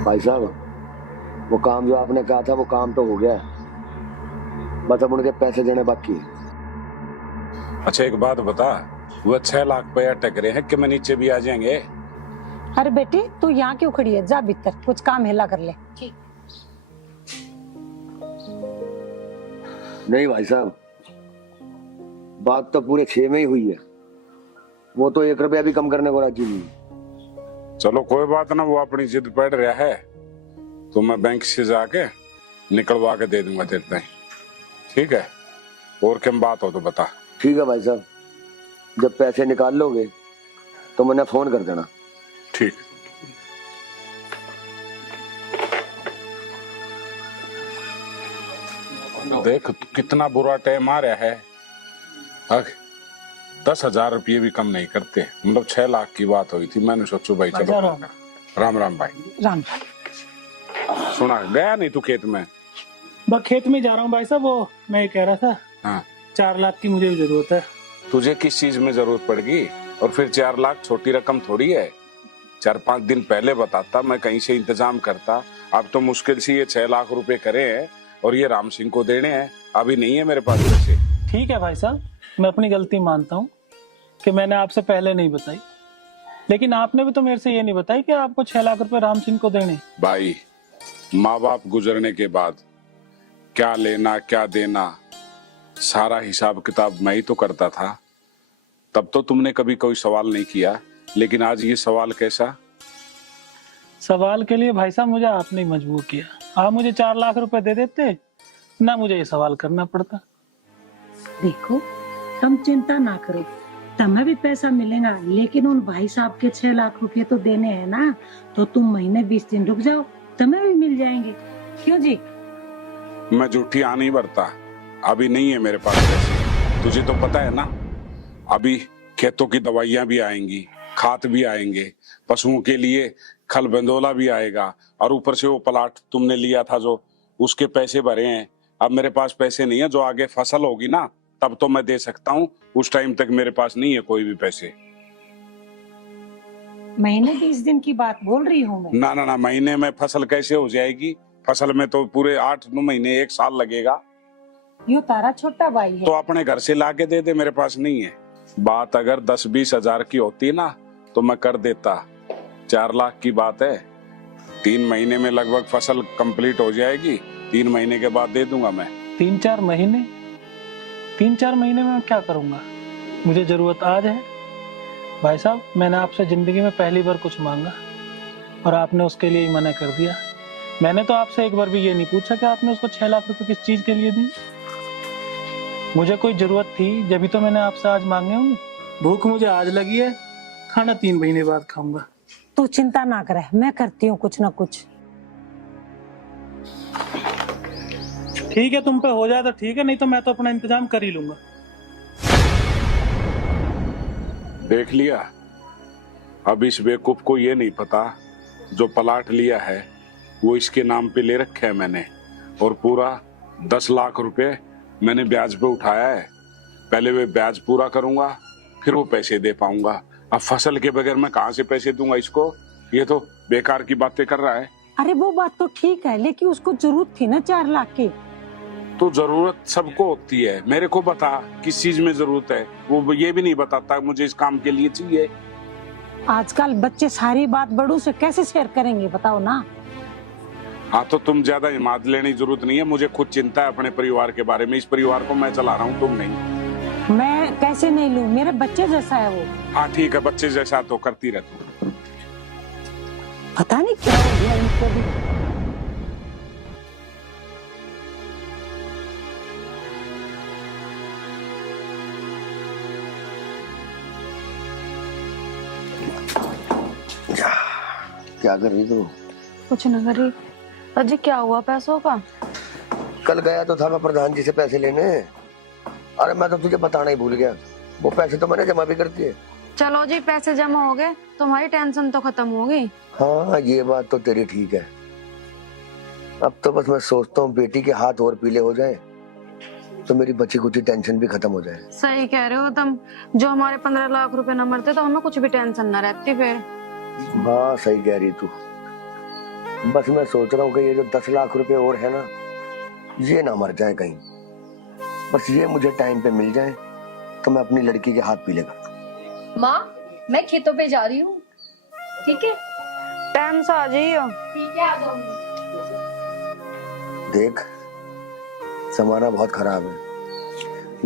भाई साहब, वो काम जो आपने कहा था वो काम तो हो गया है, बस अब उनके पैसे देने बाकी है। अच्छा एक बात बता, वो 6 लाख रुपया अटक रहे हैं कि मैं नीचे भी आ जाएंगे? अरे बेटी तू यहाँ क्यों खड़ी है, जा भीतर कुछ काम हेला कर ले। नहीं भाई साहब, बात तो पूरे 6 में ही हुई है। वो तो 1 रुपया भी कम करने को राजी नहीं। चलो कोई बात ना, वो अपनी जिद पड़ रहा है तो मैं बैंक से जाके निकलवा के दे दूंगा तेरे ताई। ठीक है, और क्या बात हो तो बता। ठीक है भाई साहब, जब पैसे निकाल लोगे तो मुझे फोन कर देना। ठीक। देख कितना बुरा टाइम आ रहा है। 10,000 रुपये भी कम नहीं करते, मतलब 6 लाख की बात हुई थी। मैंने सोचो भाई चलो। राम राम भाई। राम। सुना गया नहीं तू खेत में? बस खेत में जा रहा हूँ भाई साहब। वो मैं कह रहा था, हाँ 4 लाख की मुझे भी जरूरत है। तुझे किस चीज में जरूरत पड़ेगी? और फिर 4 लाख छोटी रकम थोड़ी है। 4-5 दिन पहले बताता, मैं कहीं से इंतजाम करता। अब तो मुश्किल से ये 6 लाख रुपए करे हैं और ये राम सिंह को देने हैं। अभी नहीं है मेरे पास पैसे। ठीक है भाई साहब, मैं अपनी गलती मानता हूँ कि मैंने आपसे पहले नहीं बताई, लेकिन आपने भी तो मेरे से ये नहीं बताई कि आपको 6 लाख रुपए राम सिंह को देने। भाई माँ बाप गुजरने के बाद क्या लेना क्या देना सारा हिसाब किताब मैं ही तो करता था। तब तो तुमने कभी कोई सवाल नहीं किया, लेकिन आज ये सवाल कैसा? सवाल के लिए भाई साहब मुझे आपने ही मजबूर किया। आप मुझे 4 लाख रुपए दे देते ना, मुझे ये सवाल करना पड़ता। देखो तुम चिंता ना करो, तुम्हें भी पैसा मिलेगा, लेकिन उन भाई साहब के 6 लाख रुपए तो देने हैं ना, तो तुम महीने 20 दिन रुक जाओ, तुम्हें भी मिल जाएंगे। क्यों जी? मैं झूठी आ नहीं भरता, अभी नहीं है मेरे पास पैसे। तुझे तो पता है ना, अभी खेतों की दवाइयां भी आएंगी, खाद भी आएंगे, पशुओं के लिए खल बंदोला भी आएगा, और ऊपर से वो प्लाट तुमने लिया था जो, उसके पैसे भरे हैं। अब मेरे पास पैसे नहीं है, जो आगे फसल होगी ना तब तो मैं दे सकता हूँ, उस टाइम तक मेरे पास नहीं है कोई भी पैसे। महीने 20 दिन की बात बोल रही हूँ मैं। ना ना ना, महीने में फसल कैसे हो जाएगी? फसल में तो पूरे 8-9 महीने 1 साल लगेगा। यो तारा छोटा भाई है तो अपने घर से लाके दे दे, मेरे पास नहीं है। बात अगर 10-20 हजार की होती ना तो मैं कर देता। 4 लाख की बात है, 3 महीने में लगभग फसल कंप्लीट हो जाएगी। 3 महीने के बाद दे दूंगा मैं। 3-4 महीने? 3-4 महीने में मैं क्या करूंगा? मुझे जरूरत आज है भाई साहब। मैंने आपसे जिंदगी में पहली बार कुछ मांगा और आपने उसके लिए ही मना कर दिया। मैंने तो आपसे एक बार भी ये नहीं पूछा कि आपने उसको 6 लाख रुपए किस चीज के लिए दी। मुझे कोई जरूरत थी जब तो मैंने आपसे आज मांगे होंगे। भूख मुझे आज लगी है, खाना 3 महीने बाद खाऊंगा। तू चिंता ना करे, मैं करती हूँ कुछ ना कुछ। ठीक है, तुम पे हो जाए तो ठीक है, नहीं तो मैं तो अपना इंतजाम कर ही लूंगा। देख लिया, अब इस बेवकूफ को ये नहीं पता जो प्लाट लिया है वो इसके नाम पे ले रखा है मैंने, और पूरा 10 लाख रुपए मैंने ब्याज पे उठाया है। पहले वे ब्याज पूरा करूंगा फिर वो पैसे दे पाऊंगा। अब फसल के बगैर मैं कहां से पैसे दूंगा इसको? ये तो बेकार की बातें कर रहा है। अरे वो बात तो ठीक है, लेकिन उसको जरूरत थी ना 4 लाख की। तो जरूरत सबको होती है, मेरे को बता किस चीज में जरूरत है। वो ये भी नहीं बताता मुझे इस काम के लिए चाहिए। आजकल बच्चे सारी बात बड़ों से कैसे शेयर करेंगे बताओ ना। हाँ तो तुम ज्यादा हिम्मत लेने की जरूरत नहीं है, मुझे खुद चिंता है अपने परिवार के बारे में। इस परिवार को मैं चला रहा हूँ, तुम नहीं। मैं कैसे नहीं लूं, मेरे बच्चे जैसा है वो। हाँ ठीक है, बच्चे जैसा तो करती रहती। पता नहीं क्या हो गया इनको भी। क्या कर रही तू? कुछ न करी। अजी क्या हुआ पैसों का? कल गया तो था मैं प्रधान जी से पैसे लेने। अरे मैं तो तुझे बताना ही भूल गया, वो पैसे तो मैंने जमा भी कर दिए। चलो जी, पैसे जमा हो गए, तुम्हारी टेंशन तो खत्म हो गई। हाँ ये बात तो तेरी ठीक है। अब तो बस मैं सोचता हूँ बेटी के हाथ और पीले हो जाए तो मेरी बची कुची टेंशन भी खत्म हो जाए। सही कह रहे हो तुम। जो हमारे 15 लाख रुपए न मरते तो हमें कुछ भी टेंशन न रहती फिर। हाँ सही कह रही तू। बस मैं सोच रहा हूँ कि ये जो 10 लाख रुपए और है ना, ये ना मर जाए कहीं। बस ये मुझे टाइम पे मिल जाए तो मैं अपनी लड़की के हाथ पीले कर दूं। माँ, मैं खेतों पे जा रही हूँ। ठीक है? टाइम से आ जाइयो। ठीक है, आ जाऊंगी। देख, जमाना बहुत खराब है,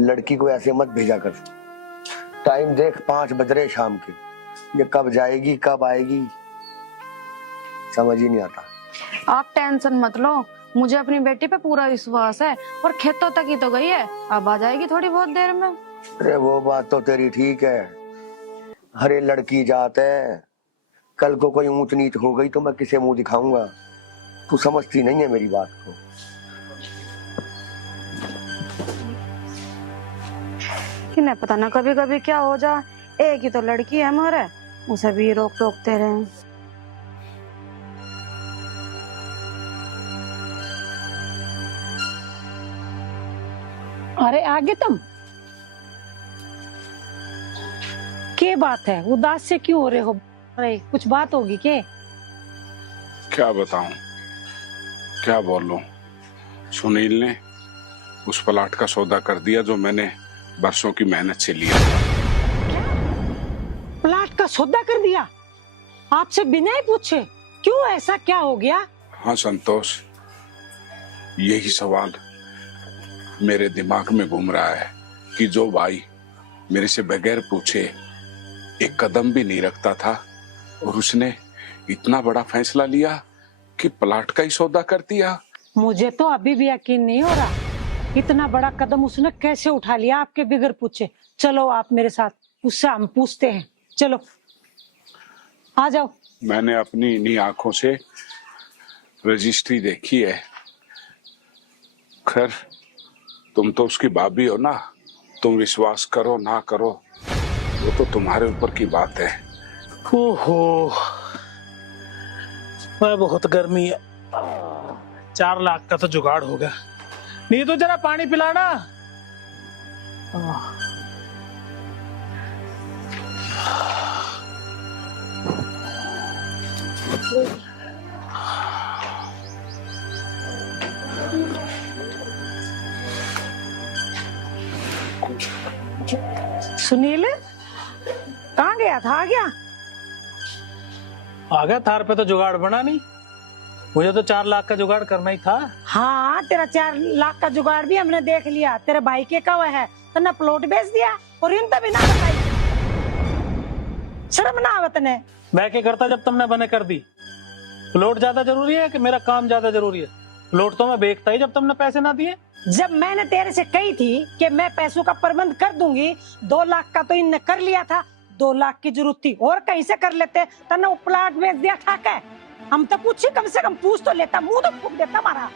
लड़की को ऐसे मत भेजा कर। टाइम देख, 5 बज रहे शाम के। ये कब जाएगी कब आएगी समझ ही नहीं आता। आप टेंशन मत लो, मुझे अपनी बेटी पे पूरा विश्वास है। और खेतों तक ही तो गई है, अब आ जाएगी थोड़ी बहुत देर में। अरे वो बात तो तेरी ठीक है, हरे लड़की जात है, कल को कोई ऊंच नीच हो गई तो मैं किसे मुंह दिखाऊंगा। तू समझती नहीं है मेरी बात को। इन्हें पता ना कभी कभी क्या हो जा। एक ही तो लड़की है हमारे, उसे भी रोक टोकते रहे। अरे आगे तुम, क्या बात है, उदास से क्यों हो रहे हो? अरे कुछ बात होगी के? क्या बताऊं, क्या बोलूं। सुनील ने उस प्लाट का सौदा कर दिया जो मैंने बरसों की मेहनत से लिया। प्लाट का सौदा कर दिया आपसे बिना ही पूछे? क्यों, ऐसा क्या हो गया? हाँ संतोष, यही सवाल मेरे दिमाग में घूम रहा है कि जो भाई मेरे से बगैर पूछे एक कदम भी नहीं रखता था और उसने इतना बड़ा फैसला लिया कि प्लाट का ही सौदा कर दिया। मुझे तो अभी भी यकीन नहीं हो रहा, इतना बड़ा कदम उसने कैसे उठा लिया आपके बगैर पूछे। चलो आप मेरे साथ, उससे हम पूछते हैं। चलो आ जाओ। मैंने अपनी इन्हीं आंखों से रजिस्ट्री देखी है। खैर, तुम तो उसकी भाभी हो ना, तुम विश्वास करो ना करो वो तो तुम्हारे ऊपर की बात है। ओहो, वह बहुत गर्मी है। 4 लाख का तो जुगाड़ होगा। नहीं तो जरा पानी पिलाना। सुनील कहाँ गया था? आ गया? आ गया। थार पे तो जुगाड़ बना नहीं, मुझे तो 4 लाख का जुगाड़ करना ही था। हाँ, तेरा 4 लाख का जुगाड़ भी हमने देख लिया। तेरे भाई के कवा है तो ना प्लॉट बेच दिया और इन तभी ना बताई। शर्म ना आवत ने? मैं क्या करता जब तुमने बने कर दी? प्लॉट ज्यादा जरूरी है कि मेरा काम ज्यादा जरूरी है? प्लॉट तो मैं बेचता ही जब तुमने पैसे ना दिए। जब मैंने तेरे से कही थी कि मैं पैसों का प्रबंध कर दूंगी, 2 लाख का तो इनने कर लिया था। 2 लाख की जरूरत थी और कहीं से कर लेते, तने वो प्लाट बेच दिया ठाक है। हम तो पूछी, कम से कम पूछ तो लेता, मुंह तो फूक देता हमारा।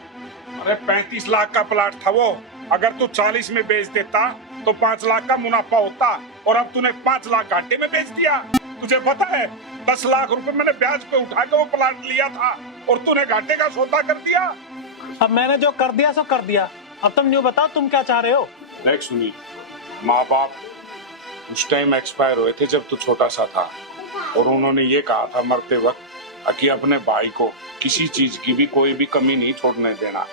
अरे 35 लाख का प्लाट था वो, अगर तू 40 में बेच देता तो 5 लाख का मुनाफा होता और अब तूने 5 लाख घाटे में बेच दिया। तुझे पता है 10 लाख रुपए मैंने ब्याज पे उठा के वो प्लाट लिया था और तूने घाटे का सौदा कर दिया। अब मैंने जो कर दिया सो कर दिया, अब तुम यूँ बताओ तुम क्या चाह रहे हो? देख सुनील, माँ बाप उस टाइम एक्सपायर हुए थे जब तू छोटा सा था और उन्होंने ये कहा था मरते वक्त कि अपने भाई को किसी चीज की भी कोई भी कमी नहीं छोड़ने देना।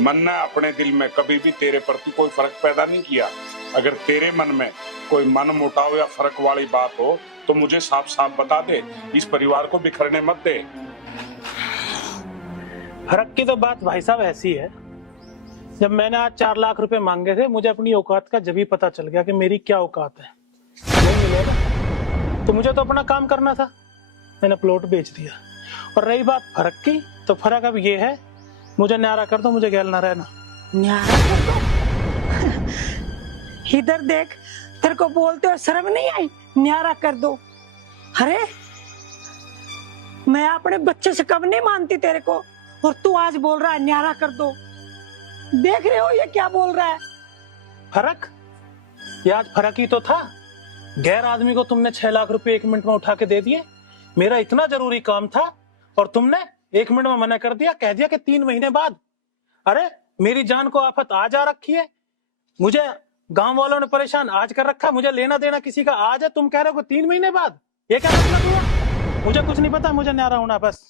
मन ने अपने दिल में कभी भी तेरे प्रति कोई फर्क पैदा नहीं किया। अगर तेरे मन में कोई मन मुटाव या फर्क वाली बात हो तो मुझे साफ साफ बता दे, इस परिवार को बिखरने मत दे। फर्क की तो बात भाई साहब ऐसी है, जब मैंने आज 4 लाख रुपए मांगे थे, मुझे अपनी औकात का जब ही पता चल गया कि मेरी क्या औकात है। नहीं मिलेगा तो मुझे तो अपना काम करना था, मैंने प्लॉट बेच दिया। और रही बात फर्क की, तो फर्क अब ये है, मुझे न्यारा कर दो, मुझे गैल ना रहना। न्यारा कर दो? इधर देख, तेरे को बोलते हो शर्म नहीं आई? न्यारा कर दो? अरे मैं अपने बच्चे से कब नहीं मानती तेरे को, और तू आज बोल रहा है न्यारा कर दो। देख रहे हो ये क्या बोल रहा है? फर्क? ये आज फर्क ही तो था। गैर आदमी को तुमने 6 लाख रुपए 1 मिनट में उठा के दे दिए। मेरा इतना जरूरी काम था और तुमने 1 मिनट में मना कर दिया, कह दिया कि 3 महीने बाद। अरे मेरी जान को आफत आज आ रखी है, मुझे गांव वालों ने परेशान आज कर रखा, मुझे लेना देना किसी का आज है, तुम कह रहे हो 3 महीने बाद। ये क्या मतलब हुआ? मुझे कुछ नहीं पता, मुझे न्यारा होना बस।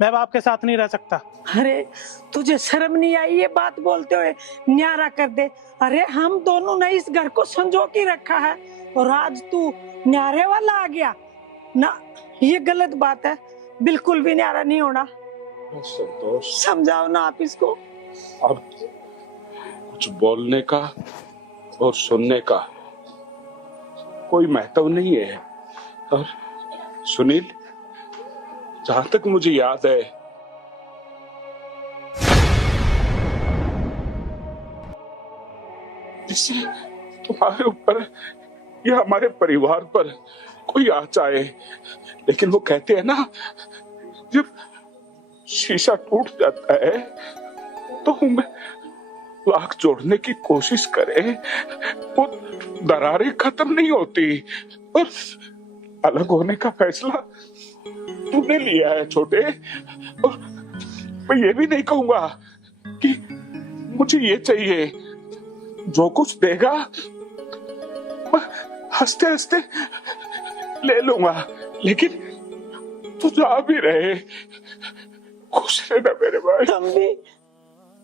मैं अब आपके साथ नहीं रह सकता। अरे तुझे शर्म नहीं आई ये बात बोलते हुए? न्यारा कर दे। अरे हम दोनों ने इस घर को संजो के रखा है और आज तू न्यारे वाला आ गया ना, ये गलत बात है। बिल्कुल भी न्यारा नहीं होना। संतोष, समझाओ ना आप इसको। अब कुछ बोलने का और सुनने का कोई महत्व नहीं है। और सुनील, जहां तक मुझे याद है, इससे तुम्हारे ऊपर या हमारे परिवार पर कोई आ जाए, लेकिन वो कहते हैं ना, जब शीशा टूट जाता है तो हमें लाख जोड़ने की कोशिश करे, वो दरारें खत्म नहीं होती। और अलग होने का फैसला तूने लिया है छोटे। और मैं ये भी नहीं कहूंगा कि मुझे ये चाहिए, जो कुछ देगा मैं हंसते हंसते ले लूंगा, लेकिन तू जा भी रहे, खुश रहना मेरे भाई। तंबी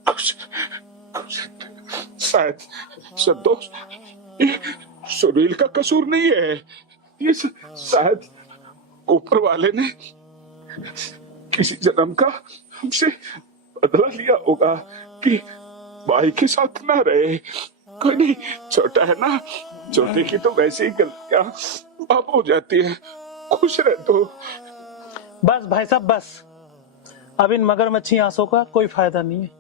खुश शायद संतोष, ये सुनील का कसूर नहीं है, ये शायद ऊपर वाले ने किसी जन्म का हमसे बदला लिया होगा कि भाई के साथ ना रहे। कोई नहीं, छोटा है ना, छोटे की तो वैसे ही गलतियां माफ हो जाती है। खुश रह तो। बस भाई साहब बस, अब इन मगरमच्छी आंसू का कोई फायदा नहीं है,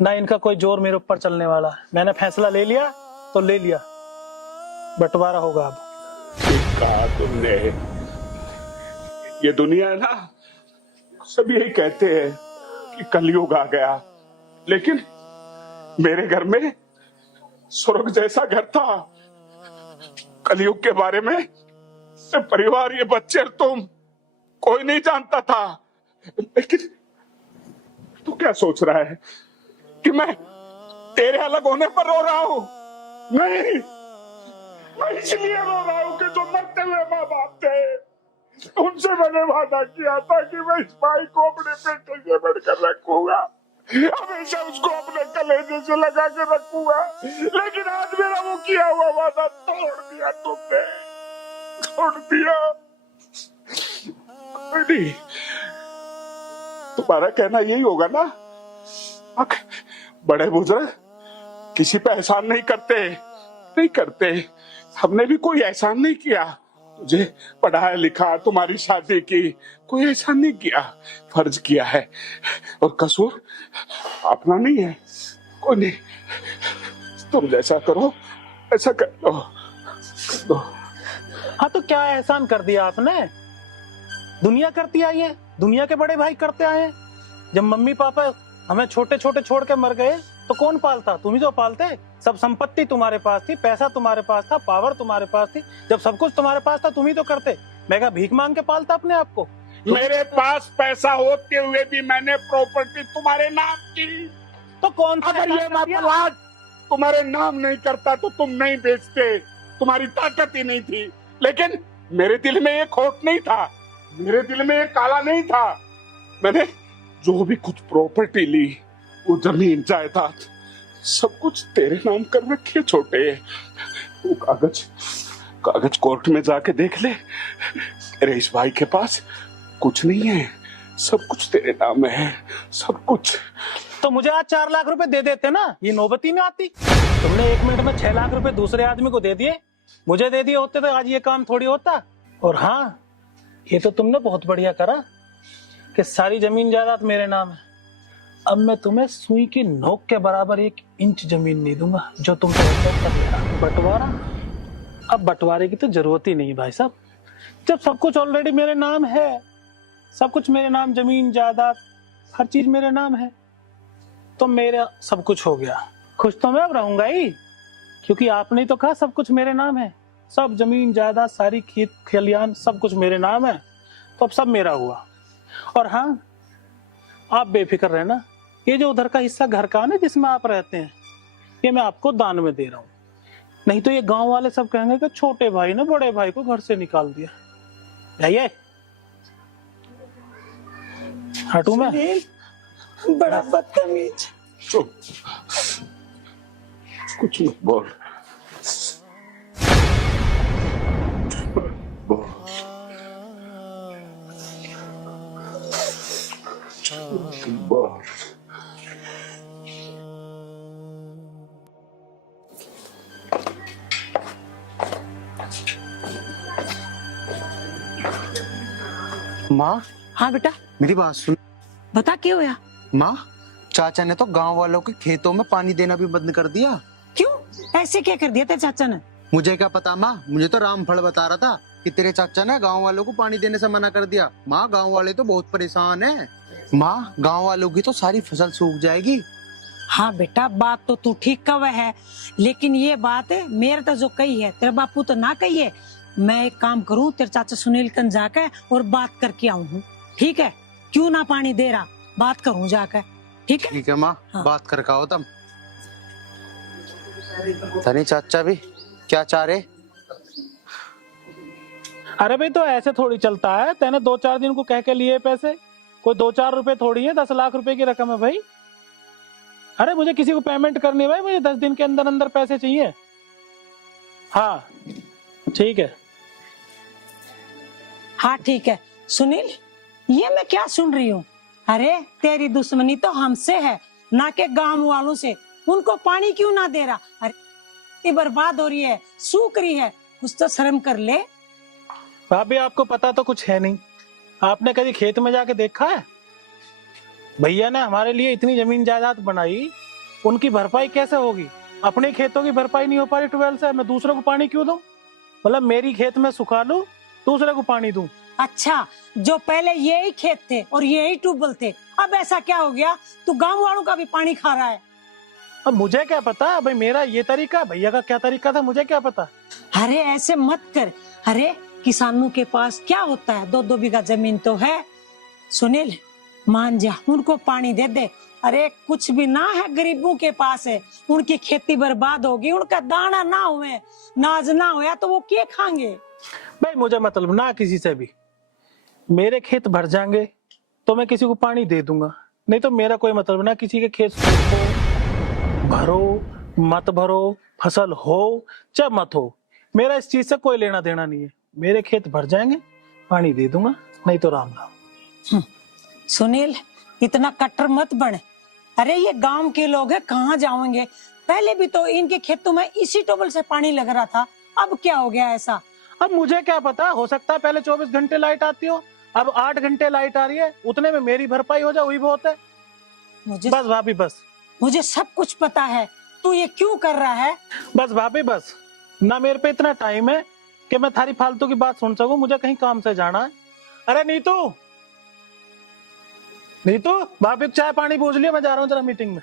ना इनका कोई जोर मेरे ऊपर चलने वाला है। मैंने फैसला ले लिया तो ले लिया, बंटवारा होगा अब। ठीक कहा तुमने। ये दुनिया है ना, सब यही कहते हैं कि कलयुग आ गया, लेकिन मेरे घर में स्वर्ग जैसा घर था। कलयुग के बारे में सिर्फ परिवार, ये बच्चे और तुम, कोई नहीं जानता था। लेकिन तू क्या सोच रहा है कि मैं तेरे अलग होने पर रो रहा हूं? नहीं, मैं इसलिए रो रहा हूं कि जो मरते हुए माँ बाप थे, उनसे मैंने वादा किया था कि मैं इस भाई को अपने पेटे से बढ़कर रखूंगा, हमेशा उसको अपने कलेजे से लगा के रखूंगा। लेकिन आज मेरा वो किया हुआ वादा तोड़ दिया तुमने, तोड़ दिया। नहीं, तुम्हारा कहना यही होगा ना, बड़े बुजुर्ग किसी पे एहसान नहीं करते, नहीं करते। हमने भी कोई एहसान नहीं किया, तुझे पढ़ाया लिखा, तुम्हारी शादी की, कोई एहसान नहीं किया, फर्ज किया है। और कसूर अपना नहीं है, कोई नहीं। तुम जैसा करो ऐसा कर लो, कर दो। हाँ तो क्या एहसान कर दिया आपने? दुनिया करती आई है, दुनिया के बड़े भाई करते आए हैं। जब मम्मी पापा हमें छोटे छोटे छोड़ के मर गए तो कौन पालता? तुम ही तो पालते। सब संपत्ति तुम्हारे पास थी, पैसा तुम्हारे पास था, पावर तुम्हारे पास थी, जब सब कुछ तुम्हारे पास था तुम ही तो करते। मैं क्या भीख मांग के पालता अपने आप को? मेरे पास पैसा होते हुए भी मैंने प्रॉपर्टी तुम्हारे नाम की। तो कौन सा अगर ये मामला तुम्हारे नाम नहीं करता तो तुम नहीं बेचते, तुम्हारी ताकत ही नहीं थी। लेकिन मेरे दिल में ये खोट नहीं था, मेरे दिल में ये काला नहीं था। मैंने जो भी कुछ प्रॉपर्टी ली, वो जमीन जायदाद सब कुछ तेरे नाम कर रखे छोटे। वो कागज कोर्ट में जाके देख ले, तेरे इस भाई के पास कुछ नहीं है, सब कुछ तेरे नाम में है, सब कुछ। तो मुझे आज 4 लाख रुपए दे देते ना, ये नौबती में आती। तुमने 1 मिनट में 6 लाख रुपए दूसरे आदमी को दे दिए, मुझे दे दिए होते तो आज ये काम थोड़ी होता। और हाँ, ये तो तुमने बहुत बढ़िया करा कि सारी जमीन जायदाद मेरे नाम है। अब मैं तुम्हें सुई की नोक के बराबर 1 इंच जमीन नहीं दूंगा, जो तुम कर लेना। बंटवारा, अब बंटवारे की तो जरूरत ही नहीं भाई साहब, जब सब कुछ ऑलरेडी मेरे नाम है, सब कुछ मेरे नाम, जमीन जायदाद हर चीज मेरे नाम है, तो मेरा सब कुछ हो गया। खुश तो मैं अब रहूंगा ही, क्योंकि आपने तो कहा सब कुछ मेरे नाम है, सब जमीन जायदाद सारी खेत खलियान सब कुछ मेरे नाम है, तो अब सब मेरा हुआ। और हाँ, आप बेफिक्र रहना, ये जो उधर का हिस्सा घर का है ना जिसमें आप रहते हैं, ये मैं आपको दान में दे रहा हूँ। नहीं तो ये गांव वाले सब कहेंगे कि छोटे भाई ने बड़े भाई को घर से निकाल दिया। भैया हटू मैं? बड़ा बदतमीज। चुप, कुछ मत बोल। बोल। बोल। माँ, हाँ बेटा, मेरी बात सुन। बता क्या होया? माँ, चाचा ने तो गांव वालों के खेतों में पानी देना भी बंद कर दिया। क्यों ऐसे क्या कर दिया तेरे चाचा ने? मुझे क्या पता माँ, मुझे तो रामफल बता रहा था कि तेरे चाचा ने गांव वालों को पानी देने से मना कर दिया। माँ, गांव वाले तो बहुत परेशान हैं। माँ, गांव वालों की तो सारी फसल सूख जाएगी। हाँ बेटा, बात तो तू ठीक कह है, लेकिन ये बात है मेरे तो जो कही है तेरे बापू तो ना कही है। मैं एक काम करूँ, तेरे चाचा सुनील कन जाकर और बात करके आऊँ हूँ, ठीक है? क्यों ना पानी दे रहा, बात करूँ जाकर, ठीक है? ठीक है माँ, हाँ। बात कर आओ तुम। धनी चाचा भी क्या चाह रहे? अरे भाई, तो ऐसे थोड़ी चलता है। तेने 2-4 दिन को कह के लिए पैसे, कोई 2-4 रुपए थोड़ी है, 10 लाख रुपए की रकम है भाई। अरे मुझे किसी को पेमेंट करनी है भाई, मुझे 10 दिन के अंदर अंदर पैसे चाहिए। हाँ ठीक है। हाँ ठीक है। सुनील, ये मैं क्या सुन रही हूँ? अरे तेरी दुश्मनी तो हमसे है, ना के गांव वालों से। उनको पानी क्यों ना दे रहा? अरे इतनी बर्बाद हो रही है, सूख रही है, कुछ तो शर्म कर ले। भाभी, आपको पता तो कुछ है नहीं। आपने कभी खेत में जाके देखा है? भैया ने हमारे लिए इतनी जमीन जायदाद बनाई, उनकी भरपाई कैसे होगी? अपने खेतों की भरपाई नहीं हो पा रही ट्यूबवेल से, मैं दूसरे को पानी क्यों दूं? मतलब मेरी खेत में सुखा लूं, दूसरे को पानी दूं? अच्छा, जो पहले यही खेत थे और यही ट्यूबवेल थे, अब ऐसा क्या हो गया तू गांव वालों का भी पानी खा रहा है? अब मुझे क्या पता भाई, मेरा ये तरीका, भैया का क्या तरीका था, मुझे क्या पता। अरे ऐसे मत कर। अरे किसानों के पास क्या होता है, 2-2 बीघा जमीन तो है। सुनील, मान जा, उनको पानी दे दे। अरे कुछ भी ना है, गरीबों के पास है, उनकी खेती बर्बाद होगी, उनका दाना ना हुए, नाज ना होया तो वो क्या खाएंगे? भाई मुझे मतलब ना किसी से भी। मेरे खेत भर जाएंगे तो मैं किसी को पानी दे दूंगा, नहीं तो मेरा कोई मतलब ना किसी के खेत सूखो, भरो मत भरो, फसल हो चाहे मत हो, मेरा इस चीज से कोई लेना देना नहीं है। मेरे खेत भर जाएंगे, पानी दे दूंगा, नहीं तो राम राम। सुनील, इतना कट्टर मत बन। अरे ये गांव के लोग हैं, कहाँ जाएंगे? पहले भी तो इनके खेतों में इसी ट्यूबवेल से पानी लग रहा था, अब क्या हो गया ऐसा? अब मुझे क्या पता, हो सकता है पहले 24 घंटे लाइट आती हो, अब 8 घंटे लाइट आ रही है, उतने में मेरी भरपाई हो जाए वही बहुत है। बस भाभी बस। मुझे सब कुछ पता है, तू ये क्यों कर रहा है? बस भाभी बस, ना मेरे पे इतना टाइम है कि मैं थारी फालतू की बात सुन सकूं, मुझे कहीं काम से जाना है। अरे नीतू, नीतू, भाभी को चाय पानी पूछ लिया, मैं जा रहा हूँ जरा मीटिंग में।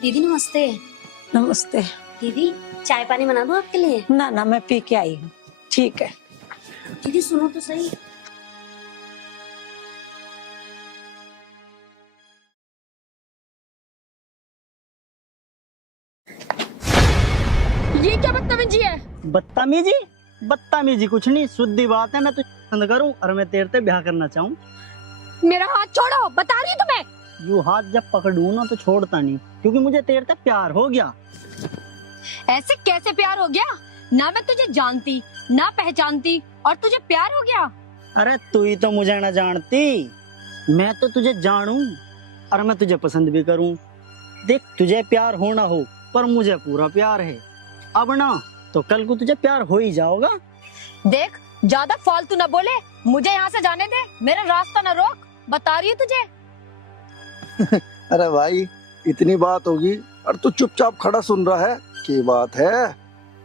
दीदी नमस्ते। नमस्ते। दीदी चाय पानी बना दूं आपके लिए? ना ना, मैं पी के आई हूँ। ठीक है। दीदी सुनो तो सही। ये क्या बदतमीजी है? बदतमीजी? बदतमीजी कुछ नहीं, शुद्ध बात है। मैं तुझे पसंद करूं और मैं तेरे से ब्याह करना चाहूं। मेरा हाथ छोड़ो, बता रही हूँ तुम्हें। यूं हाथ जब पकड़ूं ना तो छोड़ता नहीं, क्योंकि मुझे तेरे से प्यार हो गया। ऐसे कैसे प्यार हो गया? ना मैं तुझे जानती ना पहचानती और तुझे प्यार हो गया? अरे तू ही तो मुझे ना जानती, मैं तो तुझे जानूं और मैं तुझे पसंद भी करूं। देख, तुझे प्यार हो ना हो पर मुझे पूरा प्यार है। अब ना तो कल को तुझे प्यार हो ही जाओगा। देख, ज्यादा फालतू ना बोले, मुझे यहाँ से जाने दे, मेरा रास्ता ना रोक, बता रही हूँ तुझे। अरे भाई, इतनी बात होगी और तू चुपचाप खड़ा सुन रहा है, क्या बात है?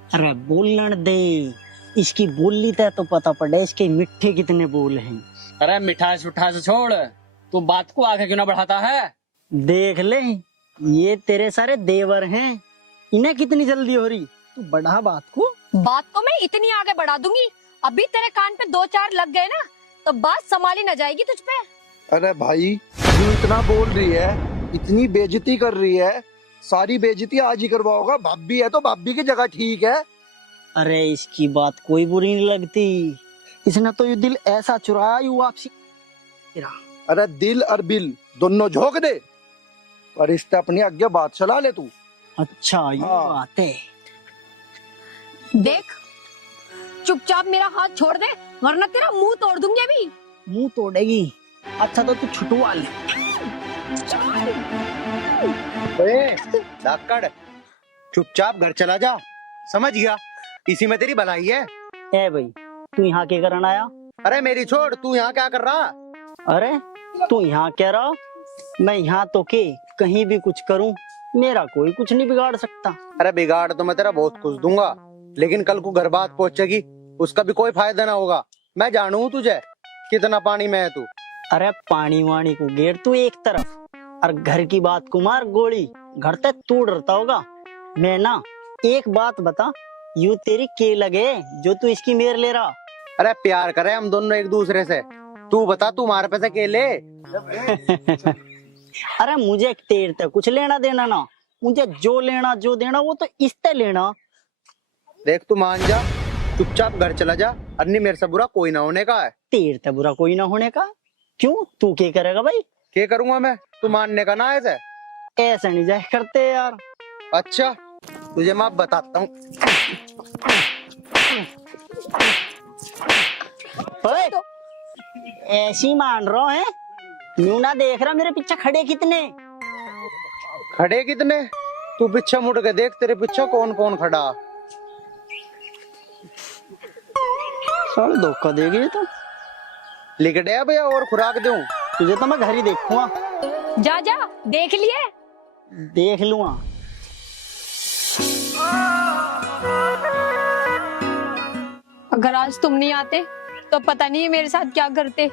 अरे बोलने दे, इसकी बोली तय तो पता पड़े इसके मिठे कितने बोल हैं। अरे मिठास उठास छोड़, तू बात को आगे क्यों ना बढ़ाता है? देख ले, ये तेरे सारे देवर हैं, इन्हें कितनी जल्दी हो रही, तू बढ़ा बात को। बात को मैं इतनी आगे बढ़ा दूंगी, अभी तेरे कान पे 2-4 लग गए ना तो बात संभाली न जाएगी तुझ पे। अरे भाई, तू इतना बोल रही है, इतनी बेइज्जती कर रही है, सारी बेइज्जती आज ही करवाओगा। भाभी है तो भाभी की जगह ठीक है। अरे इसकी बात कोई बुरी नहीं लगती, इसने तो ये दिल ऐसा चुराया यू आपसी। अरे दिल और बिल दोनों झोंक दे, और रिश्ता अपनी आगे बात चला ले तू। अच्छा ये हाँ। बात है। देख, चुपचाप मेरा हाथ छोड़ दे, वरना तेरा मुंह तोड़ दूंगी अभी। मुंह तोड़ेगी? अच्छा तो तू छुटवा ले। धाकड़, चुपचाप घर चला जा, समझ गया? इसी में तेरी भलाई है। ए भाई, तू यहाँ क्या करना आया? अरे मेरी छोड़, तू यहाँ क्या कर रहा? अरे तू यहाँ कह रहा, मैं यहाँ तो के कहीं भी कुछ करूं, मेरा कोई कुछ नहीं बिगाड़ सकता। अरे बिगाड़ तो मैं तेरा बहुत कुछ दूंगा, लेकिन कल को घर बात पहुंचेगी, उसका भी कोई फायदा ना होगा। मैं जानू तुझे कितना पानी में है तू। अरे पानी वाणी को गेर तू एक तरफ, और घर की बात को मार गोली। घर तक तू डरता होगा। मैं ना एक बात बता, यू तेरी के लगे जो तू इसकी मेर ले रहा? अरे प्यार करे हम दोनों एक दूसरे से। तू बता, तू हमारे पैसे के ले? अरे मुझे तेरे तक कुछ लेना देना ना, मुझे जो लेना जो देना वो तो इससे लेना। देख तू मान जा, चुपचाप घर चला जा, अन्य मेरे से बुरा कोई ना होने का है। तेरे तक बुरा कोई ना होने का? क्यों, तू क्या करेगा भाई? क्या करूंगा मैं? तू मानने का ना ऐसे? ऐसा नहीं जाए करते यार। अच्छा तुझे मैं अब बताता हूँ। ओए, ऐसी मान रहा है? यूं ना देख रहा मेरे पीछे खड़े कितने? खड़े कितने? तू पीछे मुड़ के देख, तेरे पीछे कौन कौन खड़ा। साले धोखा देगी तो। लिख दे भैया और खुराक दूं? तुझे तो मैं घर ही देखूंगा। जा जा, देख लिए। देख लूंगा। अगर आज तुम नहीं आते तो पता नहीं मेरे साथ क्या करते।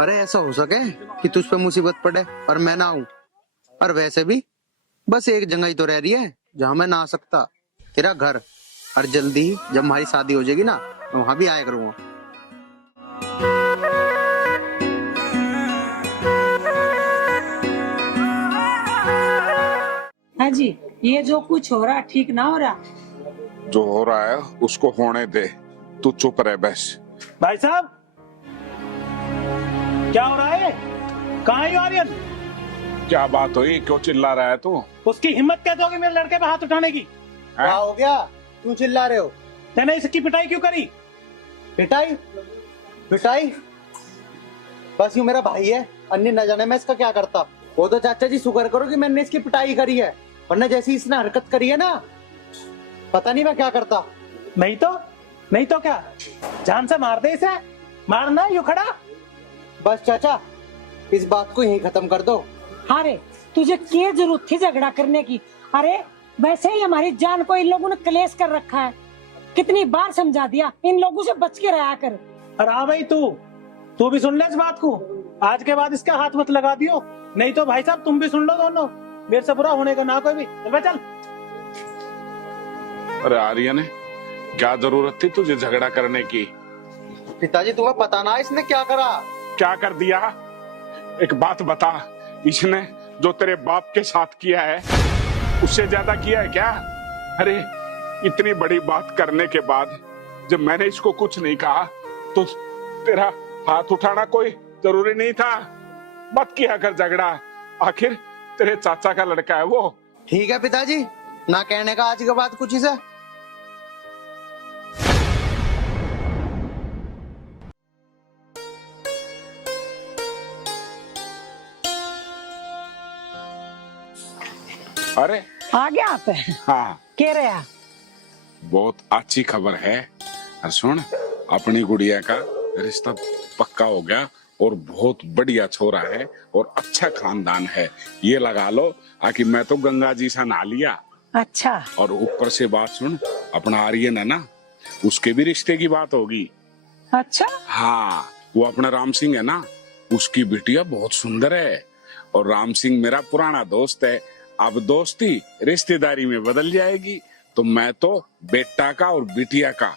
अरे ऐसा हो सके कि तुझ पे मुसीबत पड़े और मैं ना आऊं? और वैसे भी बस एक जगह ही तो रह रही है जहां मैं ना आ सकता, तेरा घर। और जल्दी ही जब हमारी शादी हो जाएगी ना, मैं वहां भी आया करूंगा। हाँ जी, ये जो कुछ हो रहा ठीक ना हो रहा। जो हो रहा है उसको होने दे, तू चुप रह बस। भाई साहब, क्या हो रहा है? कहाँ है आर्यन? क्या बात हुई, क्यों चिल्ला रहा है तू? उसकी हिम्मत कैसे होगी मेरे लड़के पे हाथ उठाने की? क्या हो गया? क्यों चिल्ला रहे हो? मैंने इसकी पिटाई क्यों करी? पिटाई? पिटाई? बस यूं मेरा भाई है, अन्य न जाने मैं इसका क्या करता। वो तो चाचा जी शुक्र करो कि मैंने इसकी पिटाई करी है, वरना जैसी इसने हरकत करी है ना, पता नहीं मैं क्या करता। नहीं तो क्या, जान से मार दे इसे। मारना यूं खड़ा। बस चाचा, इस बात को यहीं खत्म कर दो। अरे तुझे क्या जरूरत थी झगड़ा करने की? अरे वैसे ही हमारी जान को इन लोगों ने क्लेश कर रखा है। कितनी बार समझा दिया, इन लोगों से बच के रहा कर। और हाँ भाई, तू भी सुन ले इस बात को। आज के बाद इसका हाथ मत लगा दियो, नहीं तो भाई साहब तुम भी सुन लो दोनों। मेरे से बुरा होने का ना कोई भी। चल। अरे आर्यन, क्या जरूरत थी तुझे झगड़ा करने की? पिताजी तुम्हें पता ना इसने क्या करा? क्या कर दिया? एक बात बता, इसने जो तेरे बाप के साथ किया है उससे ज्यादा किया है क्या? अरे इतनी बड़ी बात करने के बाद जब मैंने इसको कुछ नहीं कहा तो तेरा हाथ उठाना कोई जरूरी नहीं था। मत किया कर झगड़ा, आखिर तेरे चाचा का लड़का है वो। ठीक है पिताजी, ना कहने का आज के बाद कुछ ही से। अरे आ गया आप? हाँ, कह रहे हैं बहुत अच्छी खबर है। और सुन, अपनी गुड़िया का रिश्ता पक्का हो गया और बहुत बढ़िया छोरा है और अच्छा खानदान है। ये लगा लो आकि मैं तो गंगा जी से नहा लिया। अच्छा। और ऊपर से बात सुन, अपना आर्यन है ना, उसके भी रिश्ते की बात होगी। अच्छा। हाँ, वो अपना राम सिंह है ना, उसकी बिटिया बहुत सुंदर है और राम सिंह मेरा पुराना दोस्त है। अब दोस्ती रिश्तेदारी में बदल जाएगी, तो मैं तो बेटा का और बिटिया का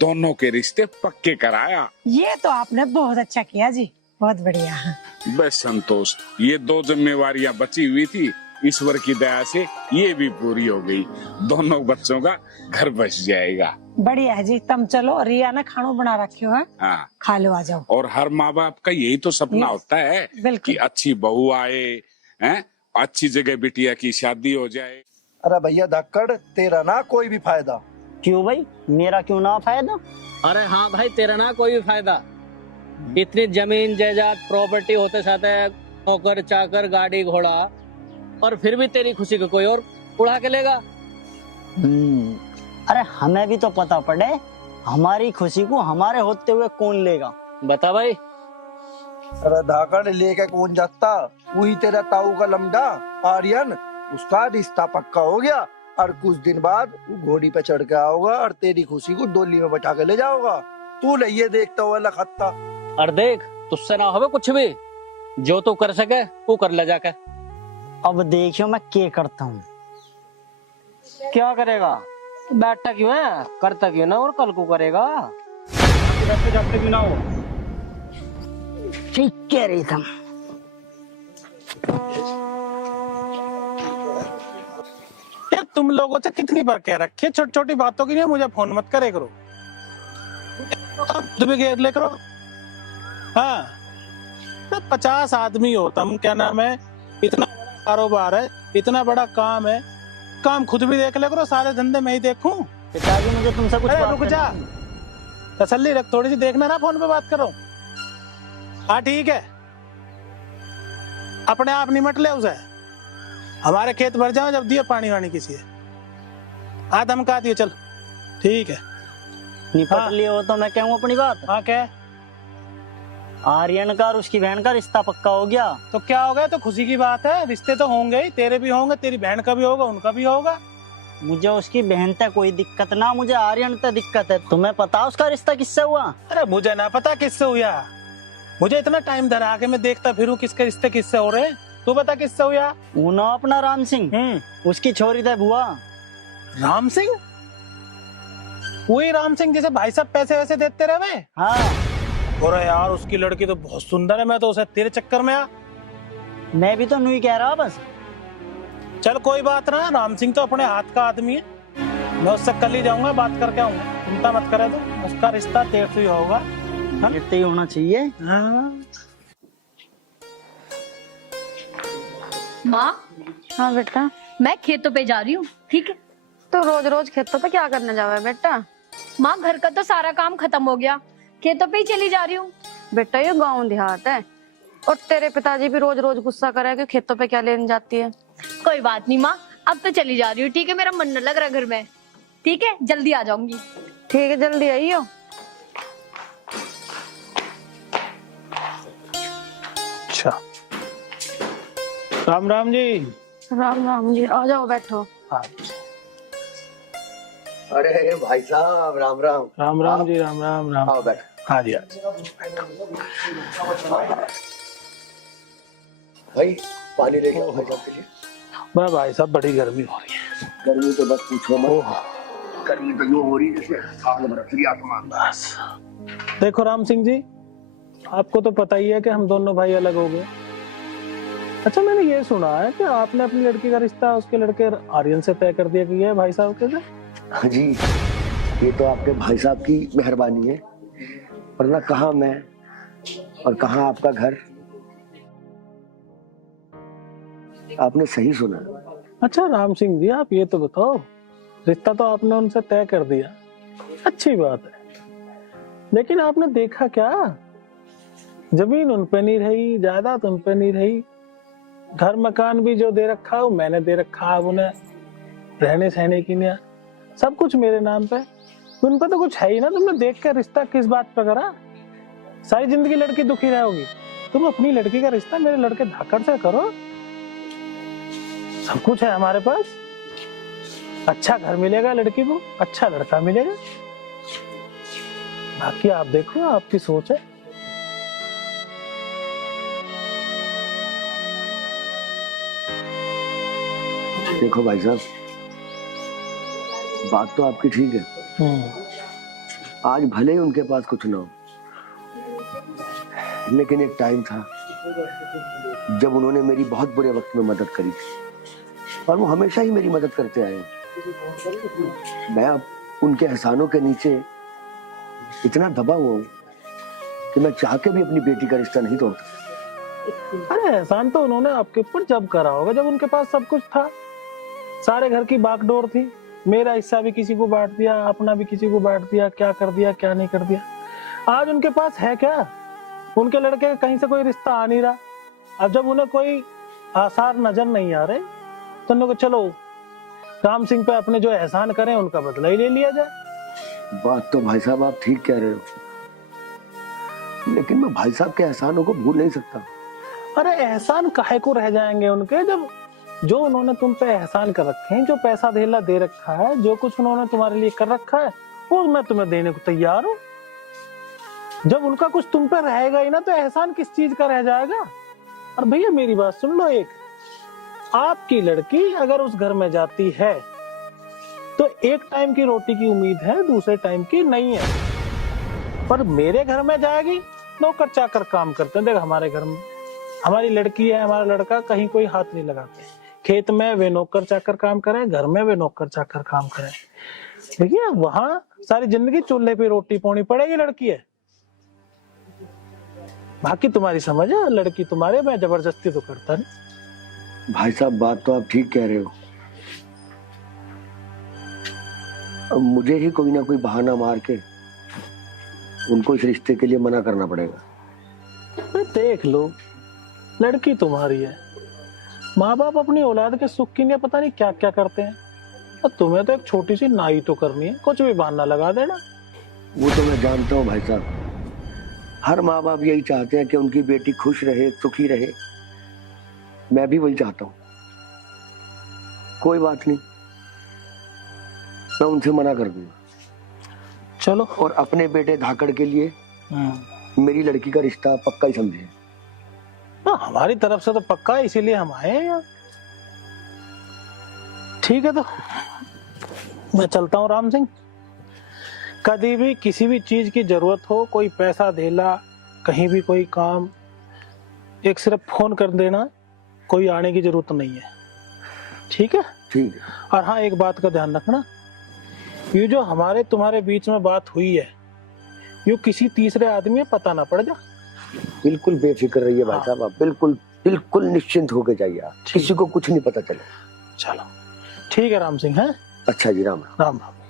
दोनों के रिश्ते पक्के कराया। ये तो आपने बहुत अच्छा किया जी, बहुत बढ़िया। बस संतोष, ये दो जिम्मेवारियां बची हुई थी, ईश्वर की दया से ये भी पूरी हो गई। दोनों बच्चों का घर बस जाएगा। बढ़िया है जी। तुम चलो, रिया ने खानो बना रखियो है, हाँ, खा लो, आ जाओ। और हर माँ बाप का यही तो सपना होता है बिल्कुल। कि अच्छी बहू आए, हैं, अच्छी जगह बिटिया की शादी हो जाए। अरे भैया धक्कड़, तेरा ना कोई भी फायदा। क्यों भाई, मेरा क्यों ना फायदा? अरे हाँ भाई, तेरा ना कोई भी फायदा। इतनी जमीन जायदाद प्रॉपर्टी होते साथ नौकर चाकर गाड़ी घोड़ा, और फिर भी तेरी खुशी को कोई और उड़ा के लेगा। अरे हमें भी तो पता पड़े, हमारी खुशी को हमारे होते हुए कौन लेगा? बता भाई। अरे धाकड़ लेके कौन जाता? वही तेरा ताऊ का लमडा आर्यन, उसका रिश्ता पक्का हो गया और कुछ दिन बाद वो घोड़ी पे चढ़ के आओगा और तेरी खुशी को डोली में बैठा के ले जाओगा। तू नहीं देखता हुआ लखत्ता। और देख, तुझसे ना होवे कुछ भी, जो तू कर सके वो कर ले जाके। अब देखियो मैं क्या करता हूँ। क्या करेगा? बैठा क्यों है, करता क्यों ना, और कल को करेगा। जाते क्यों ना हो? ठीक कह रही तुम। यार तुम लोगों से कितनी बार कह रखे, छोटी छोटी बातों की नहीं मुझे फोन मत करे करो। तुम्हें घेर ले करो। हाँ, 50 आदमी हो तुम, क्या नाम है, इतना बड़ा कारोबार है, इतना बड़ा काम है, काम खुद भी देख ले करो, सारे धंधे मैं ही देखूं। पिताजी मुझे तुमसे कुछ बात रुक जा, करनी है। तसल्ली रख, थोड़ी सी देखना ना, फोन पे बात करो। हाँ ठीक है, अपने आप निमट ले उसे। हमारे खेत भर जाओ जब दिए पानी वानी किसी है। हाँ धमका दियो, चल ठीक है। निपट हाँ। लिए हो तो मैं कहूँ अपनी बात। हाँ क्या? आर्यन का और उसकी बहन का रिश्ता पक्का हो गया। तो क्या हो गया, तो खुशी की बात है, रिश्ते तो होंगे ही, तेरे भी होंगे, तेरी बहन का भी होगा, उनका भी होगा। मुझे उसकी बहन तक कोई दिक्कत ना, मुझे आर्यन तक दिक्कत है। तुम्हें पता उसका रिश्ता किससे हुआ? अरे मुझे ना पता किससे हुआ, मुझे इतना टाइम धरा के मैं देखता फिरूं किसके रिश्ते किससे हो रहे हैं। तू बता किससे हुआ? वो ना अपना राम सिंह, उसकी छोरी थे बुआ। राम सिंह? वही राम सिंह जैसे भाई साहब पैसे वैसे देते रहे? हाँ। अरे यार उसकी लड़की तो बहुत सुंदर है, मैं तो उसे तेरे चक्कर में आ। मैं भी तो नहीं कह रहा बस। चल कोई बात ना, राम सिंह तो अपने हाथ का आदमी है, मैं उससे कल ही जाऊंगा, बात करके आऊंगा, चिंता मत करे तू, उसका रिश्ता तेरे से ही होगा। इतना ही होना चाहिए। हाँ। माँ, हाँ बेटा। मैं खेतों पे जा रही हूँ, ठीक है? तो रोज रोज खेतों पे क्या करने जावे बेटा? माँ, घर का तो सारा काम खत्म हो गया, खेतों पे ही चली जा रही हूँ। बेटा ये गांव देहात है, और तेरे पिताजी भी रोज रोज गुस्सा करे कि खेतों पे क्या लेने जाती है। कोई बात नहीं माँ, अब तो चली जा रही हूँ, ठीक है? मेरा मन न लग रहा घर में, ठीक है? जल्दी आ जाऊंगी। ठीक है, जल्दी आइयो। अच्छा, राम राम जी। राम राम जी, आ जाओ बैठो। हाँ। अरे भाई साहब राम राम। राम राम जी, राम राम। राम। आओ बैठ। हाँ जी। भाई पानी लेके आओ भाई साहब के लिए। मैं भाई साहब बड़ी गर्मी हो रही है। गर्मी तो बस पूछो मत, गर्मी तो यूं हो रही है जैसे आग बरस रही आसमान। बस देखो राम सिंह जी, आपको तो पता ही है कि हम दोनों भाई अलग हो गए। अच्छा, मैंने ये सुना है कि आपने अपनी लड़की का रिश्ता उसके लड़के आर्यन से तय कर दिया कि ये भाई साहब के साथ। हाँ जी, ये तो आपके भाई साहब की मेहरबानी है, वरना कहाँ मैं और कहाँ आपका घर। आपने सही सुना। अच्छा राम सिंह जी, आप ये तो बताओ, रिश्ता तो आपने उनसे तय कर दिया, अच्छी बात है, लेकिन आपने देखा क्या, जमीन उन पे नहीं रही, जायदाद उन पे नहीं रही, घर मकान भी जो दे रखा है वो मैंने दे रखा है, उन्हें रहने सहने की नहीं, सब कुछ मेरे नाम पे, उन पे तो कुछ है ही ना। तुमने देख कर रिश्ता किस बात पे करा? सारी जिंदगी लड़की दुखी रहोगी, तुम अपनी लड़की का रिश्ता मेरे लड़के धाकड़ से करो, सब कुछ है हमारे पास, अच्छा घर मिलेगा लड़की को, अच्छा लड़का मिलेगा, बाकी आप देखो, आपकी सोच है। देखो भाई साहब, बात तो आपकी ठीक है, आज भले ही उनके पास कुछ ना हो, लेकिन एक टाइम था जब उन्होंने मेरी बहुत बुरे वक्त में मदद करी थी, और वो हमेशा ही मेरी मदद करते आए हैं। मैं अब उनके एहसानों के नीचे इतना दबा हुआ हूँ कि मैं चाह के भी अपनी बेटी का रिश्ता नहीं तोड़ता। अरे एहसान तो उन्होंने आपके ऊपर जब करा होगा जब उनके पास सब कुछ था, सारे घर की बागडोर थी, मेरा हिस्सा भी किसी को बांट दिया, अपना भी किसी को बांट दिया, क्या कर दिया क्या नहीं कर दिया। आज उनके पास है क्या? उनके लड़के का कहीं से कोई रिश्ता आ नहीं रहा। अब जब उन्हें कोई आसार नजर नहीं आ रहे तो उन्होंने कहा, चलो राम सिंह पे अपने जो एहसान करें उनका बदला ही ले लिया जाए। बात तो भाई साहब आप ठीक कह रहे हो, लेकिन मैं भाई साहब के एहसानों को भूल नहीं सकता। अरे एहसान काहे को रह जाएंगे उनके, जब जो उन्होंने तुम पे एहसान कर रखे हैं, जो पैसा धेला दे रखा है, जो कुछ उन्होंने तुम्हारे लिए कर रखा है, वो मैं तुम्हें देने को तैयार हूँ। जब उनका कुछ तुम पे रहेगा ही ना तो एहसान किस चीज का रह जाएगा। और भैया मेरी बात सुन लो, एक आपकी लड़की अगर उस घर में जाती है तो एक टाइम की रोटी की उम्मीद है, दूसरे टाइम की नहीं है। पर मेरे घर में जाएगी, नौकर चाकर काम करते हैं। देख हमारे घर में हमारी लड़की है, हमारा लड़का कहीं कोई हाथ नहीं लगाते। खेत में वे नौकर चाकर काम करें, घर में वे नौकर चाकर काम करें। देखिए वहां सारी जिंदगी चूल्हे पे रोटी पानी पड़ेगी लड़की है। बाकी तुम्हारी समझ है, लड़की तुम्हारे, मैं जबरदस्ती तो करता नहीं। भाई साहब बात तो आप ठीक कह रहे हो, अब मुझे ही कोई ना कोई बहाना मार के उनको इस रिश्ते के लिए मना करना पड़ेगा। देख लो, लड़की तुम्हारी है, माँ बाप अपनी औलाद के सुख के लिए पता नहीं क्या क्या करते हैं, और तुम्हें तो एक छोटी सी नाई तो करनी है, कुछ भी बहाना लगा देना। वो तो मैं जानता हूँ भाई साहब, हर माँ बाप यही चाहते हैं कि उनकी बेटी खुश रहे, सुखी रहे। मैं भी वही चाहता हूँ। कोई बात नहीं, मैं उनसे मना कर दूंगा। चलो, और अपने बेटे धाकड़ के लिए मेरी लड़की का रिश्ता पक्का ही समझिए। हमारी तरफ से तो पक्का है, इसीलिए हम आए हैं यार। ठीक है, तो मैं चलता हूँ राम सिंह। कभी भी किसी भी चीज की जरूरत हो, कोई पैसा धेला, कहीं भी कोई काम, एक सिर्फ फोन कर देना, कोई आने की जरूरत नहीं है। ठीक है? ठीक है। और हाँ, एक बात का ध्यान रखना, ये जो हमारे तुम्हारे बीच में बात हुई है, ये किसी तीसरे आदमी में पता ना पड़ जा। बिल्कुल बेफिक्र रहिए भाई साहब, आप बिल्कुल बिल्कुल निश्चिंत होके जाइए, आप किसी को कुछ नहीं पता चले। चलो ठीक है राम सिंह, है? अच्छा जी, राम राम राम।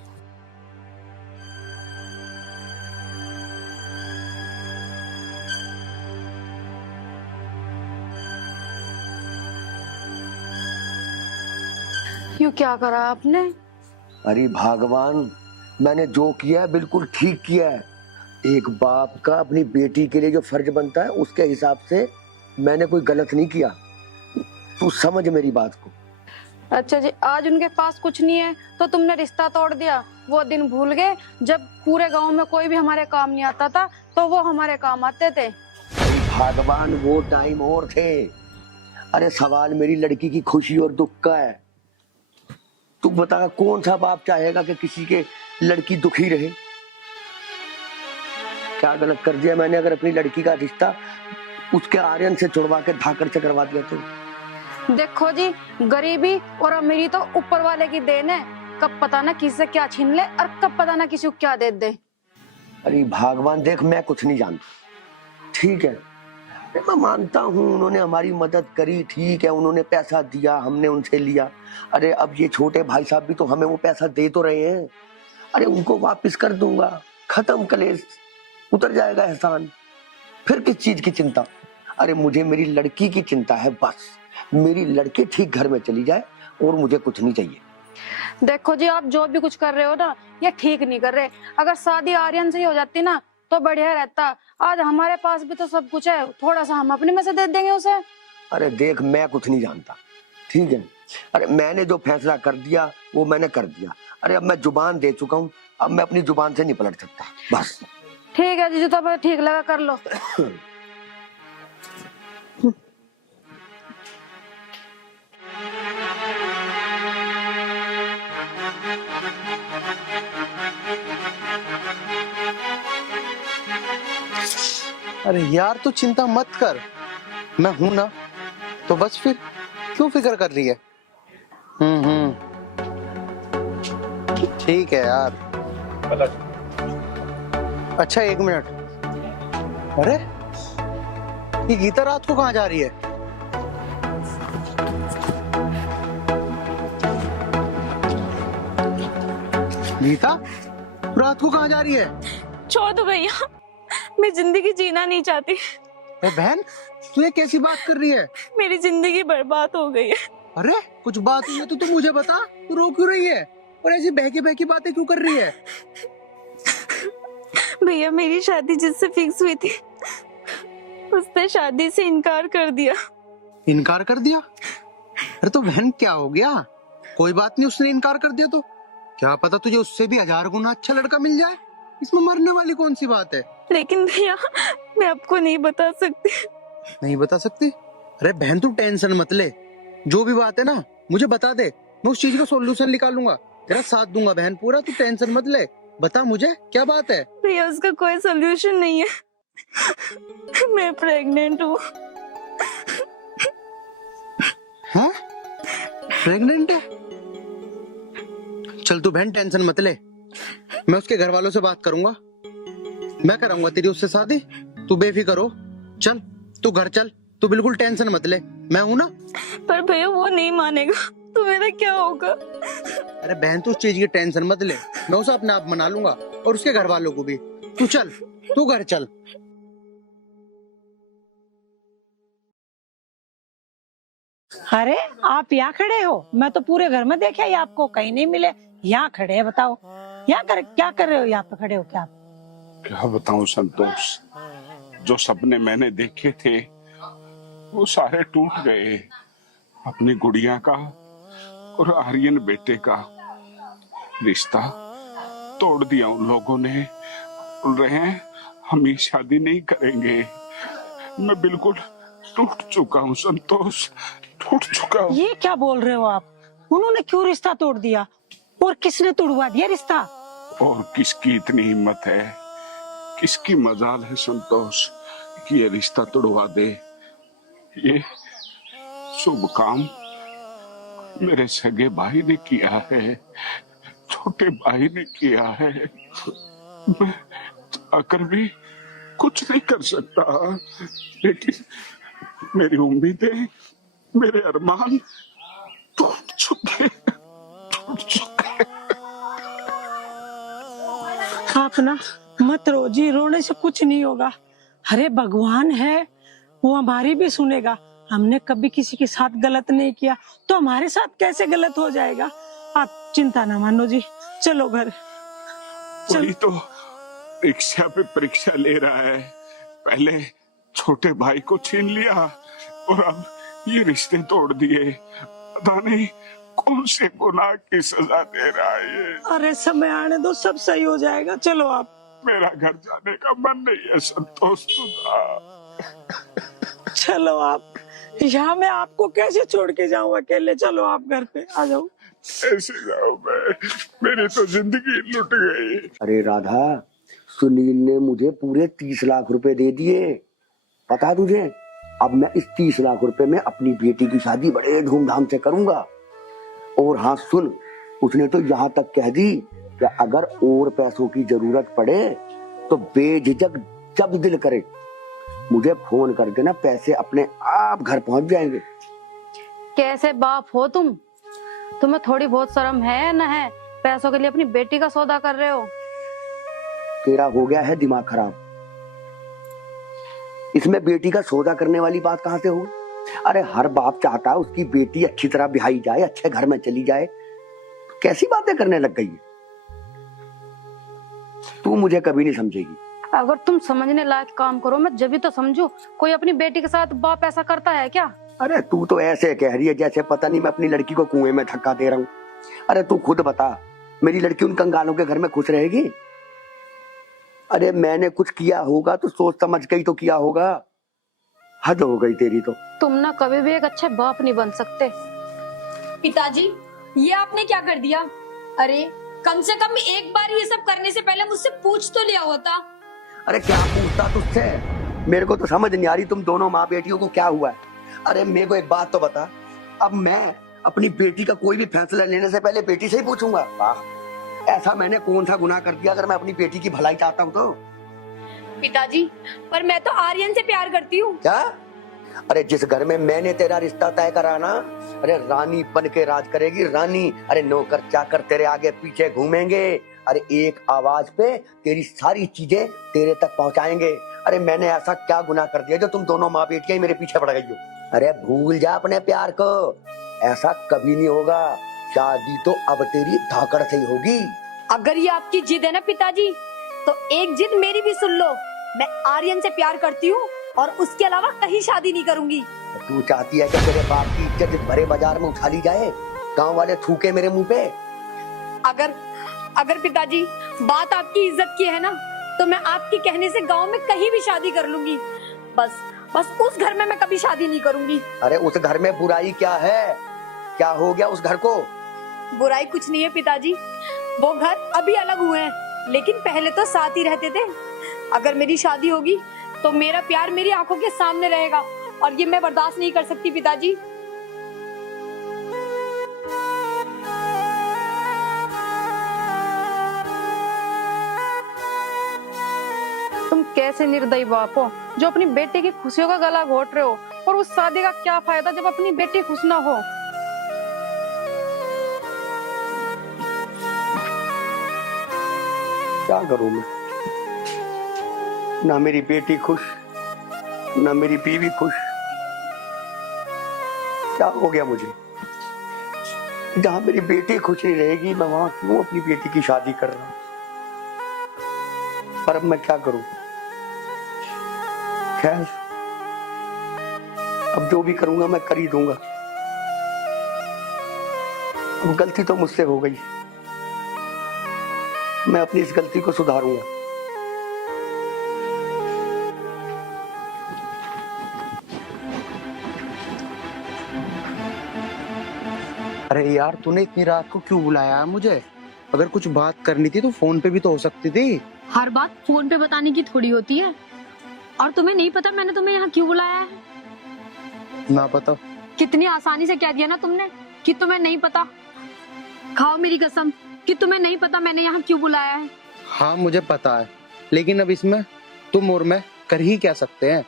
यूं क्या करा आपने? अरे भगवान, मैंने जो किया है बिल्कुल ठीक किया है। एक बाप का अपनी बेटी के लिए जो फर्ज बनता है उसके हिसाब से मैंने कोई गलत नहीं किया। तू समझ मेरी बात को। अच्छा जी, आज उनके पास कुछ नहीं है तो तुमने रिश्ता तोड़ दिया। वो दिन भूल गए जब पूरे गांव में कोई भी हमारे काम नहीं आता था तो वो हमारे काम आते थे। भगवान, वो टाइम और थे। अरे सवाल मेरी लड़की की खुशी और दुख का है। तू बता, कौन सा बाप चाहेगा कि किसी के लड़की दुखी रहे? क्या गलत कर दिया मैंने अगर अपनी लड़की का रिश्ता उसके आर्यन से छुड़वा के धाकड़ से करवा दिया तो? देखो जी, गरीबी और अमीरी तो ऊपर वाले की देन है। कब पता ना किससे क्या छीन ले और कब पता ना किसी को क्या दे दे। अरे भगवान, देख मैं कुछ नहीं जानता, ठीक है? मैं मानता हूँ उन्होंने हमारी मदद करी, ठीक है, उन्होंने पैसा दिया, हमने उनसे लिया। अरे अब ये छोटे भाई साहब भी तो हमें वो पैसा दे तो रहे हैं। अरे उनको वापस कर दूंगा, खत्म कलेश, उतर जाएगा एहसान। फिर किस चीज की चिंता? अरे मुझे मेरी लड़की की चिंता है बस। मेरी लड़की ठीक घर में चली जाए और मुझे कुछ नहीं चाहिए। देखो जी, आप जो भी कुछ कर रहे हो ना, ये ठीक नहीं कर रहे। अगर शादी आर्यन से ही हो जाती ना तो बढ़िया रहता। आज हमारे पास भी तो सब कुछ है, थोड़ा सा हम अपने में से दे देंगे उसे। अरे देख, मैं कुछ नहीं जानता, ठीक है? अरे मैंने जो फैसला कर दिया वो मैंने कर दिया। अरे अब मैं जुबान दे चुका हूँ, अब मैं अपनी जुबान से नहीं पलट सकता, बस। ठीक है जी, जो तब ठीक लगा कर लो। अरे यार, तू चिंता मत कर, मैं हूं ना, तो बस फिर क्यों फिक्र कर रही है? ठीक है यार। अच्छा 1 मिनट। अरे ये गीता रात को कहाँ जा रही है? गीता रात को कहाँ जा रही है? छोड़ दो भैया, मैं जिंदगी जीना नहीं चाहती। अरे बहन तू ये कैसी बात कर रही है? मेरी जिंदगी बर्बाद हो गई है। अरे कुछ बात हुई है तो तू मुझे बता, तू रो क्यों रही है और ऐसी बहकी बातें क्यों कर रही है? भैया मेरी शादी जिससे फिक्स हुई थी उसने शादी से इनकार कर दिया। इनकार कर दिया? अरे तो बहन क्या हो गया? कोई बात नहीं, उसने इनकार कर दिया तो क्या पता तुझे उससे भी 1000 गुना अच्छा लड़का मिल जाए। इसमें मरने वाली कौन सी बात है? लेकिन भैया मैं आपको नहीं बता सकती। नहीं बता सकती? अरे बहन तू टेंशन मत ले, जो भी बात है ना मुझे बता दे, मैं उस चीज का सॉल्यूशन निकालूंगा, तेरा साथ दूंगा बहन पूरा। तू टेंशन मत ले, बता मुझे क्या बात है। भैया उसका कोई सोल्यूशन नहीं है, मैं प्रेग्नेंट हूँ। हाँ प्रेग्नेंट है? चल तू बहन टेंशन मत ले, मैं उसके घर वालों से बात करूंगा, मैं कराऊंगा तेरी उससे शादी। तू बेफिक्र हो, चल तू घर चल, तू बिल्कुल टेंशन मत ले, मैं हूं ना। पर भैया वो नहीं मानेगा तो मेरा क्या होगा? अरे बहन तू उस चीज की टेंशन मत ले, मैं उसे अपने आप मना लूंगा और उसके घर वालों को भी। तू चल, तू घर चल। अरे आप यहाँ खड़े हो? मैं तो पूरे घर में देखा ही आपको, कहीं नहीं मिले। यहाँ खड़े हैं, बताओ क्या कर रहे हो? यहाँ पे खड़े हो क्या आप? क्या बताऊं संतोष, जो सपने मैंने देखे थे वो सारे टूट गए। अपनी गुड़िया का और आर्यन बेटे का रिश्ता तोड़ दिया उन लोगों ने। बोल रहे हैं हम ये शादी नहीं करेंगे। मैं बिल्कुल टूट चुका हूँ संतोष, टूट चुका हूँ। ये क्या बोल रहे हो आप? उन्होंने क्यों रिश्ता तोड़ दिया और किसने तोड़वा दिया रिश्ता? और किसकी इतनी हिम्मत है, किसकी मजाल है संतोष कि ये रिश्ता तोड़वा दे। ये शुभ काम मेरे सगे भाई ने किया है, छोटे भाई ने किया है। मैं आकर भी कुछ नहीं कर सकता, लेकिन मेरी उम्मीदें, मेरे अरमान टूट चुके। आप ना मत रो जी, रोने से कुछ नहीं होगा। अरे भगवान है, वो हमारी भी सुनेगा। हमने कभी किसी के साथ गलत नहीं किया तो हमारे साथ कैसे गलत हो जाएगा? आप चिंता ना मानो जी, चलो घर। वही तो परीक्षा पे परीक्षा ले रहा है, पहले छोटे भाई को छीन लिया और अब ये रिश्ते तोड़ दिए। पता नहीं कौन से गुनाह की सजा दे रहा है ये। अरे समय आने दो, सब सही हो जाएगा। चलो आप। मेरा घर जाने का मन नहीं है संतोष, चलो आप। यहाँ मैं आपको कैसे छोड़ के जाऊँ अकेले? चलो आप घर पे आ जाओ। ऐसे जाऊं मैं? मेरी तो जिंदगी लुट गई। अरे राधा, सुनील ने मुझे पूरे 30 लाख रुपए दे दिए, पता है तुझे? अब मैं इस 30 लाख रुपए में अपनी बेटी की शादी बड़े धूमधाम से करूंगा। और हाँ सुन, उसने तो यहाँ तक कह दी कि अगर और पैसों की जरूरत पड़े तो बेझिझक जब दिल करे मुझे फोन कर देना, पैसे अपने आप घर पहुंच जाएंगे। कैसे बाप हो तुम? तुम्हें थोड़ी बहुत शर्म है न है? पैसों के लिए अपनी बेटी का सौदा कर रहे हो। तेरा हो गया है दिमाग खराब। इसमें बेटी का सौदा करने वाली बात कहां से हो? अरे हर बाप चाहता है उसकी बेटी अच्छी तरह ब्याही जाए, अच्छे घर में चली जाए। कैसी बातें करने लग गई है? तू मुझे कभी नहीं समझेगी। अगर तुम समझने लायक काम करो मैं जब भी तो समझू। कोई अपनी बेटी के साथ बाप ऐसा करता है क्या? अरे तू तो ऐसे कह रही है जैसे पता नहीं मैं अपनी लड़की को कुएं में धक्का दे रहा हूँ। अरे तू खुद बता, मेरी लड़की उन कंगालों के घर में खुश रहेगी? अरे मैंने कुछ किया होगा तो सोच समझ के ही तो किया होगा। हद हो गई तेरी तो। तुम ना कभी भी एक अच्छे बाप नहीं बन सकते। पिताजी ये आपने क्या कर दिया? अरे कम से कम एक बार ये सब करने से पहले मुझसे पूछ तो लिया होता। अरे क्या पूछता तुझसे? मेरे को तो समझ नहीं आ रही तुम दोनों माँ बेटियों को क्या हुआ है। अरे मेरे को एक बात तो बता, अब मैं अपनी बेटी का कोई भी फैसला लेने से पहले बेटी से ही पूछूंगा? वाह, ऐसा मैंने कौन सा गुनाह कर दिया अगर मैं अपनी बेटी की भलाई चाहता हूँ तो? पिताजी, पर मैं तो आर्यन से प्यार करती हूँ। क्या? अरे जिस घर में मैंने तेरा रिश्ता तय करा ना, अरे रानी बन के राज करेगी, रानी। अरे नौकर चाकर तेरे आगे पीछे घूमेंगे, अरे एक आवाज पे तेरी सारी चीजें तेरे तक पहुंचाएंगे। अरे मैंने ऐसा क्या गुनाह कर दिया जो तुम दोनों माँ बेटियां मेरे पीछे पड़ गई हो? अरे भूल जा अपने प्यार को, ऐसा कभी नहीं होगा। शादी तो अब तेरी धाकड़ से ही होगी। अगर ये आपकी जिद है ना पिताजी, तो एक जिद मेरी भी सुन लो। मैं आर्यन से प्यार करती हूँ और उसके अलावा कहीं शादी नहीं करूंगी। तू चाहती है कि तेरे बाप की इज्जत भरे बाजार में उछाली जाए, गांव वाले थूके मेरे मुंह पे? अगर पिताजी बात आपकी इज्जत की है ना, तो मैं आपके कहने से गांव में कहीं भी शादी कर लूंगी। बस उस घर में मैं कभी शादी नहीं करूंगी। अरे उस घर में बुराई क्या है? क्या हो गया उस घर को? बुराई कुछ नहीं है पिताजी, वो घर अभी अलग हुए हैं, लेकिन पहले तो साथ ही रहते थे। अगर मेरी शादी होगी तो मेरा प्यार मेरी आंखों के सामने रहेगा, और ये मैं बर्दाश्त नहीं कर सकती पिताजी। तुम कैसे निर्दयी बाप हो जो अपनी बेटी की खुशियों का गला घोट रहे हो, और उस शादी का क्या फायदा जब अपनी बेटी खुश ना हो। क्या करूं मैं? ना मेरी बेटी खुश, ना मेरी बीवी खुश। क्या हो गया मुझे? जहां मेरी बेटी खुश नहीं रहेगी, मैं वहां क्यों अपनी बेटी की शादी कर रहा हूं? पर अब मैं क्या करूं? खैर, अब जो भी करूंगा मैं कर ही दूंगा। अब गलती तो मुझसे हो गई, मैं अपनी इस गलती को सुधारूंगा। अरे यार, तूने इतनी रात को क्यों बुलाया है मुझे? अगर कुछ बात करनी थी तो फोन पे भी तो हो सकती थी। हर बात फोन पे बताने की थोड़ी होती है। और तुम्हें नहीं पता मैंने तुम्हें यहाँ क्यों बुलाया है? ना पता। कितनी आसानी से कह दिया ना तुमने कि तुम्हें नहीं पता। खाओ मेरी कसम कि तुम्हें नहीं पता मैंने यहाँ क्यों बुलाया है। हाँ मुझे पता है, लेकिन अब इसमें तुम और मैं कर ही क्या सकते हैं?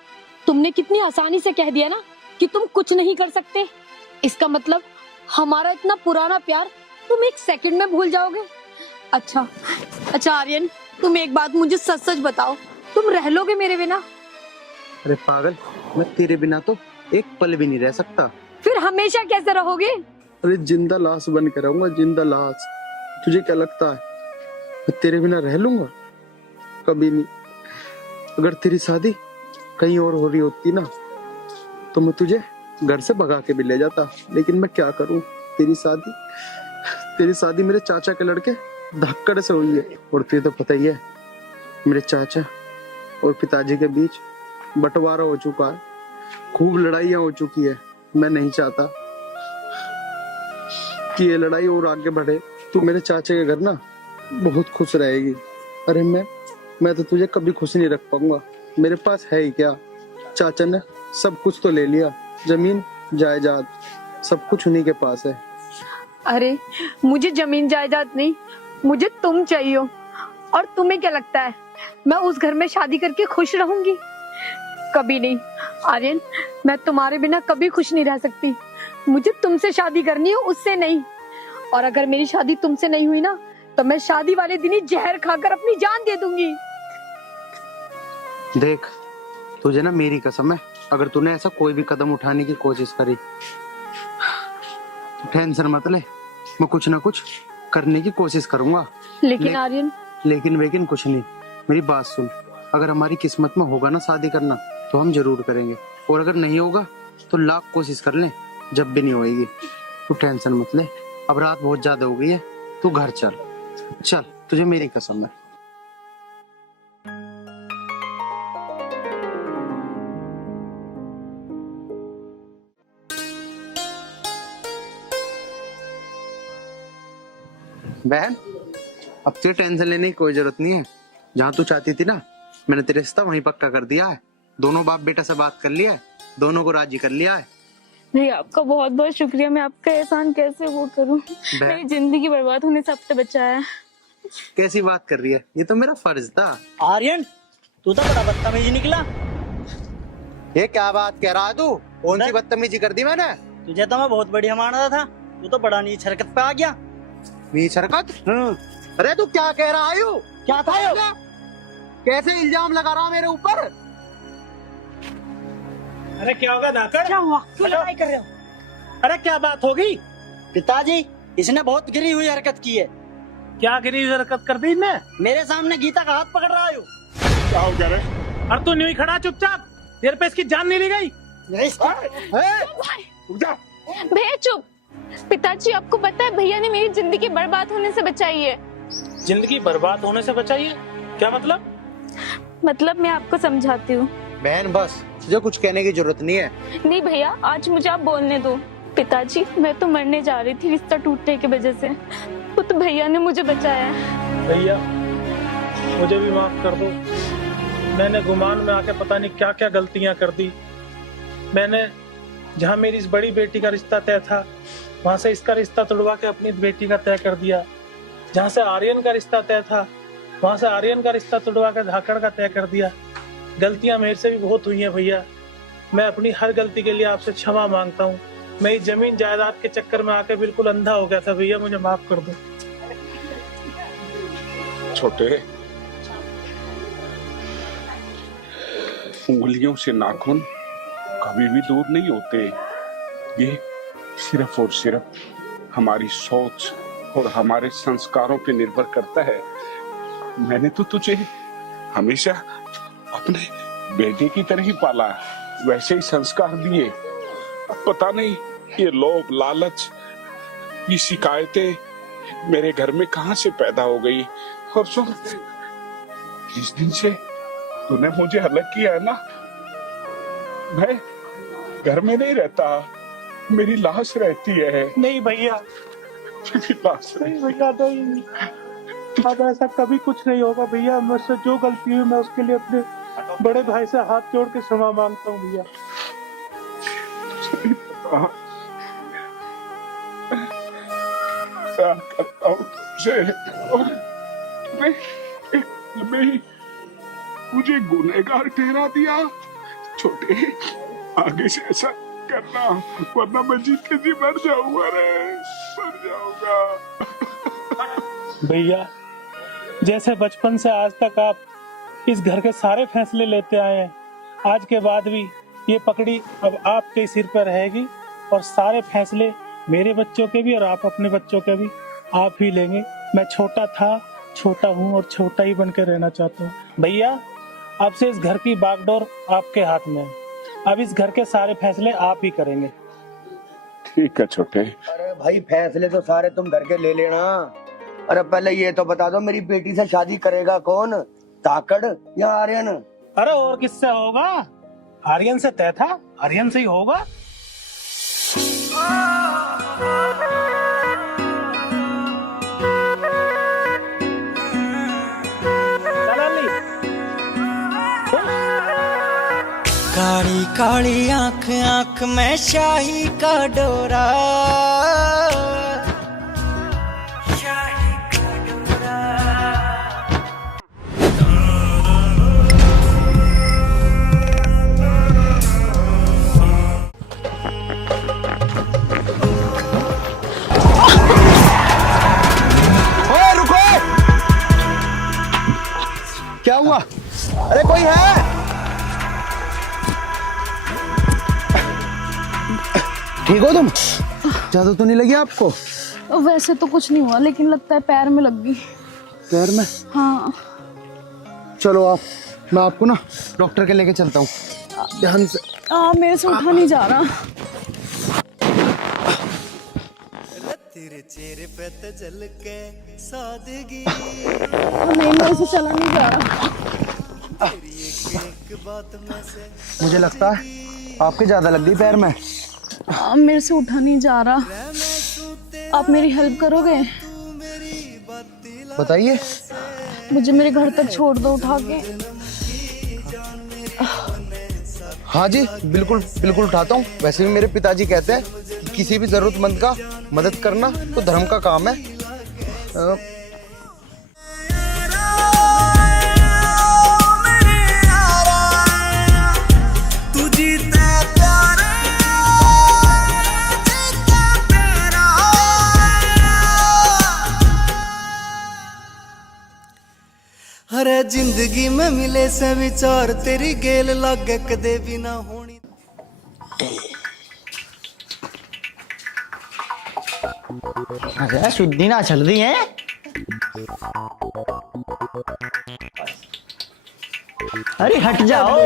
तुमने कितनी आसानी से कह दिया ना कि तुम कुछ नहीं कर सकते। इसका मतलब हमारा इतना पुराना प्यार तुम एक सेकंड में भूल जाओगे। अच्छा आर्यन, तुम एक बात मुझे सच सच बताओ, तुम रह लोगे मेरे बिना? अरे पागल, मैं तेरे बिना तो एक पल भी नहीं रह सकता। फिर हमेशा कैसे रहोगे? अरे जिंदा लाश बन कर रहूंगा, जिंदा लाश। तुझे क्या लगता है मैं तेरे बिना रह लूंगा? कभी नहीं। अगर तेरी शादी कहीं और हो रही होती ना, तो मैं तुझे घर से भगा के भी ले जाता, लेकिन मैं क्या करूं? तेरी शादी मेरे चाचा के लड़के धक्कड़ से हुई है। और तुझे तो पता ही है, मेरे चाचा और पिताजी के बीच बंटवारा हो चुका है, खूब लड़ाइयां हो चुकी है। मैं नहीं चाहता कि ये लड़ाई और आगे बढ़े। तू मेरे चाचा के घर ना बहुत खुश रहेगी। अरे मैं तो तुझे कभी खुश नहीं रख पाऊंगा। मेरे पास है ही क्या? चाचा ने सब कुछ तो ले लिया, जमीन जायदाद सब कुछ उन्हीं के पास है। अरे मुझे जमीन जायदाद नहीं, मुझे तुम चाहिए। और तुम्हें क्या लगता है मैं उस घर में शादी करके खुश रहूंगी? कभी नहीं आर्यन, मैं तुम्हारे बिना कभी खुश नहीं रह सकती। मुझे तुमसे शादी करनी है, उससे नहीं। और अगर मेरी शादी तुमसे नहीं हुई ना, तो मैं शादी वाले दिन ही जहर खाकर अपनी जान दे दूंगी। देख, तुझे ना मेरी कसम है, अगर तूने ऐसा कोई भी कदम उठाने की कोशिश करी, टेंशन मत ले, मैं कुछ ना कुछ करने की कोशिश करूंगा। लेकिन आर्यन, लेकिन कुछ नहीं। मेरी बात सुन, अगर हमारी किस्मत में होगा ना शादी करना, तो हम जरूर करेंगे। और अगर नहीं होगा तो लाख कोशिश कर ले, जब भी नहीं होएगी। तू टेंशन मत ले। अब रात बहुत ज्यादा हो गई है, तू घर चल, तुझे मेरी कसम है। बहन, अब तुझे टेंशन लेने की कोई जरूरत नहीं है। जहाँ तू चाहती थी ना, मैंने तेरा रिश्ता वहीं पक्का कर दिया है। दोनों बाप बेटा से बात कर लिया है, दोनों को राजी कर लिया है। भैया आपका बहुत बहुत शुक्रिया। मैं आपका एहसान कैसे वो करूं। मेरी जिंदगी बर्बाद होने से आपने बचाया। कैसी बात कर रही है, ये तो मेरा फर्ज था। आर्यन तू तो बड़ा बदतमीज निकला। ये क्या बात कह रहा है तू? कौन सी बदतमीजी कर दी मैंने? तुझे तो मैं बहुत बढ़िया मान रहा था, तू तो बड़ा नीच हरकत पे आ गया। नीच हरकत? अरे तू क्या कह रहा है? क्या था यो? कैसे इल्जाम लगा रहा मेरे ऊपर? अरे क्या होगा धाकड़? क्या हुआ? क्यों लड़ाई कर रहे हो? अरे क्या बात होगी? पिताजी इसने बहुत गिरी हुई हरकत की है। क्या गिरी हुई हरकत कर दी इसने? मेरे सामने गीता का हाथ पकड़ रहा है। क्या हो गया रे? और तू नहीं खड़ा चुपचाप? तेरे पे इसकी जान नहीं ली गई? रुक जा। भैया चुप। पिताजी आपको पता है भैया ने मेरी जिंदगी बर्बाद होने से बचाई है। जिंदगी बर्बाद होने से बचाई है? क्या मतलब? मतलब मैं आपको समझाती हूँ। बहन बस, तुझे कुछ कहने की जरूरत नहीं है। नहीं भैया आज मुझे आप बोलने दो। पिताजी मैं तो मरने जा रही थी रिश्ता टूटने की वजह से, वो तो भैया ने मुझे बचाया। भैया मुझे भी माफ कर दो। मैंने गुमान में आके पता नहीं क्या क्या गलतियां कर दी। मैंने जहाँ मेरी इस बड़ी बेटी का रिश्ता तय था वहां से इसका रिश्ता तोड़वा के अपनी बेटी का तय कर दिया। जहाँ से आर्यन का रिश्ता तय था वहां से आर्यन का रिश्ता तोड़वा के धाकड़ का तय कर दिया। गलतियां मेरे से भी बहुत हुई हैं भैया। मैं अपनी हर गलती के लिए आपसे क्षमा मांगता हूँ। मैं इस जमीन जायदाद के चक्कर में आके बिल्कुल अंधा हो गया था भैया, मुझे माफ कर दो। छोटे, उंगलियों से नाखून कभी भी दूर नहीं होते। ये सिर्फ और सिर्फ हमारी सोच और हमारे संस्कारों पे निर्भर करता है। मैंने तो तुझे हमेशा अपने बेटे की तरह ही पाला, वैसे ही संस्कार दिए। अब पता नहीं ये लोभ लालच, ये शिकायतें मेरे घर में कहां से पैदा हो गई। और सुन, जिस दिन से तूने मुझे अलग किया है ना, मैं घर में नहीं रहता, मेरी लाश रहती है। नहीं भैया, मेरी लाश नहीं भैया, नहीं। अब ऐसा कभी कुछ नहीं होगा भैया। मुझसे जो गलती हुई मैं उसके लिए अपने बड़े भाई से हाथ जोड़ के क्षमा मांगता हूँ भैया। प्यार करता हूँ तुझसे और मुझे गुनहगार ठहरा दिया। छोटे, आगे से ऐसा करना वरना मैं जीते जी मर जाऊंगा रे, मर जाऊंगा। भैया जैसे बचपन से आज तक आप इस घर के सारे फैसले लेते आए हैं, आज के बाद भी ये पकड़ी अब आपके सिर पर रहेगी और सारे फैसले मेरे बच्चों के भी और आप अपने बच्चों के भी आप ही लेंगे। मैं छोटा था, छोटा हूँ और छोटा ही बन के रहना चाहता हूँ। भैया अब से इस घर की बागडोर आपके हाथ में है। अब इस घर के सारे फैसले आप ही करेंगे। ठीक है छोटे। अरे भाई फैसले तो सारे तुम घर के ले लेना। अरे पहले ये तो बता दो मेरी बेटी से शादी करेगा कौन, धाकड़ या आर्यन? अरे और किससे होगा? आर्यन से तय था, आर्यन से ही होगा। काली काली आंख आंख में शाही का डोरा, शाही का डोरा। ओए रुको, क्या हुआ? अरे कोई है? ठीक हो तुम? ज्यादा तो नहीं लगी आपको? वैसे तो कुछ नहीं हुआ, लेकिन लगता है पैर में लग गई। पैर में? हाँ। चलो आप, मैं आपको ना डॉक्टर के लेके चलता हूँ, ध्यान से। मेरे से उठा नहीं जा रहा। तेरे चेहरे पे तजल के सादगी, नहीं मेरे से चला नहीं जा रहा। एक बात में से मुझे लगता है आपके ज्यादा लग गई पैर में। मेरे से उठा नहीं जा रहा। आप मेरी हेल्प करोगे? बताइए। मुझे मेरे घर तक छोड़ दो उठा के। हाँ जी, बिल्कुल बिल्कुल उठाता हूँ। वैसे भी मेरे पिताजी कहते हैं कि किसी भी जरूरतमंद का मदद करना तो धर्म का काम है। अरे जिंदगी में मिले से विचार तेरी गेल लागे कदे भी ना होनी। अरे शुद्धि ना चल रही है। अरे हट जाओ,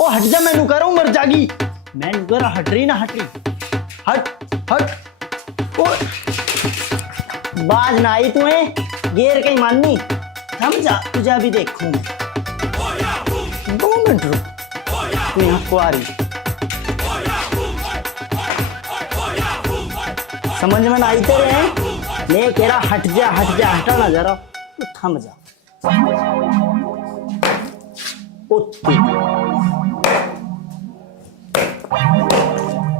ओ हट जा, मैं नुकर हूं, मर जागी। मैं नुकर, हट रही ना, हट रही, हट हट। ओ बाज ना आई तुम्हें, गेर कहीं माननी। समझा, तुझे अभी देखूं। 2 मिनट रुक, तू यहाँ को आ रही, समझ में ना आई तेरे हैं? ले कह रहा हट जा, हट जा, हटा ना जरा, तू थम जा।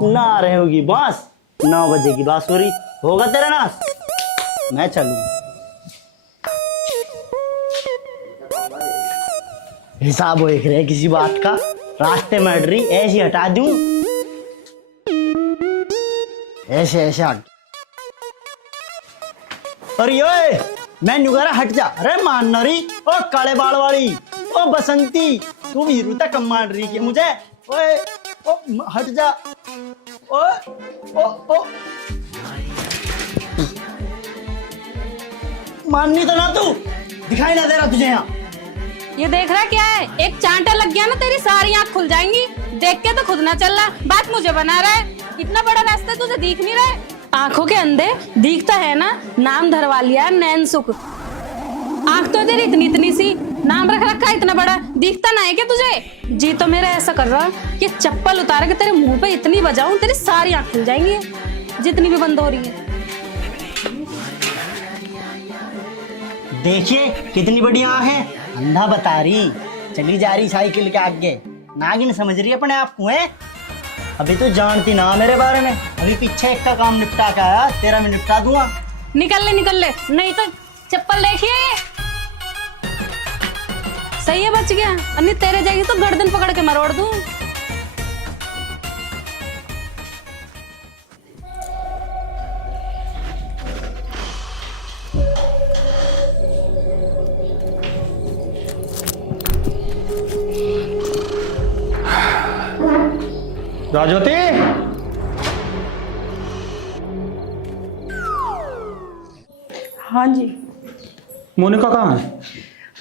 ना रहेगी बांस, 9 बजे की बांसुरी, होगा तेरा नाश। मैं चलूं, हिसाब देख रहे किसी बात का, रास्ते में अड़ रही, ऐसे हटा दूं, ऐसे ऐसे हट। अरे ओए, मैं नुगारा हट जा। अरे मान रही, ओ काले बाल वाली, ओ बसंती, तू हीरू तक कम मान रही है मुझे। ओए ओ हट जा, ओ ओ ओ माननी तो ना तू, दिखाई ना दे रहा तुझे यहाँ। ये देख रहा क्या है? एक चांटा लग गया ना तेरी सारी आँख खुल जाएंगी। देख के तो खुद ना चल रहा, बात मुझे बना रहा है। इतना बड़ा रास्ता तुझे दिख नहीं रहा? आंखों के अंधे, दिखता है ना, नाम धरवा लिया नैन सुख। आंख तो तेरी इतनी इतनी सी, नाम रख रखा इतना बड़ा, दिखता ना है क्या तुझे? जी तो मेरा ऐसा कर रहा कि चप्पल उतार के तेरे मुंह पे इतनी बजाऊं तेरी सारी आँख खुल जाएंगी, जितनी भी बंद हो रही है। देखिए कितनी बड़ी आँख है, अंधा बता रही, चली जा रही साइकिल के आगे, नागिन समझ रही है अपने आप को है। अभी तो जानती ना मेरे बारे में, अभी पीछे एक का काम निपटा के आया, तेरा मैं निपटा दूंगा। निकल ले, नहीं तो चप्पल देखिए। सही है, बच गया। अन्य तेरे जाएगी तो गर्दन पकड़ के मरोड़ दूं। राजवती, हाँ जी। मोनिका कहाँ है?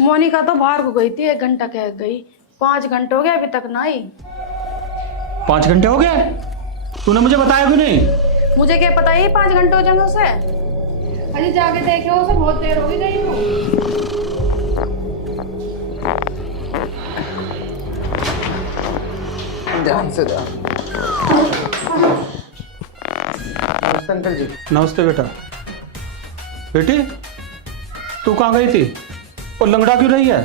मोनिका तो बाहर को गई थी, 1 घंटा कह गई, 5 घंटे हो गए अभी तक ना आई। 5 घंटे हो गए? तूने मुझे बताया क्यों नहीं? मुझे क्या पता ही 5 घंटे हो जाएंगे उसे। अजी जाके देखे उसे, बहुत देर हो गई गई को। ध्यान से ध्यान। अंकल जी। नमस्ते बेटा। बेटी, तू कहाँ गई थी और लंगड़ा क्यों रही है?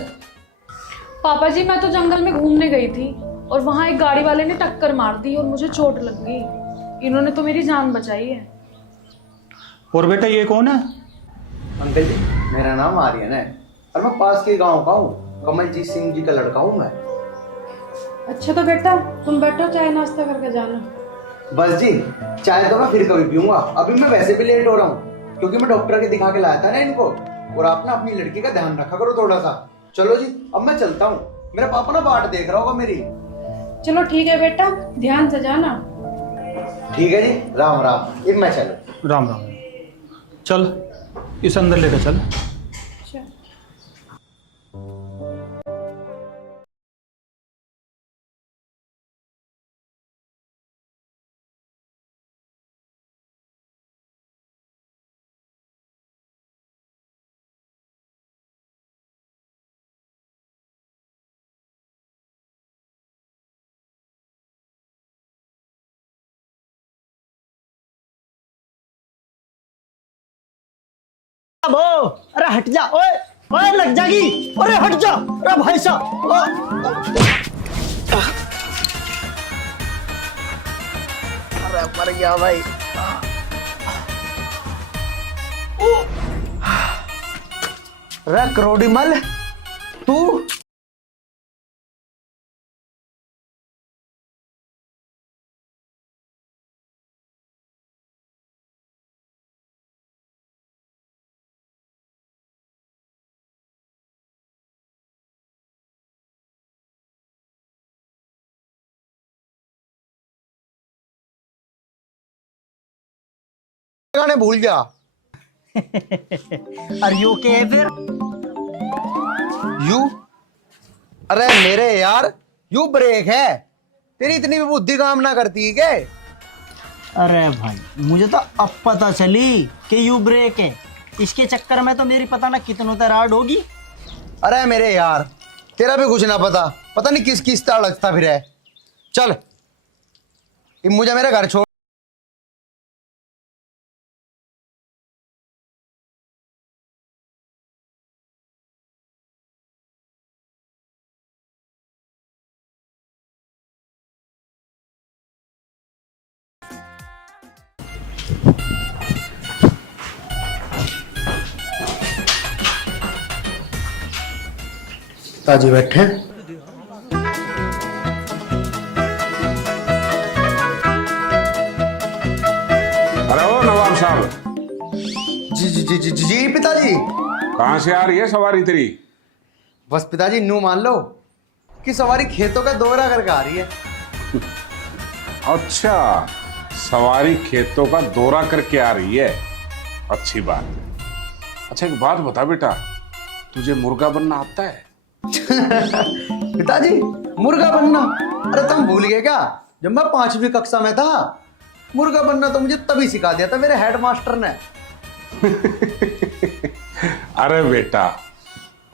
पापा जी, मैं तो जंगल में घूमने गई थी और वहां एक गाड़ी वाले ने टक्कर मार दी और मुझे चोट लग गई। इन्होंने तो मेरी जान बचाई है। और बेटा ये कौन है? अंकल जी, मेरा नाम आर्यन है और मैं पास के गांव का हूँ, कमलजीत सिंह जी का लड़का हूँ मैं। अच्छा तो बेटा तुम बैठो, चाय नाश्ता करके जाना। बस जी, चाय तो मैं फिर कभी पीऊंगा, अभी मैं वैसे भी लेट हो रहा हूँ क्योंकि मैं डॉक्टर के दिखा के लाया था ना इनको। और आप ना अपनी लड़की का ध्यान रखा करो थोड़ा सा। चलो जी, अब मैं चलता हूँ, मेरा पापा ना बाट देख रहा होगा मेरी। चलो ठीक है बेटा, ध्यान से जाना। ठीक है जी, राम राम। अब मैं चलूं। राम राम। चल इस अंदर लेकर चल। अब अरे हट जा, ओए ओए लग जाएगी, अरे हट जा, अरे भाई साहब। अरे मर गया भाई। रे करोड़ीमल तू गाने भूल गया। और यू के फिर यू अरे मेरे यार यू ब्रेक है। तेरी इतनी भी बुद्धि काम ना करती है क्या? अरे भाई मुझे तो अब पता चली कि यू ब्रेक है। इसके चक्कर में तो मेरी पता ना कितनों तराड़ होगी। अरे मेरे यार तेरा भी कुछ ना पता, पता नहीं किस किस तरह लगता फिर है। चल मुझे मेरे घर छोड़। ताजी बैठे। अरे ओ नवाब साहब। जी जी जी जी जी पिताजी। कहाँ से आ रही है सवारी तेरी? बस पिताजी न्यू मान लो कि सवारी खेतों का दौरा करके आ रही है। अच्छा, सवारी खेतों का दौरा करके आ रही है, अच्छी बात। अच्छा एक बात बता बेटा, तुझे मुर्गा बनना आता है? पिताजी मुर्गा बनना? अरे तुम भूल गए क्या? जब मैं 5वीं कक्षा में था, मुर्गा बनना तो मुझे तभी सिखा दिया था मेरे हेडमास्टर ने। अरे बेटा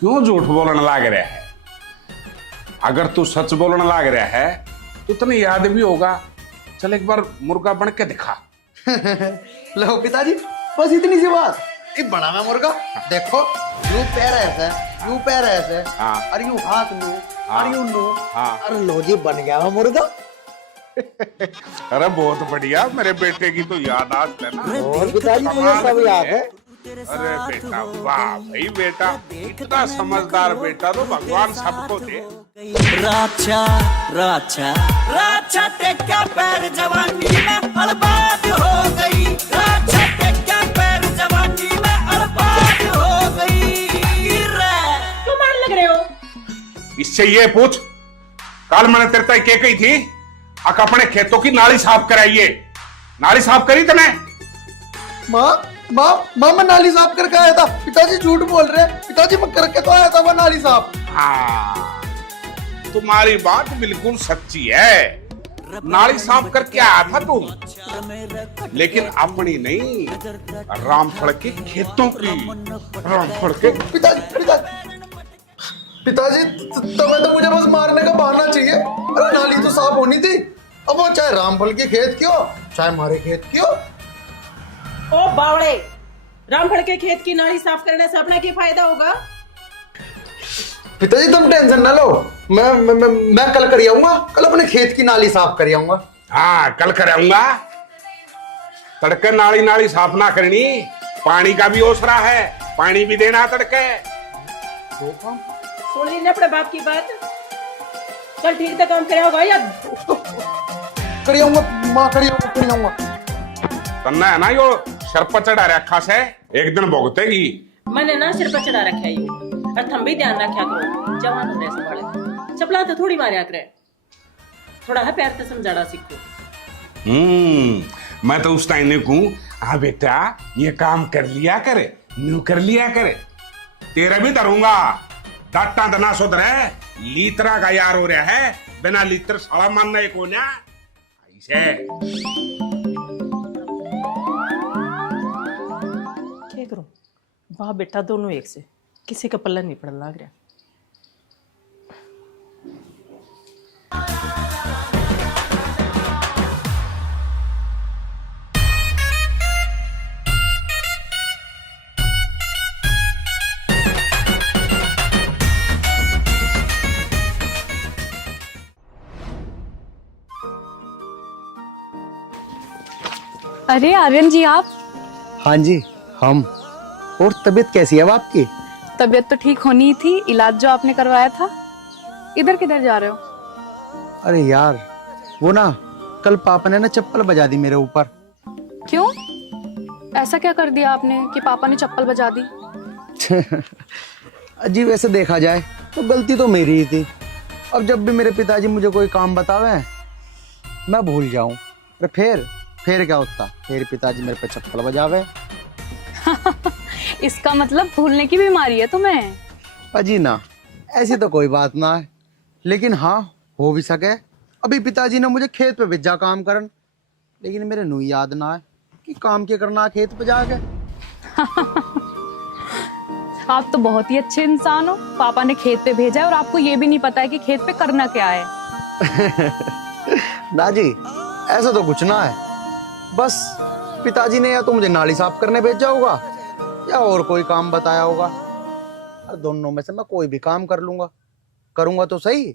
क्यों झूठ बोलने लाग रहा है? अगर तू सच बोलने लाग रहा है तो तुम्हें याद भी होगा। चल एक बार मुर्गा बन के दिखा। लो पिताजी बस इतनी सी बात। ये बना मैं मुर्गा, देखो यूं पैर ऐसे, यूं पैर ऐसे, हाँ। और यूं हाथ नु, हाँ। और यूं नु, हाँ। और लो जी बन गया मैं मुर्गा। अरे बहुत बढ़िया, मेरे बेटे की तो याद आज है ना। और पिताजी मुझे सब याद है। अरे बेटा वाह भाई बेटा, इतना समझदार बेटा तो भगवान सबको दे। राचा राचा राचा टेक्का पैर जवानी में बर्बाद हो गई। राचा टेक्का पैर जवानी में बर्बाद हो गई। क्यों मार लग रहे हो? इससे ये पूछ, कल मैंने तेरे तक क्या कही थी? अक अपने खेतों की नाली साफ कराइए। नाली साफ करी तने? माँ माँ माँ मैं नाली साफ करके आया था। पिताजी झूठ बोल रहे हैं। पिताजी मैं करके तो आया था वो नाली साफ। हाँ, तुम्हारी बात बिल्कुल सच्ची है। नाली साफ करके आया था तुम, लेकिन अपनी नहीं, रामफल के खेतों की। रामफल के पिताजी पिताजी पिताजी तुम्हें तो मुझे बस मारने का बहाना चाहिए। अरे नाली तो साफ होनी थी। अब वो चाहे रामफल के खेत की हो चाहे हमारे खेत की हो। ओ बावड़े, रामफल के खेत की नाली साफ करने से अपना क्या फायदा होगा? पिताजी तुम टेंशन ना लो, मैं कल कर आऊंगा। कल अपने खेत की नाली साफ कर आऊंगा। हाँ कल कराऊंगा। तड़के नाली नाली साफ ना करनी, पानी का भी ओसरा है, पानी भी देना तड़के। सुन ली ना अपने बाप की बात। कल ठीक से काम करे होगा या कर आऊंगा माँ, कर आऊंगा। तन्ना है ना यो सर पर चढ़ा रखा से, एक दिन भुगतेगी। मैंने ना सिर पर चढ़ा रखा है ये, और तुम भी ध्यान रखा करो। जवान होने से बड़े चपला तो थोड़ी मारे करे, थोड़ा है प्यार से समझाना सीखो। मैं तो उस टाइम ने कहूं, हाँ बेटा ये काम कर लिया करे, न्यू कर लिया करे। तेरा भी धरूंगा, डाटा दना सुधरे। लीतरा का यार हो रहा है, बिना लीतर साला मानना एक होना ऐसे। क्या करूं, बाप बेटा दोनों एक से, किसी का पल्ला नहीं पड़ने लग रहा। अरे आर्यन जी आप? हाँ जी हम। और तबीयत कैसी है अब आपकी? तबीयत तो ठीक होनी ही थी, इलाज जो आपने करवाया था। इधर किधर जा रहे हो? अरे यार वो ना कल पापा ने ना चप्पल बजा दी मेरे ऊपर। क्यों? ऐसा क्या कर दिया आपने कि पापा ने चप्पल बजा दी? अजी वैसे देखा जाए तो गलती तो मेरी ही थी। अब जब भी मेरे पिताजी मुझे कोई काम बतावे मैं भूल जाऊं, अरे फिर क्या होता, फिर पिताजी मेरे पे चप्पल बजावे। इसका मतलब भूलने की बीमारी है तुम्हें? अजी ना ऐसी तो कोई बात ना है, लेकिन हाँ हो भी सके। अभी पिताजी ने मुझे खेत पे भेजा काम करन, लेकिन मेरे नू याद ना है कि काम क्या करना है खेत पे जाके। आप तो बहुत ही अच्छे इंसान हो। पापा ने खेत पे भेजा है और आपको ये भी नहीं पता है कि खेत पे करना क्या है। ना जी ऐसा तो कुछ ना है, बस पिताजी ने या तो मुझे नाली साफ करने भेजा होगा या और कोई काम बताया होगा। दोनों में से मैं कोई भी काम कर लूंगा, करूंगा तो सही,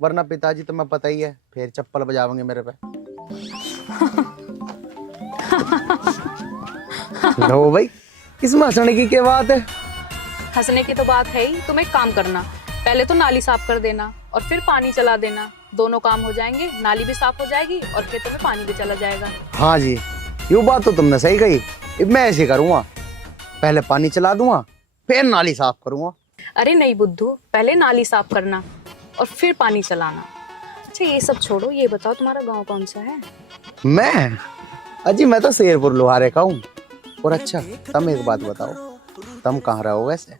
वरना पिताजी तो मैं पता ही है फिर चप्पल बजावेंगे मेरे पे। लो भाई इसमें हंसने की क्या बात है? हंसने की तो बात है ही। तुम एक काम करना, पहले तो नाली साफ कर देना और फिर पानी चला देना। दोनों काम हो जाएंगे, नाली भी साफ हो जाएगी और खेतों में पानी भी चला जाएगा। हाँ जी ये बात तो तुमने सही कही। अब मैं ऐसे करूंगा, पहले पानी चला दूंगा फिर नाली साफ करूंगा। अरे नहीं बुद्धू, पहले नाली साफ करना और फिर पानी चलाना। अच्छा ये सब छोड़ो, ये बताओ तुम्हारा गांव कौन सा है? मैं अजी मैं तो शेरपुर लोहारे का हूँ। और अच्छा तुम एक बात बताओ, तुम कहाँ रहो वैसे?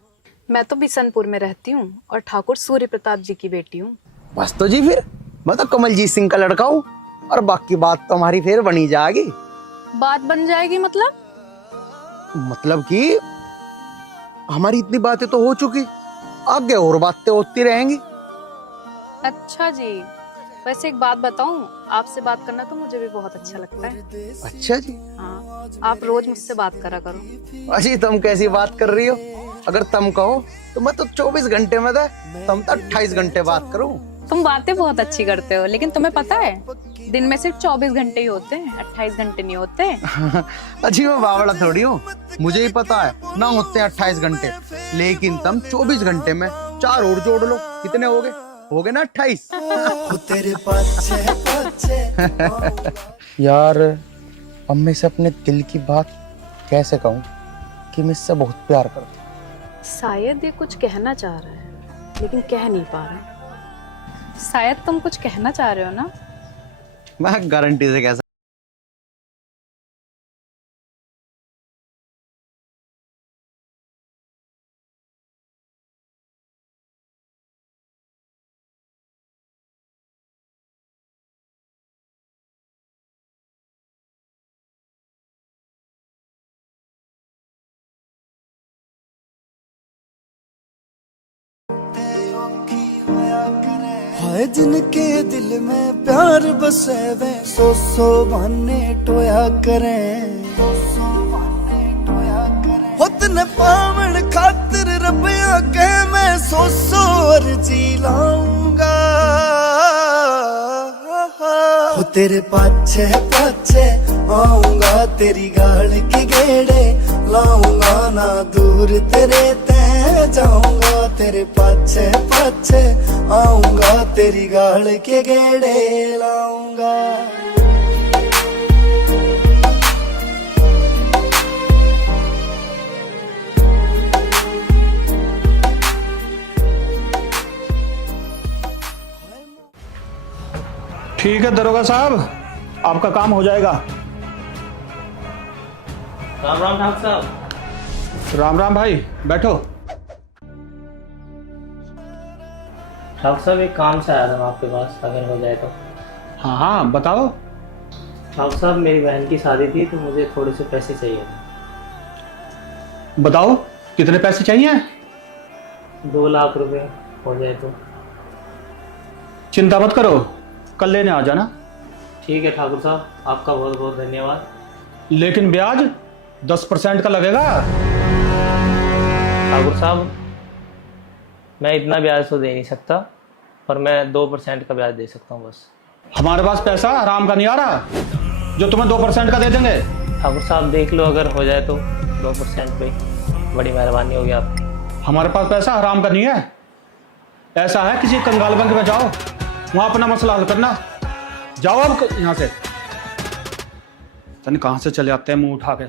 मैं तो बिशनपुर में रहती हूँ और ठाकुर सूर्य प्रताप जी की बेटी हूँ। बस तो जी फिर मैं तो कमलजीत सिंह का लड़का हूँ और बाकी बात तो हमारी फिर बनी जाएगी। बात बन जाएगी मतलब? मतलब कि हमारी इतनी बातें तो हो चुकी, आगे और बातें होती रहेंगी। अच्छा जी, वैसे एक बात बताऊं, आपसे बात करना तो मुझे भी बहुत अच्छा लगता है। अच्छा जी? हाँ, आप रोज मुझसे बात करा करो। अजी तुम कैसी बात कर रही हो? अगर तुम कहो तो मैं तो 24 घंटे में था, तुम तो 28 घंटे बात करूं। तुम बातें बहुत अच्छी करते हो, लेकिन तुम्हें पता है दिन में सिर्फ 24 घंटे ही होते हैं, 28 घंटे नहीं होते। अजी मैं बावड़ा थोड़ी हूँ, मुझे ही पता है ना होते हैं 28 घंटे, लेकिन तुम 24 घंटे में 4 और जोड़ लो, कितने हो गए ना 28। यार अम्मी से अपने दिल की बात कैसे कहूँ कि मैं इससे बहुत प्यार करता हूँ। शायद ये कुछ कहना चाह रहा है लेकिन कह नहीं पा रहा। शायद तुम कुछ कहना चाह रहे हो ना? मैं गारंटी से कह सकता। हाय जिनके दिल में प्यार बसे वे सौ बहाने टोया करें, होतन पावन खातिर रबिया के मैं सौ अर्जी लाऊंगा। हो तेरे पाछे पाछे आऊंगा, तेरी गाल की गेड़े लाऊंगा, ना दूर तेरे ते जाऊंगा, तेरे पाछे पाछे आऊंगा, तेरी गाल के गेड़े लाऊंगा। ठीक है दरोगा साहब, आपका काम हो जाएगा। राम राम ठाकुर साहब। राम राम भाई, बैठो। ठाकुर साहब एक काम से आया था मैं आपके पास, अगर हो जाए तो। हाँ हाँ बताओ। ठाकुर साहब मेरी बहन की शादी थी तो मुझे थोड़े से पैसे चाहिए थे। बताओ कितने पैसे चाहिए? 2 लाख रुपए हो जाए तो। चिंता मत करो, कल लेने आ जाना। ठीक है ठाकुर साहब, आपका बहुत बहुत धन्यवाद। लेकिन ब्याज 10% का लगेगा। ठाकुर साहब मैं इतना ब्याज तो दे नहीं सकता, पर मैं 2% का ब्याज दे सकता हूँ बस। हमारे पास पैसा आराम का नहीं आ रहा। जो तुम्हें 2% का दे देंगे। ठाकुर साहब देख लो, अगर हो जाए तो 2% पे, बड़ी मेहरबानी होगी आपकी। हमारे पास पैसा हराम का नहीं है। ऐसा है किसी कंगाल बैंक में जाओ, वहां अपना मसला हल करना। जाओ अब यहाँ से। कहां से चले आते हैं मुंह उठा के।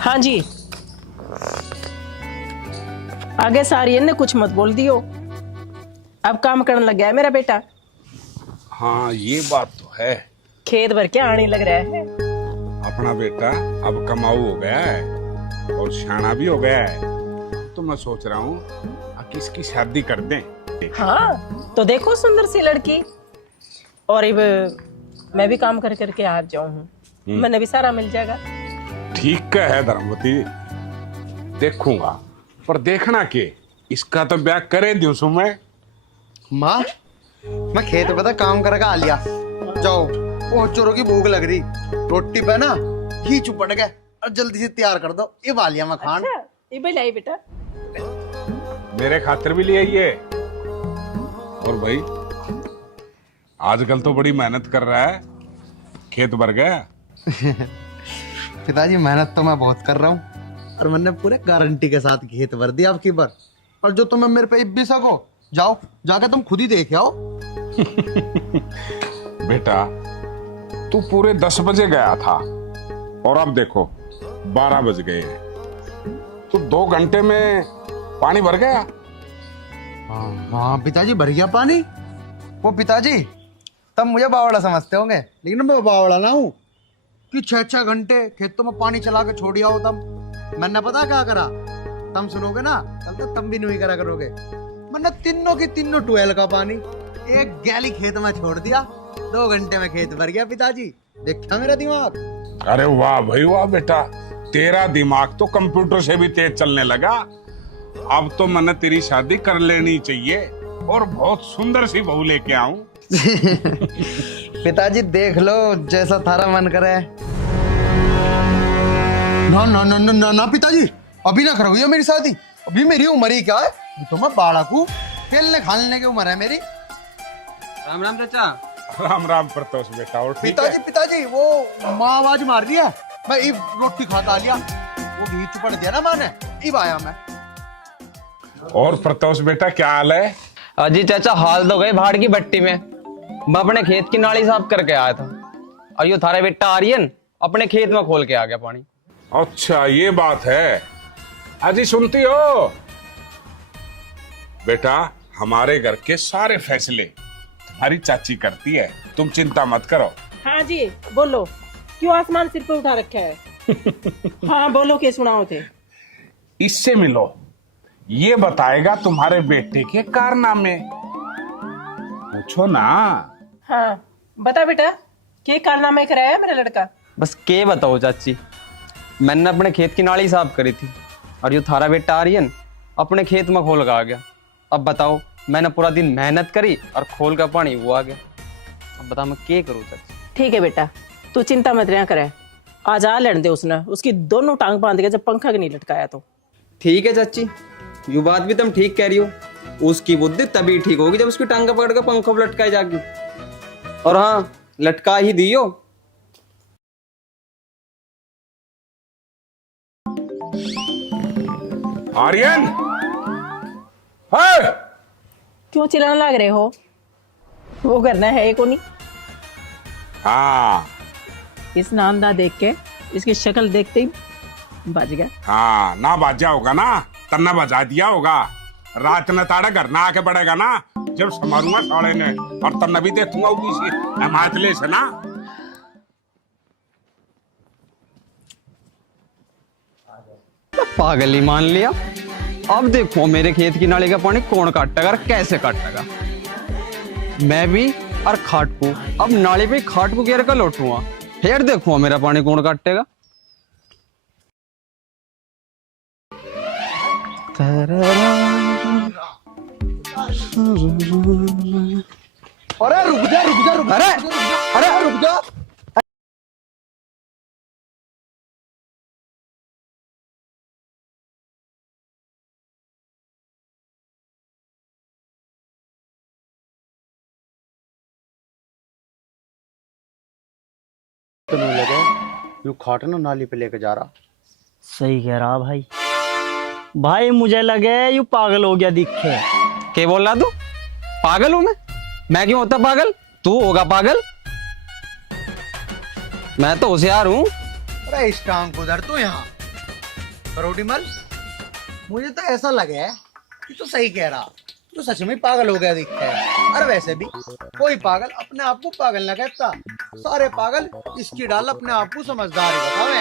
हाँ जी, आगे सारियन ने कुछ मत बोल दियो। अब काम करने लग गया है मेरा बेटा। हाँ ये बात तो है। खेत भर के आने लग रहा है। अपना बेटा अब कमाऊ हो गया है और सियाना भी हो गया है, तो मैं सोच रहा हूँ कि इसकी शादी कर दें। हाँ तो देखो सुंदर सी लड़की, और अब मैं भी काम कर करके आ जाऊँ हूँ, मैंने भी सारा मिल जाएगा। ठीक है धर्मवती, देखूंगा, पर देखना के इसका तो ब्याह करे दूं सु मैं। माँ मैं खेत पे था काम करके आ लिया। जाओ, वो चोरों की भूख लग रही, रोटी पे ना घी चुपड़ गए और जल्दी से तैयार कर दो, ये वालिया मैं खान। अच्छा, ये भी लाई बेटा, मेरे खातिर भी ले आइए। और भाई आजकल तो बड़ी मेहनत कर रहा है, खेत भर गया। पिताजी मेहनत तो मैं बहुत कर रहा हूँ और मैंने पूरे गारंटी के साथ खेत भर दिया आपकी बार। और जो तुम्हें मेरे पे इब भी सको, जाओ जाके तुम खुद ही देख आओ। बेटा तू पूरे 10 बजे गया था और अब देखो 12 बज गए हैं, तो 2 घंटे में पानी भर गया। हाँ पिताजी भर गया पानी। वो पिताजी तब मुझे बावड़ा समझते होंगे, लेकिन मैं बावड़ा ना हूँ कि 6-6 घंटे खेतों में पानी चला के छोड़ आओ। तब मैंने पता क्या करा, तुम सुनोगे ना कल तो तुम भी नहीं करा करोगे। मैंने तीनों की तीनों ट्वेल का पानी एक गैली खेत में छोड़ दिया, 2 घंटे में खेत भर गया। पिताजी देखा मेरा दिमाग। अरे वाह भाई वाह बेटा, तेरा दिमाग तो कंप्यूटर से भी तेज चलने लगा। अब तो मैंने तेरी शादी कर लेनी चाहिए और बहुत सुंदर सी बहू लेके आऊं। पिताजी देख लो जैसा थारा मन करे। ना ना ना ना ना, ना पिताजी अभी ना करोगे मेरी शादी। अभी मेरी उम्र ही क्या है, तो मैं बाड़ा को खेलने खालने की उम्र है मेरी। राम राम चाचा। राम राम प्रतोष बेटा। और ठीक पिताजी है? पिताजी वो माँ आवाज मार रही है, मैं इब रोटी खाता लिया, वो भी चुपड़ दिया ना माँ ने, इब आया मैं। और प्रतोष बेटा क्या हाल है? अजी चाचा हाल तो गए भाड़ की भट्टी में। मैं अपने खेत की नाली साफ करके आया था और यो थारे बेटा आर्यन अपने खेत में खोल के आ गया पानी। अच्छा ये बात है। अजी सुनती हो बेटा, हमारे घर के सारे फैसले तुम्हारी चाची करती है, तुम चिंता मत करो। हाँ जी बोलो, क्यों आसमान सिर पे उठा रखा है? हाँ बोलो, क्या सुनाओ थे? इससे मिलो, ये बताएगा तुम्हारे बेटे के कारनामे। पूछो ना। हाँ बता बेटा, क्या कारनामे कराया मेरा लड़का? बस के बताओ चाची, मैंने अपने खेत की नाली साफ करी थी और यो थारा बेटा आर्यन अपने खेत में खोल के आ गया। अब बताओ, मैंने पूरा दिन मेहनत करी और खोल का पानी वो आ गया। अब बता मैं क्या करूँ चाची? ठीक है बेटा, तू चिंता मत रहा करे, आज आ लेने दे उसने, उसकी दोनों टांग बांध के जब पंखा के नहीं लटकाया तो। ठीक है चाची, ये बात भी तुम ठीक कह रही हो। उसकी बुद्धि तभी ठीक होगी जब उसकी टांग पकड़ कर पंखों पर लटकाई जाएगी। और हाँ, लटका ही दियो। आर्यन, है? क्यों चिल्लाने लग रहे हो? वो करना है को नहीं। हाँ इस नामदा देख के, इसकी शक्ल देखते ही बज गया। हाँ ना बाजा होगा ना, तन्ना बजा दिया होगा। रात ने ताड़ा घर ना आके पड़ेगा ना, जब समारूंगा साड़े ने, और तन्ना भी देखूंगा हिमाचले से ना। पागल ही मान लिया। अब देखो मेरे खेत की नाली का पानी कौन काटेगा और कैसे काटेगा। मैं भी और खाट को अब नाली पे खाट को घेर कर लौटूंगा, फिर देखूंगा मेरा पानी कौन काटेगा। अरे रुक जा रुक जा रुक जा, अरे रुक जा। तो नहीं लगे यू खाट ना नाली पे लेके जा रहा। सही कह रहा भाई। भाई मुझे लगे यू पागल हो गया दिखे। क्या बोल रहा तू? पागल हूं मैं क्यों होता पागल? तू होगा पागल। मैं तो होशियार हूँ। अरे इस टांग को धर तू यहाँ करोड़ी मल। मुझे तो ऐसा लगे कि तू सही कह रहा, तू सच में पागल हो गया दिखता है। अरे वैसे भी कोई पागल अपने आप को पागल ना कहता, सारे पागल इसकी डाल अपने आप को समझदार ही बतावे।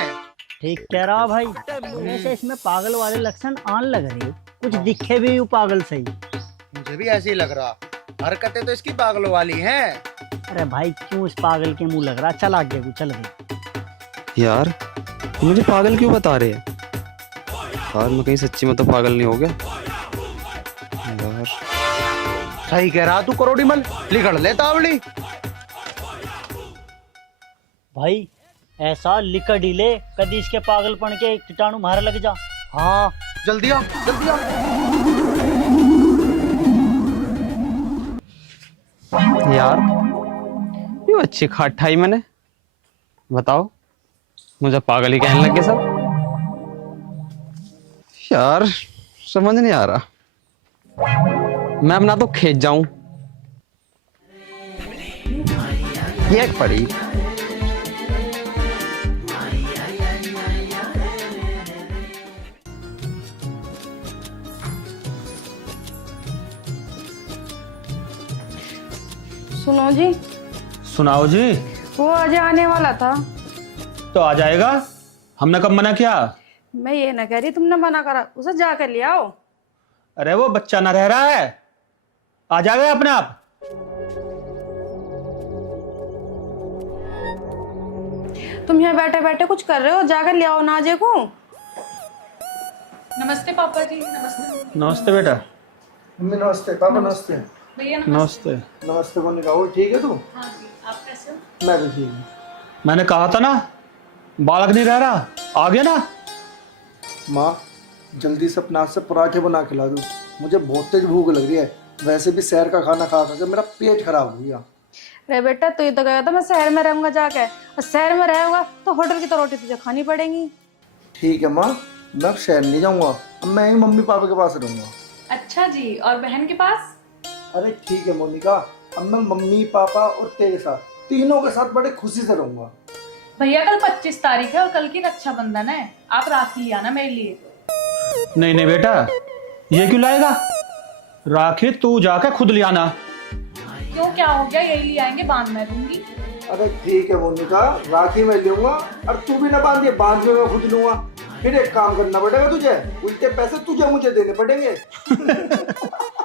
ठीक कह रहा भाई। वैसे इसमें पागल वाले लक्षण आन लग रहे, कुछ दिखे भी यू पागल सही। मुझे भी ऐसे ही लग रहा, हरकतें तो इसकी पागलों वाली हैं। अरे भाई क्यों इस पागल के मुंह लग रहा? चल आगे को चल गई। यार मुझे पागल क्यों बता रहे हैं? यार मैं कहीं सच्ची में तो पागल नहीं हो गया यार। सही कह रहा तू करोड़ी मल, लिखड़ ले तावड़ी। भाई ऐसा लिकड़ ही ले, कदी इसके पागलपन के कीटाणु मार लग जा। हाँ जल्दी आ जल्दी आ। यार ये अच्छी खाट खाई मैंने, बताओ मुझे पागल ही कहने लगे सब। यार समझ नहीं आ रहा, मैं अपना तो खेत जाऊं। ये पड़ी सुनो जी, सुनाओ जी। वो आज आने वाला था। तो आ जाएगा, हमने कब मना किया? मैं ये ना कह रही तुमने मना करा, उसे जाकर ले आओ। अरे वो बच्चा ना रह रहा है, आ जाएगा अपने आप। तुम यहाँ बैठे बैठे कुछ कर रहे हो, जाकर ले आओ नाजे को। नमस्ते पापा जी। नमस्ते नमस्ते बेटा। मम्मी नमस्ते, पापा नमस्ते। भैया नमस्ते। नमस्ते बोलने का। वो ठीक है तू? हाँ जी, आप कैसे हो? मैं भी ठीक हूँ। मैंने कहा था ना बालक नहीं रह रहा, आ गया ना। माँ जल्दी से अपना से पराठे बना के ला दो, मुझे बहुत तेज भूख लग रही है। वैसे भी शहर का खाना खा कर मेरा पेट खराब हो गया। अरे बेटा तू तो गया था मैं शहर में रहूंगा जाके, और शहर में रहेगा तो होटल की तो रोटी तुझे खानी पड़ेगी। ठीक है माँ, मैं अब शहर नहीं जाऊंगा, अब मैं ही मम्मी पापा के पास रहूंगा। अच्छा जी, और बहन के पास? अरे ठीक है मोनिका, अब मैं मम्मी पापा और तेरे साथ तीनों के साथ बड़े खुशी से रहूंगा। भैया कल 25 तारीख है और कल की रक्षाबंधन है, आप राखी ले आना मेरे लिए। नहीं नहीं बेटा, ये क्यों लाएगा? राखी तू जाके खुद ले आना। क्यों, क्या हो गया? यही ले आएंगे, बांध मैं दूंगी। अरे ठीक है मोनिका, राखी मैं लूंगा और तू भी ना बांधिए, बांध के मैं खुद लूंगा। फिर एक काम करना पड़ेगा तुझे, उल्टे पैसे तुझे मुझे देने पड़ेंगे।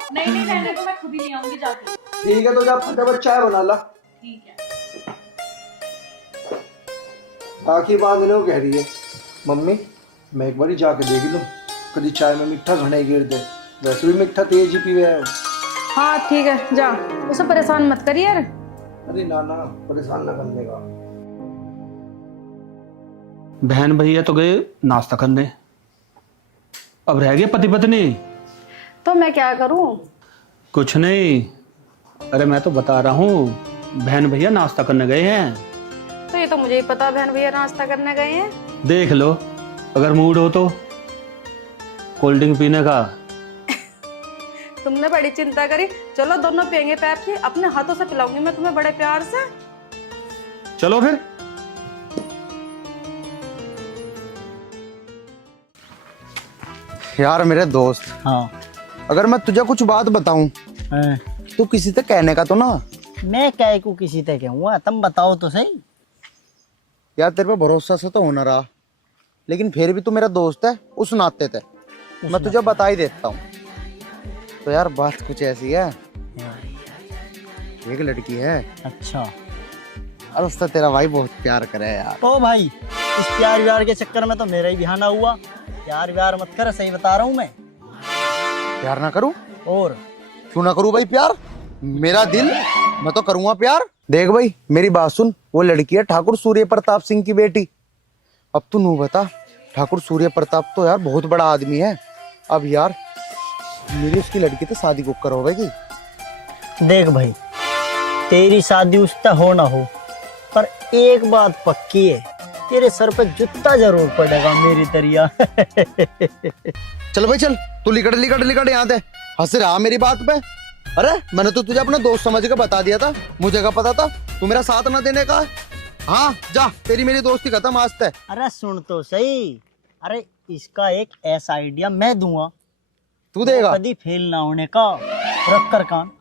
नहीं नहीं रहने दो, मैं खुद ही ले आऊंगी जाके। ठीक है तो जा फटाफट चाय बना ला। ठीक है। राखी बांधने को कह रही है मम्मी, मैं एक बार ही जाके देख लूं, कभी चाय में मिठा घने गिर दे। वैसे भी मिठा तेज ही पीवे है। हाँ ठीक है, जा, उसे परेशान मत करिए यार। अरे नाना परेशान ना करने का। बहन भैया तो गए नाश्ता करने, अब रह गए पति पत्नी। तो मैं क्या करूं? कुछ नहीं, अरे मैं तो बता रहा हूँ, बहन भैया नाश्ता करने गए हैं। तो ये तो मुझे ही पता, बहन भैया नाश्ता करने गए हैं। देख लो, अगर मूड हो तो कोल्ड ड्रिंक पीने का। तुमने बड़ी चिंता करी, चलो दोनों पियेंगे पेप्सी, अपने हाथों से पिलाऊंगी मैं तुम्हें बड़े प्यार से। चलो फिर। यार मेरे दोस्त, हाँ अगर मैं तुझे कुछ बात बताऊं तो किसी से कहने का तो ना। मैं क्या को किसी से कहूँगा, तुम बताओ तो सही। यार तेरे पे भरोसा से तो होना रहा, लेकिन फिर भी तू मेरा दोस्त है उस नाते थे, मैं तुझे बता ही देता हूँ। तो यार बात कुछ ऐसी है, एक लड़की है। अच्छा। और उससे तेरा भाई बहुत प्यार करे यार। ओ भाई, इस प्यार व्यार के चक्कर में तो मेरा ही बिहाना हुआ। प्यार व्यार मत कर, सही बता रहा हूँ मैं। प्यार ना करूं? और क्यों ना करूं भाई प्यार, मेरा दिल, मैं तो करूंगा प्यार। देख भाई मेरी बात सुन, वो लड़की है ठाकुर सूर्य प्रताप सिंह की बेटी। अब तू नू बता, ठाकुर सूर्य प्रताप तो यार बहुत बड़ा आदमी है। अब यार मेरी उसकी लड़की तो शादी को करोगी। देख भाई, तेरी शादी उससे हो ना हो, पर एक बात पक्की है, तेरे सर पे जूता जरूर पड़ेगा मेरी तरिया। चल भाई चल, तू लिकड़ लिकड़ लिकड़ यहाँ से हंस रहा मेरी बात पे। अरे मैंने तो तुझे अपना दोस्त समझ के बता दिया था, मुझे क्या पता था तू मेरा साथ ना देने का। हाँ जा, तेरी मेरी दोस्ती खत्म आज तक। अरे सुन तो सही, अरे इसका एक ऐसा आइडिया मैं दूंगा, तू देगा? कभी फेल ना होने का। रख कर कान।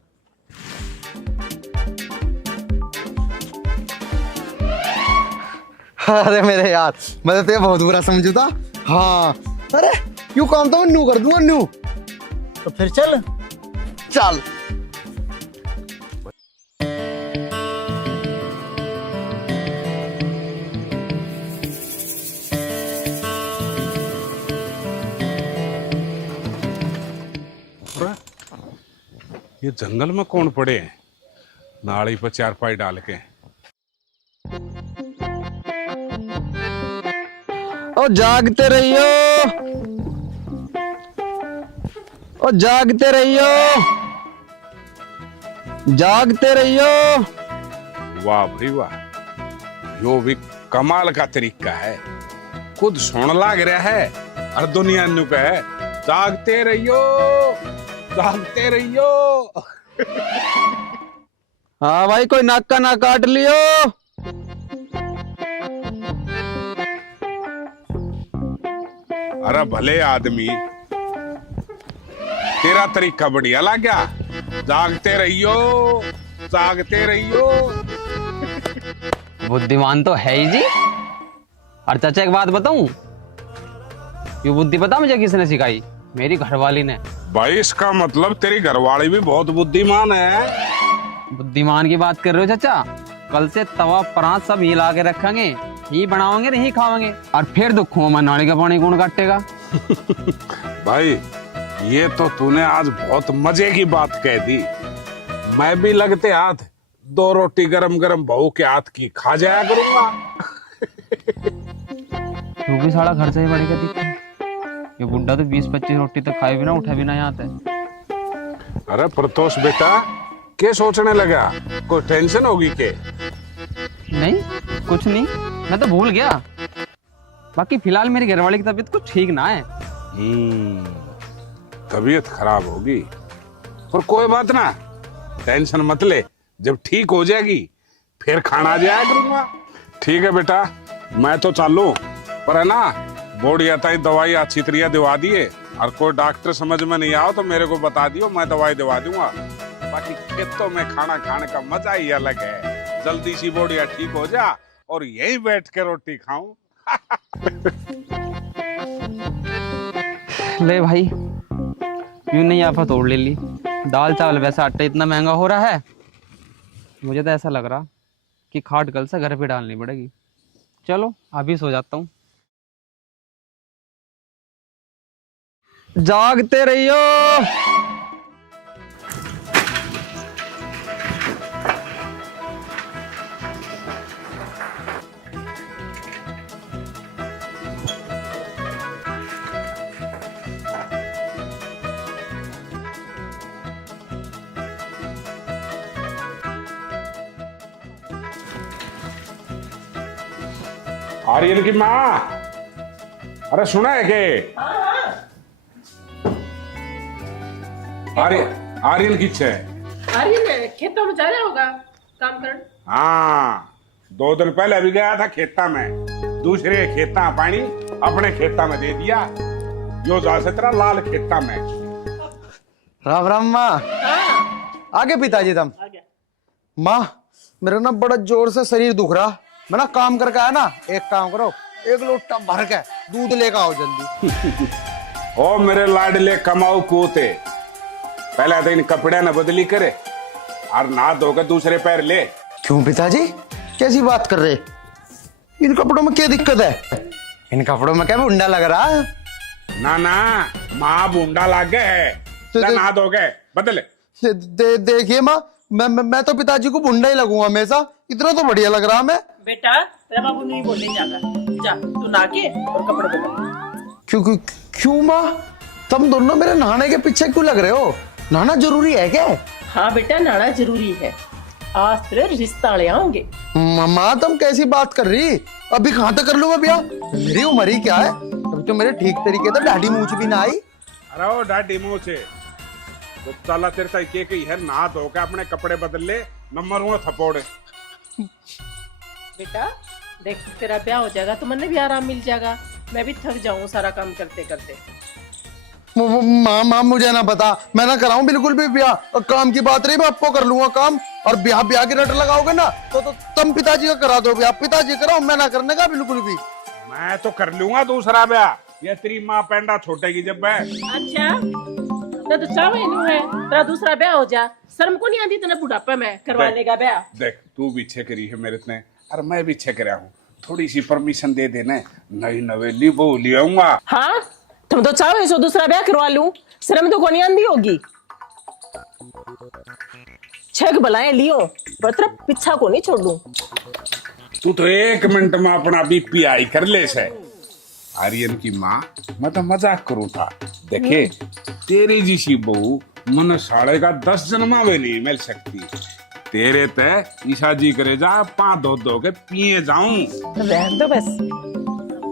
अरे मेरे यार, मैं तो तेरे बहुत बुरा समझू था। हाँ अरे यू काम तो न्यू कर दूंगा, न्यू। तो फिर चल चल। ये जंगल में कौन पड़े हैं नाली पर चारपाई डाल के। ओ जागते रहियो, ओ जागते रहियो, जागते रहियो। वाह भाई वाह, यो भी कमाल का तरीका है, खुद सुन लाग रहा है और दुनिया नु का है। जागते रहियो, जागते रहियो। हाँ भाई, कोई नाक का ना काट लियो। अरे भले आदमी, तेरा तरीका बढ़िया लग गया। जागते रहियो, जागते रहियो। बुद्धिमान तो है ही जी। और चाचा एक बात बताऊं, ये बुद्धि पता मुझे किसने सिखाई? मेरी घरवाली ने। भाई इसका मतलब तेरी घरवाली भी बहुत बुद्धिमान है। बुद्धिमान की बात कर रहे हो चाचा? कल से तवा परात सब हिला के रखेंगे, ही बनाओगे नहीं खाओगे, और फिर दुखों में नाली का पानी कौन काटेगा? भाई ये तो तूने आज बहुत मजे की बात कह दी। मैं भी लगते हाथ 2 रोटी गरम गरम बहू के हाथ की खा जाया करूंगा। तू भी साला घर से ही बढ़ेगा दिखता है। ये बुड्ढा तो 20-25 रोटी तक खाए बिना उठा बिना यहाँ आता है। अरे प्रतोष बेटा, क्या सोचने लगा? कोई टेंशन होगी के? नहीं कुछ नहीं, मैं तो भूल गया। बाकी फिलहाल मेरी घरवाली की तबीयत कुछ ठीक ना है। तबीयत खराब होगी, पर कोई बात ना, टेंशन मत ले। जब ठीक हो जाएगी फिर खाना जाया करूंगा। ठीक है बेटा, मैं तो चालू, पर है ना बोढ़िया ताई दवाई अच्छी तरह दिवा दिए, और कोई डॉक्टर समझ में नहीं आओ तो मेरे को बता दियो, मैं दवाई दिवा दूंगा। बाकी खेतों में खाना खाने का मजा ही अलग है। जल्दी सी बोढ़िया ठीक हो जा और यहीं बैठ के रोटी खाऊं। ले भाई, यूं नहीं आफत तोड़ ले ली। दाल चावल वैसा आटा इतना महंगा हो रहा है, मुझे तो ऐसा लग रहा कि खाट कल से घर पे डालनी पड़ेगी। चलो अभी सो जाता हूँ। जागते रहियो। आर्यन की माँ, अरे सुना है के? आर्यन की है? आर्यन खेतों में जा रहा होगा काम कर। हाँ, 2 दिन पहले भी गया था खेता में, दूसरे खेता पानी अपने खेता में दे दिया। यो जा से तेरा लाल खेता में। राम राम माँ। आगे पिताजी तुम? माँ मेरा ना बड़ा जोर से शरीर दुख रहा, मैं ना काम करके आया ना। एक काम करो, 1 लोटा भर के दूध लेकर आओ जल्दी। ओ मेरे लाडले कमाऊ पोते, पहले तो इन कपड़े न बदली करे और नहा धोकर दूसरे पैर ले। क्यों पिताजी, कैसी बात कर रहे? इन कपड़ों में क्या दिक्कत है? इन कपड़ों में क्या बुंडा लग रहा? ना ना, माँ बुंडा लग गए है, नहा धोगे बदले। देखिए माँ, मैं तो पिताजी को बुंडा ही लगूंगा हमेशा। इतना तो बढ़िया लग रहा मैं। बेटा तेरा बाबू नहीं बोलने जागा, जा तू नहा के और कपड़े बदल। क्यों क्यों माँ, तुम दोनों मेरे नहाने के पीछे क्यों लग रहे हो? नहाना जरूरी है क्या? हाँ बेटा, नहाना जरूरी है, आज तेरे रिश्ता ले आओगे। माँ तुम कैसी बात कर रही? अभी कहाँ तक कर लूंगा ब्याह? मेरी उम्र ही क्या है? अभी तो मेरे ठीक तरीके से दाढ़ी मूछ भी ना आई। अरे वो डाडी मुंह से तो चला तेरे तक के ही है, नहा धो के अपने कपड़े बदल ले, नंबर हुआ थपोड़े। बेटा देख, तेरा ब्याह हो जाएगा तो मन भी आराम मिल जाएगा, मैं भी थक जाऊं सारा काम करते करते। माँ मुझे ना पता, मैं ना कराऊं बिल्कुल भी ब्याह। और काम की बात रही, मैं आपको कर लूंगा काम। और ब्याह ब्याह की रट लगाओगे ना तो तुम पिताजी का करा दो ब्याह। पिताजी कराओ, मैं ना करने का बिल्कुल भी। मैं तो कर लूंगा दूसरा ब्याह, ये तेरी माँ पेंडा छोटेगी जब मैं। अच्छा तो चाव है, तेरा दूसरा ब्याह हो जा, शर्म को नहीं आती तेरे बुढ़ापे में करवाने का ब्याह? देख तू भी छे करी है मेरे इतने, और मैं भी छे कर हूँ, थोड़ी सी परमिशन दे देने, नई नवेली वो ले आऊंगा। हाँ तुम तो चाहो इसो दूसरा ब्याह करवा लूं, शर्म तो कोनी आंदी होगी। छह भलाएं लियो पर तेरा पीछा को नहीं छोड़ दूं। तू तो 1 मिनट में अपना बीपी हाई कर ले से। आर्यन की माँ, मैं तो मजाक करूँ था। देखे तेरी जैसी बहू मन साढ़े का 10 जन्मा में नहीं मिल सकती। तेरे तय ईशा जी करे जा, 5 धो के पिए जाऊं। रहन दो बस,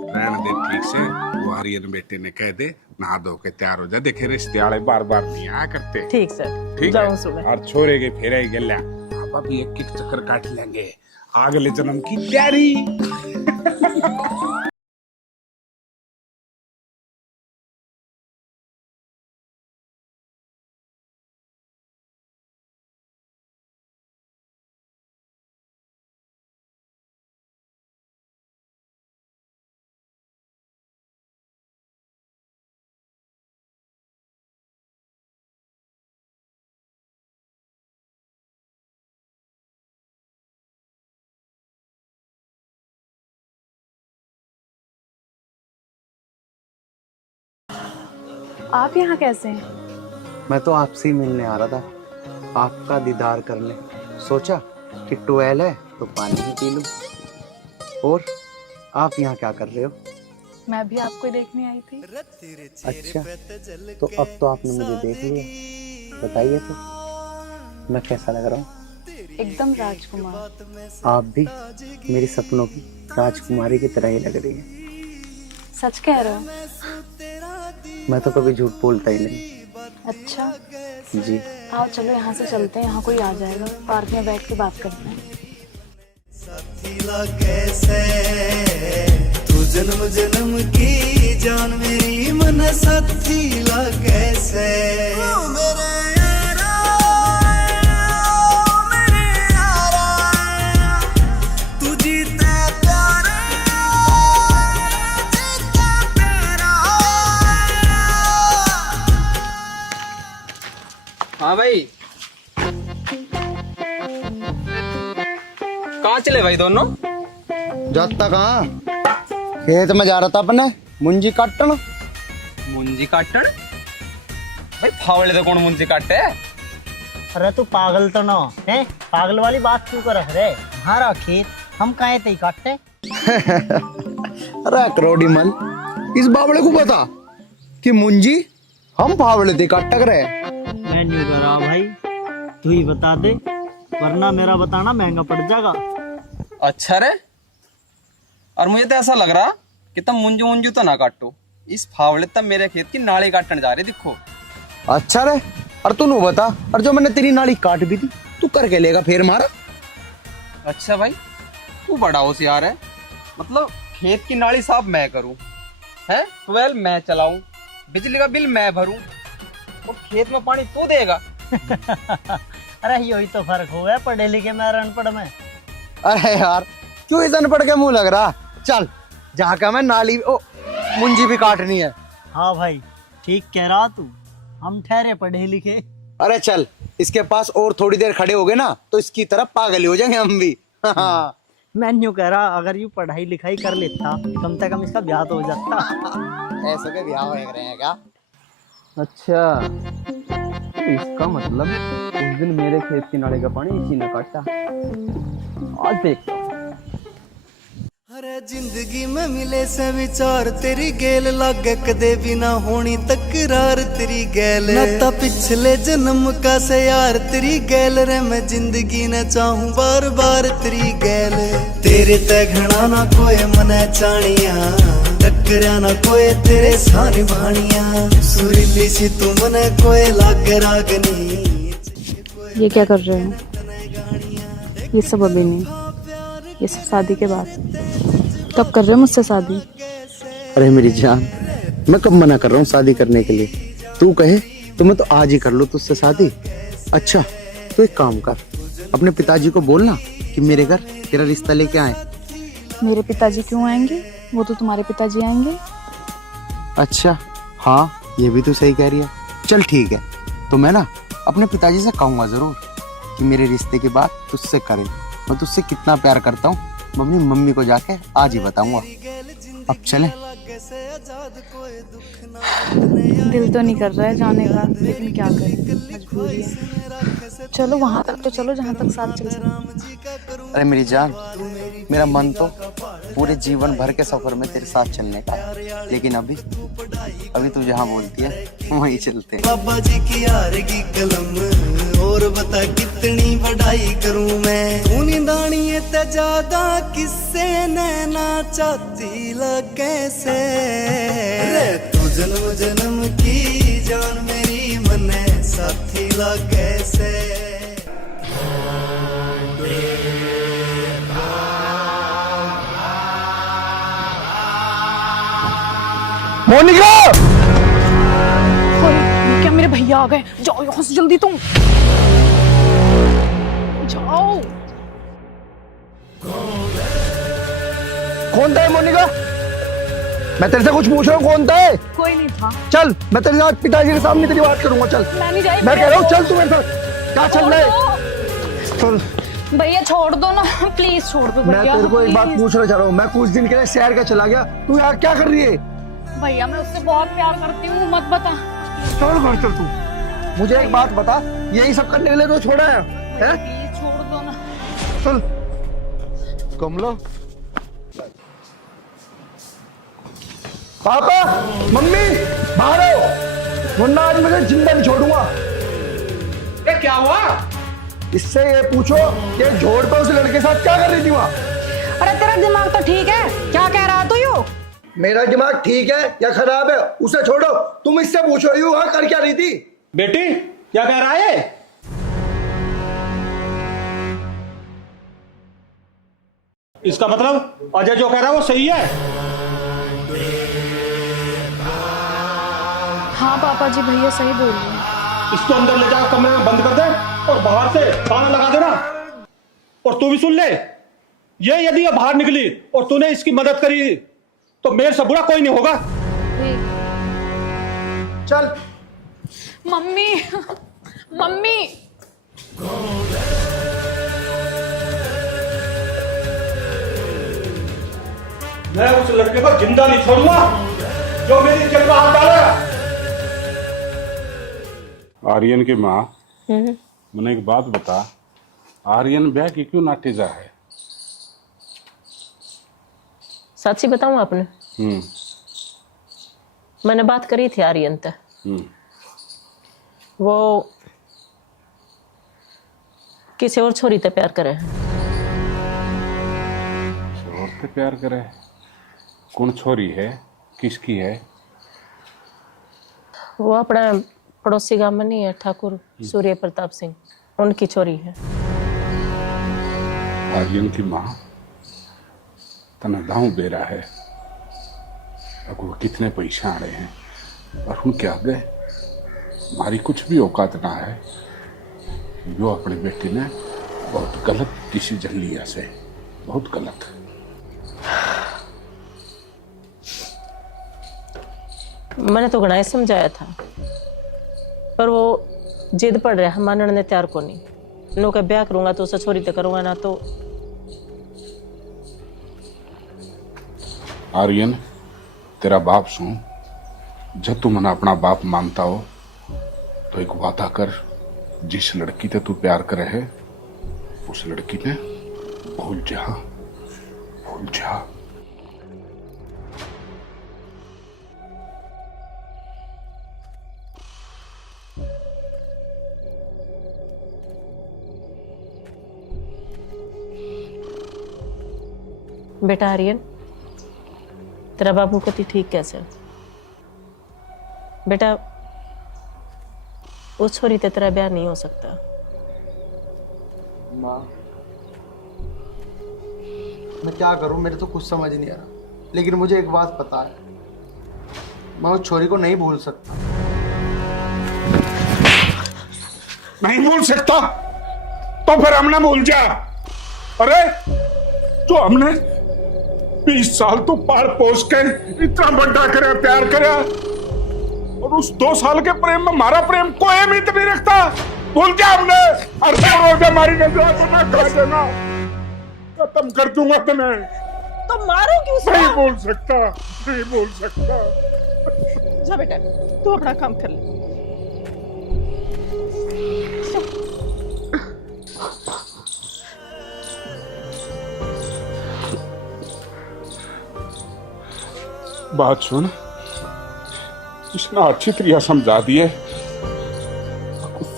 रहन दे ठीक से। वो आर्यन बेटे ने कह दे नहा धो के तैयार हो जा, देखे रिश्ते वाले बार बार नहीं आया करते। ठीक सर, ठीक जाऊं है। सुबह। और छोरे के फेरे गल्या पापा भी एक चक्कर काट लेंगे, अगले जन्म की तैयारी। आप यहाँ कैसे हैं? मैं तो आपसे ही मिलने आ रहा था, आपका दीदार करने। सोचा कि ट्वेल है तो पानी ही पी लूं। और आप यहाँ क्या कर रहे हो? मैं भी आपको ही देखने आई थी। अच्छा तो अब तो आपने मुझे देख लिया, बताइए तो मैं कैसा लग रहा हूँ? एकदम राजकुमार। आप भी मेरे सपनों की राजकुमारी की तरह ही लग रही है। सच कह रहे हो? मैं तो कभी झूठ बोलता ही नहीं। अच्छा जी आओ चलो यहाँ से चलते हैं, यहाँ कोई आ जाएगा, पार्क में बैठ के बात करते हैं। कैसे तू जन्म जन्म की जान मेरी मन साथी कैसे हाँ भाई, कहाँ चले भाई दोनों? जाता कहाँ? खेत में जा रहा था अपने मुंजी काटन। मुंजी काटन? भाई फावड़े तो कौन मुंजी काटे? अरे तू पागल तो ना है? पागल वाली बात क्यों कर रहे? हमारा खेत हम काहे ते काटते? अरे करोड़ी मल, इस बावड़े को बता कि मुंजी हम फावड़े ते काट रहे। मैं न्यू करा भाई, तू ही बता दे वरना मेरा बताना महंगा पड़ जाएगा। अच्छा रे, और मुझे तो ऐसा लग रहा कि तुम मुंजू मुंजू तो ना काटो, इस फावड़े तब मेरे खेत की नाली काटने जा रहे दिखो। अच्छा रे, और तू बता, और जो मैंने तेरी नाली काट भी थी तू करके लेगा फिर मारा? अच्छा भाई, तू बड़ा होशियार है। मतलब खेत की नाली साफ मैं करूं, है ट्वेल मैं चलाऊं, बिजली का बिल मैं भरूं, और खेत में पानी तो देगा। अरे यही तो फर्क हो गया पढ़े लिखे में और अनपढ़ में। अरे यार क्यों इस अनपढ़ के मुंह लग रहा? चल जहाँ का मैं नाली मुंजी भी काटनी है। हाँ भाई ठीक कह रहा तू, हम ठहरे पढ़े लिखे। अरे चल, इसके पास और थोड़ी देर खड़े हो गए ना तो इसकी तरफ पागल हो जाएंगे हम भी। मैं यूँ कह रहा अगर यूँ पढ़ाई लिखाई कर लेता कम से कम इसका ब्याह तो हो जाता। ऐसे के ब्याह हो रहे क्या? अच्छा तो इसका मतलब उस दिन मेरे खेत की नाली का पानी इसी ने काटा। आज देखता हूँ। अरे जिंदगी में मिले से विचार तेरी गेल लागे कदे भी ना होनी तकरार तेरी गैल नाता पिछले जन्म का से यार तेरी गैल रे मैं जिंदगी न चाहूं बार बार तेरी गैल तेरे ते घना ना कोई मने चाणिया टकरिया ना कोई तेरे सानी भाणिया सुरीली सी तू मने कोई लागे रागनी। ये क्या कर रहे हो? ये सब अभी नहीं, ये सब शादी के बाद। कब कर रहे हो मुझसे शादी? अरे मेरी जान, मैं कब मना कर रहा हूँ शादी करने के लिए? तू कहे तो मैं तो आज ही कर लूँ तुझसे शादी। अच्छा तो एक काम कर, अपने पिताजी को बोलना कि मेरे घर तेरा रिश्ता लेके आए। मेरे पिताजी क्यों आएंगे? वो तो तुम्हारे पिताजी आएंगे। अच्छा हाँ, ये भी तो सही कह रही है। चल ठीक है, तो मैं ना अपने पिताजी से कहूँगा जरूर कि मेरे रिश्ते की बात तुझसे करें। मैं तुझसे कितना प्यार करता हूँ मम्मी मम्मी को जाके आज ही बताऊंगा। अब चले। दिल तो नहीं कर रहा है जाने का, लेकिन क्या करें, मजबूरी है। चलो वहां तक तो चलो जहां तक साथ चल सकते। अरे मेरी जान, मेरा मन तो पूरे जीवन भर के सफर में तेरे साथ चलने का, लेकिन अभी तू जहाँ बोलती है वहीं चलते हैं। बाबा जी की हारेगी कलम, और बता कितनी बढ़ाई करूं मैं। ऊनी दानिये ते ज्यादा किससे नैना चाहती लगे से। तू जन्म जन्म की जान मेरी मने साथी लगे से। मोनिका! क्या मेरे भैया आ गए? जाओ यहाँ से जल्दी तुम जाओ। कौन था मोनिका? मैं तेरे से कुछ पूछ रहा हूँ, कौन था? कोई नहीं था। चल मैं तेरे साथ पिताजी के सामने तेरी बात करूंगा। चल मैं नहीं जाएगी। मैं कह रहा हूँ चल, तू मेरे साथ। क्या चल रहा है? चल भैया छोड़ दो ना, प्लीज छोड़ दो मैं भैया। तेरे को एक बात पूछना चाह रहा हूँ। मैं कुछ दिन के लिए शहर का चला गया, तू यहाँ क्या कर रही है? भैया मैं उससे बहुत प्यार करती हूँ, मत बता। चल घर चल। तू मुझे एक बात बता, यही सब करने के लिए तो छोड़ा है? प्लीज छोड़ दो ना। चल कमला। पापा मम्मी बाहर आओ, वरना आज मैं जिंदा नहीं छोड़ूंगा। ये क्या हुआ? इससे ये पूछो कि झोड़ पे उस लड़के के साथ क्या कर रही थी वहाँ? अरे तेरा दिमाग तो ठीक है, क्या कह रहा तू? यू मेरा दिमाग ठीक है या खराब है उसे छोड़ो, तुम इससे पूछो यू वहाँ कर क्या रही थी? बेटी क्या कह रहा है? इसका मतलब अजय जो कह रहा है वो सही है? हाँ पापा जी, भैया सही बोल रहे हैं। इसको अंदर ले जाकर कमरे में बंद कर दे और बाहर से ताला लगा देना। और तू भी सुन ले, ये यदि ये बाहर निकली और तूने इसकी मदद करी तो मेरे से बुरा कोई नहीं होगा। चल। मम्मी मम्मी मैं उस लड़के को जिंदा नहीं छोड़ूंगा जो मेरी इज्जत में हाथ डालेगा। आर्यन की माँ, मैंने एक बात बता, आर्यन ब्याह की क्यों नाटेजा है? सच्ची बताऊं आपने? मैंने बात करी थी आर्यन से। वो किसी और छोरी से प्यार करे हैं। और से प्यार करे? कौन छोरी है, किसकी है? वो अपना पड़ोसी गांव में नहीं है, ठाकुर सूर्य प्रताप सिंह, उनकी छोरी है। आर्यन की माँ तना दाऊ बेरा है, अगो कितने पैसे आ रहे हैं और उनके आगे हमारी कुछ भी औकात ना है। जो अपने बेटे ने बहुत गलत डिसीजन लिया से, बहुत गलत। मैंने तो घना समझाया था, पर वो जिद पड़ रहा है, मानने ने तैयार को नहीं। नो के ब्याह करूंगा तो उसे छोरी तो करूंगा ना। तो आर्यन, तेरा बाप सुन, जब तू मना अपना बाप मानता हो तो एक वादा कर, जिस लड़की से तू प्यार करे है उस लड़की ने भूल जा, भूल जा। बेटा आर्यन, तेरा बाबू कति ठीक कैसे? बेटा उस छोरी ते तेरा ब्याह नहीं हो सकता। माँ, मैं क्या करूं, मेरे तो कुछ समझ नहीं आ रहा। लेकिन मुझे एक बात पता है, मैं उस छोरी को नहीं भूल सकता। नहीं भूल सकता तो फिर हमने भूल जा। अरे तो हमने 20 साल तो पार पोस के इतना बड़ा करे, प्यार करे, और उस 2 साल के प्रेम में हमारा प्रेम कोई अहमियत नहीं रखता। भूल जा हमने। और हमारी नजर को ना खा देना, खत्म कर दूंगा तुम्हें। तो मारो क्यों? नहीं भूल सकता, नहीं भूल सकता। जा बेटा, तू अपना काम कर ले। बात सुन, इसने अच्छी तरह समझा दिए,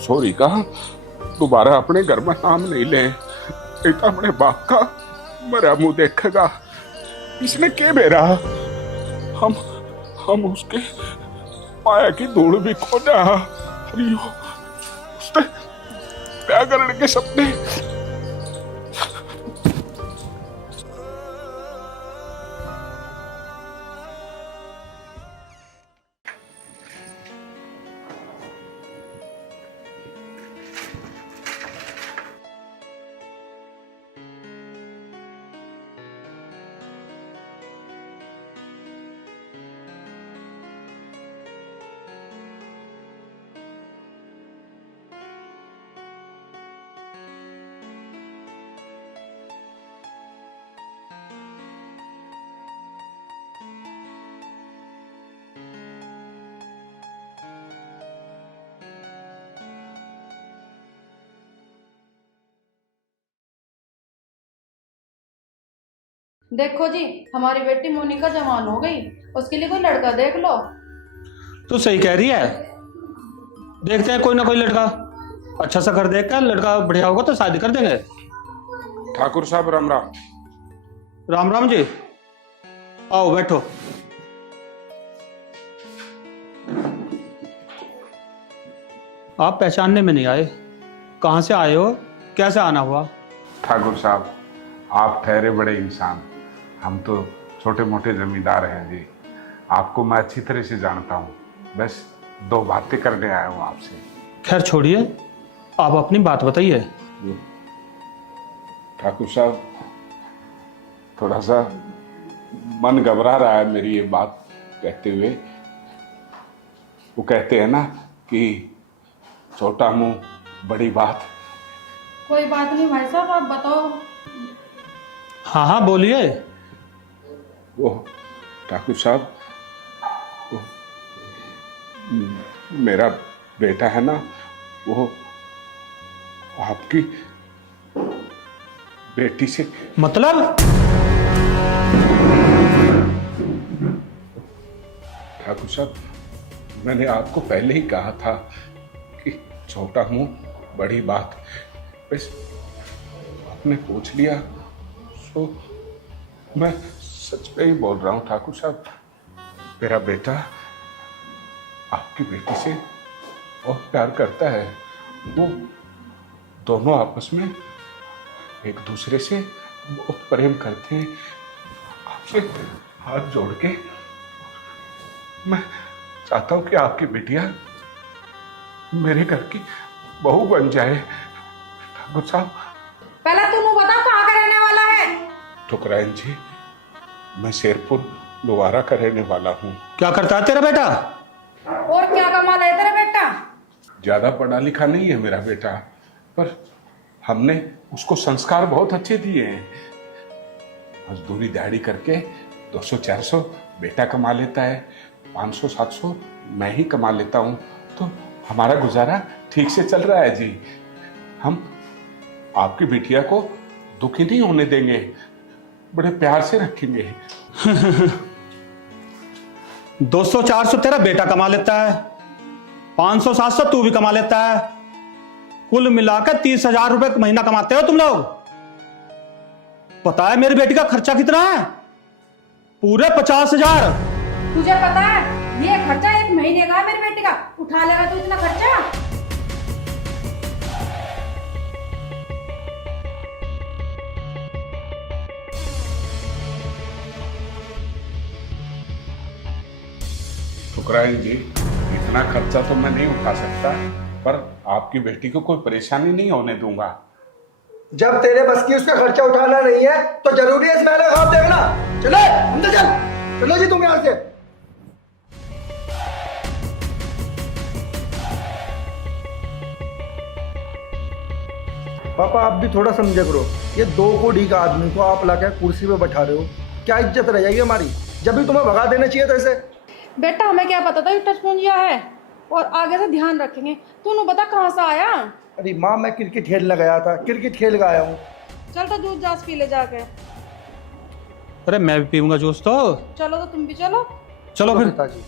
सॉरी का दोबारा अपने घर में नाम नहीं ले, एक अपने बाप का मरा मुंह देखेगा। इसने क्या बेरा, हम उसके माया की धूल भी खो जा, उसने प्यार करने के सपने। देखो जी, हमारी बेटी मोनिका जवान हो गई, उसके लिए कोई लड़का देख लो। तू सही कह रही है, देखते हैं कोई ना कोई लड़का अच्छा सा कर देख कर, लड़का बढ़िया होगा तो शादी कर देंगे। ठाकुर साहब राम राम। राम राम जी, आओ बैठो। आप पहचानने में नहीं आए, कहाँ से आए हो, कैसे आना हुआ? ठाकुर साहब, आप ठहरे बड़े इंसान, हम तो छोटे मोटे जमींदार हैं जी। आपको मैं अच्छी तरह से जानता हूँ, बस 2 बातें करने आया हूँ आपसे। खैर छोड़िए, आप अपनी बात बताइए। ठाकुर साहब, थोड़ा सा मन घबरा रहा है मेरी ये बात कहते हुए। वो कहते हैं ना कि छोटा मुंह बड़ी बात। कोई बात नहीं भाई साहब, आप बताओ। हाँ हाँ बोलिए। वो ठाकुर साहब, वो मेरा बेटा है ना, वो आपकी बेटी से। मतलब? ठाकुर साहब, मैंने आपको पहले ही कहा था कि छोटा मुंह बड़ी बात। बस आपने पूछ लिया, तो मैं सच में ही बोल रहा हूँ ठाकुर साहब। मेरा बेटा आपकी बेटी से बहुत प्यार करता है। वो दोनों आपस में एक दूसरे से बहुत प्रेम करते हैं। आपसे हाथ जोड़ के मैं चाहता हूँ कि आपकी बेटिया मेरे घर की बहू बन जाए। ठाकुर साहब, पहले तुम बताओ कहाँ का रहने वाला है? ठुकराइन जी, मैं शेरपुर दोबारा का रहने वाला हूँ। क्या करता है तेरा बेटा? और क्या कमा ले तेरा बेटा? ज्यादा पढ़ा लिखा नहीं है मेरा बेटा, पर हमने उसको संस्कार बहुत अच्छे दिए हैं। मजदूरी दिहाड़ी करके 200-400 बेटा कमा लेता है, 500-700 मैं ही कमा लेता हूँ, तो हमारा गुजारा ठीक से चल रहा है जी। हम आपकी बिटिया को दुखी नहीं होने देंगे, बड़े प्यार से रखेंगे। 200-400 तेरा बेटा कमा लेता है, 500-700 तू भी कमा लेता है, कुल मिलाकर 30,000 रुपए महीना कमाते हो तुम लोग। पता है मेरी बेटी का खर्चा कितना है? पूरे 50,000। तुझे पता है ये खर्चा 1 महीने का है मेरी बेटी का, उठा लेगा तू इतना खर्चा? शुक्राइन जी, इतना खर्चा तो मैं नहीं उठा सकता, पर आपकी बेटी को कोई परेशानी नहीं होने दूंगा। जब तेरे बस की उसका खर्चा उठाना नहीं है तो जरूरी है इस महीने खाब देखना। चले अंदर चल, चलो जी तुम यहाँ से। पापा आप भी थोड़ा समझे करो, ये 2 कोड़ी का आदमी को आप लाके कुर्सी पे बैठा रहे हो, क्या इज्जत रह जाएगी हमारी? जब भी तुम्हें भगा देना चाहिए था इसे। बेटा हमें क्या पता था ये टचपुंजिया है, और आगे से ध्यान रखेंगे। तूने बता कहाँ से आया? अरे माँ मैं क्रिकेट खेलने गया था, क्रिकेट खेल के आया हूँ। चल तो जूस जास पी ले जाके। अरे मैं भी पीऊंगा जूस तो। चलो तो तुम भी चलो। चलो फिर। पिताजी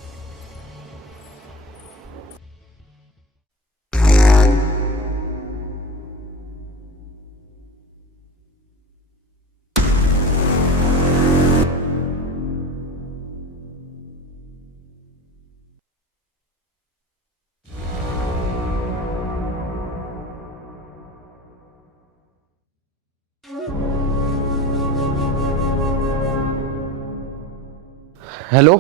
हेलो,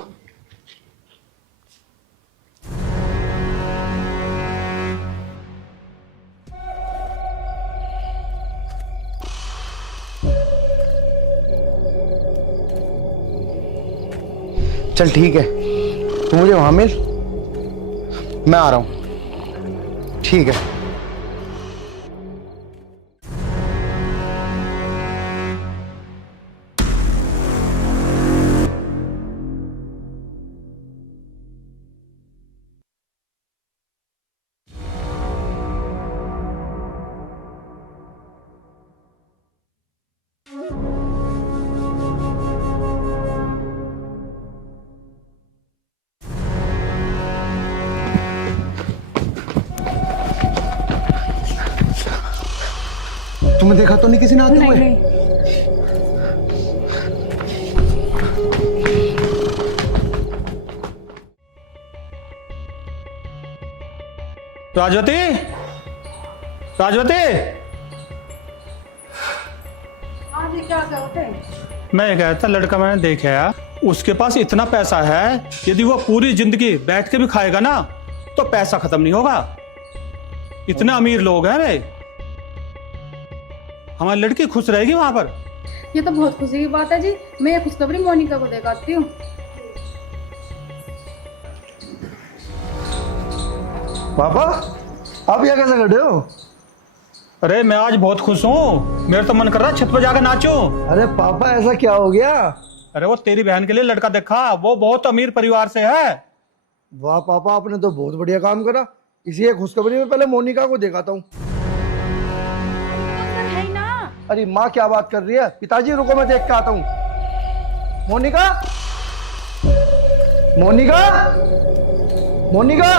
चल ठीक है, तू मुझे वहां मिल, मैं आ रहा हूं। ठीक है। तुम्हें देखा तो नहीं किसी ने आते हुए? राजवती, राजवती, हाँ जी क्या कहते हैं? मैं कह रहा था लड़का मैंने देखा है, उसके पास इतना पैसा है, यदि वो पूरी जिंदगी बैठ के भी खाएगा ना तो पैसा खत्म नहीं होगा। इतने अमीर लोग हैं वे। हमारी लड़की खुश रहेगी वहां पर। ये तो बहुत खुशी की बात है जी। मैं ये खुशखबरी मोनिका को देखाती हूँ। पापा आप यहाँ कैसे खड़े हो? अरे मैं आज बहुत खुश हूँ, मेरा तो मन कर रहा है छत पर जाकर नाचूं। अरे पापा ऐसा क्या हो गया? अरे वो तेरी बहन के लिए लड़का देखा, वो बहुत अमीर परिवार से है। वाह पापा आपने तो बहुत बढ़िया काम करा। इसी खुशखबरी में पहले मोनिका को दिखाता हूँ। अरे माँ क्या बात कर रही है? पिताजी रुको मैं देख के आता हूँ। मोनिका, मोनिका, मोनिका,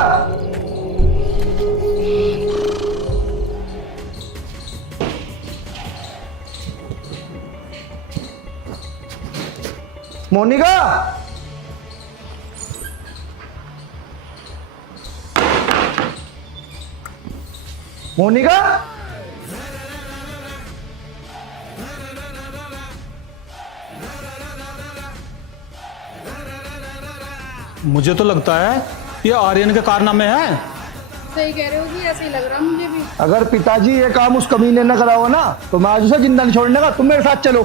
मोनिका, मोनिका, मुझे तो लगता है ये आर्यन के कारनामे हैं। सही कह रहे हो जी, ऐसे ही लग रहा मुझे भी। अगर पिताजी ये काम उस कमीने ने करा होगा ना तो मैं आज उसे जिंदा नहीं छोड़ने का। तुम मेरे साथ चलो।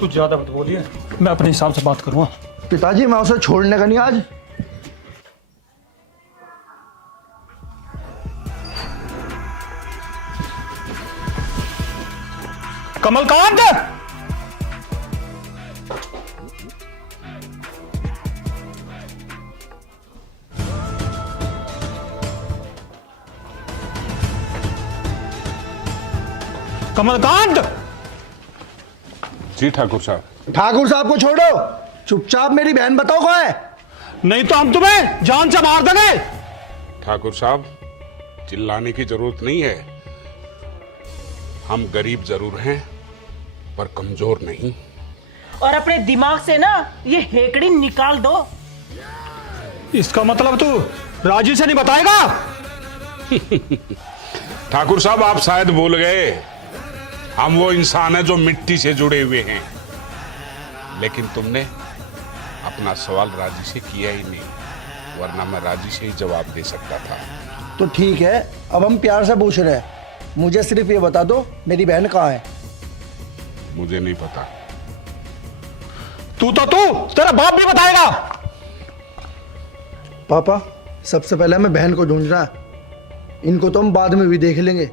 तू ज्यादा मत बोलिए, मैं अपने हिसाब से बात करूंगा। पिताजी मैं उसे छोड़ने का नहीं आज। कमलकांत, कमलकांत। जी ठाकुर साहब। ठाकुर साहब को छोड़ो, चुपचाप मेरी बहन बताओ कौन है, नहीं तो हम तुम्हें जान से मार देंगे। ठाकुर साहब, चिल्लाने की जरूरत नहीं है। हम गरीब जरूर हैं पर कमजोर नहीं। और अपने दिमाग से ना ये हेकड़ी निकाल दो। इसका मतलब तू राजी से नहीं बताएगा? ठाकुर साहब, आप शायद भूल गए, हम वो इंसान हैं जो मिट्टी से जुड़े हुए हैं। लेकिन तुमने अपना सवाल राजी से किया ही नहीं, वरना मैं राजी से ही जवाब दे सकता था। तो ठीक है, अब हम प्यार से पूछ रहे हैं, मुझे सिर्फ ये बता दो मेरी बहन कहाँ है। मुझे नहीं पता। तू तेरा बाप भी बताएगा। पापा, सबसे पहले हमें बहन को ढूंढना है, इनको तो हम बाद में भी देख लेंगे।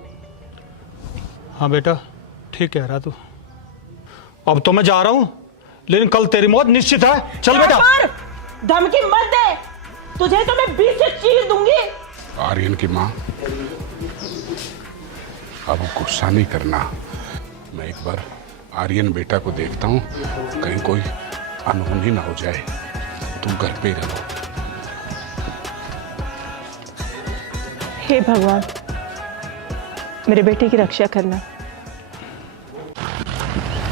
हाँ बेटा, ठीक कह रहा तू। अब तो मैं जा रहा हूं, लेकिन कल तेरी मौत निश्चित है। चल बेटा। धमकी मत दे, तुझे तो मैं 20 से चीर दूंगी। आर्यन की माँ, अब गुस्सा नहीं करना। मैं एक बार आर्यन बेटा को देखता हूँ, कहीं कोई अनहोनी ना हो जाए। तुम घर पे ही रहो। हे भगवान, मेरे बेटे की रक्षा करना।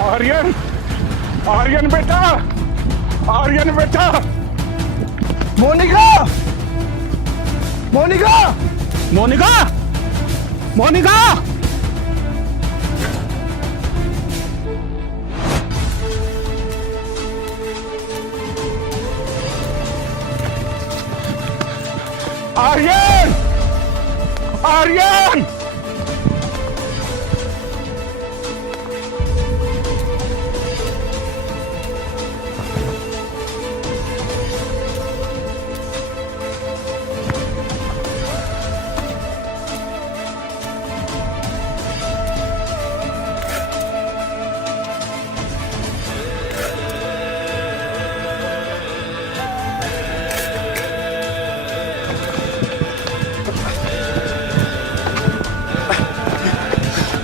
आर्यन, आर्यन बेटा, आर्यन बेटा। मोनिका, मोनिका, मोनिका, मोनिका। आर्यन, आर्यन।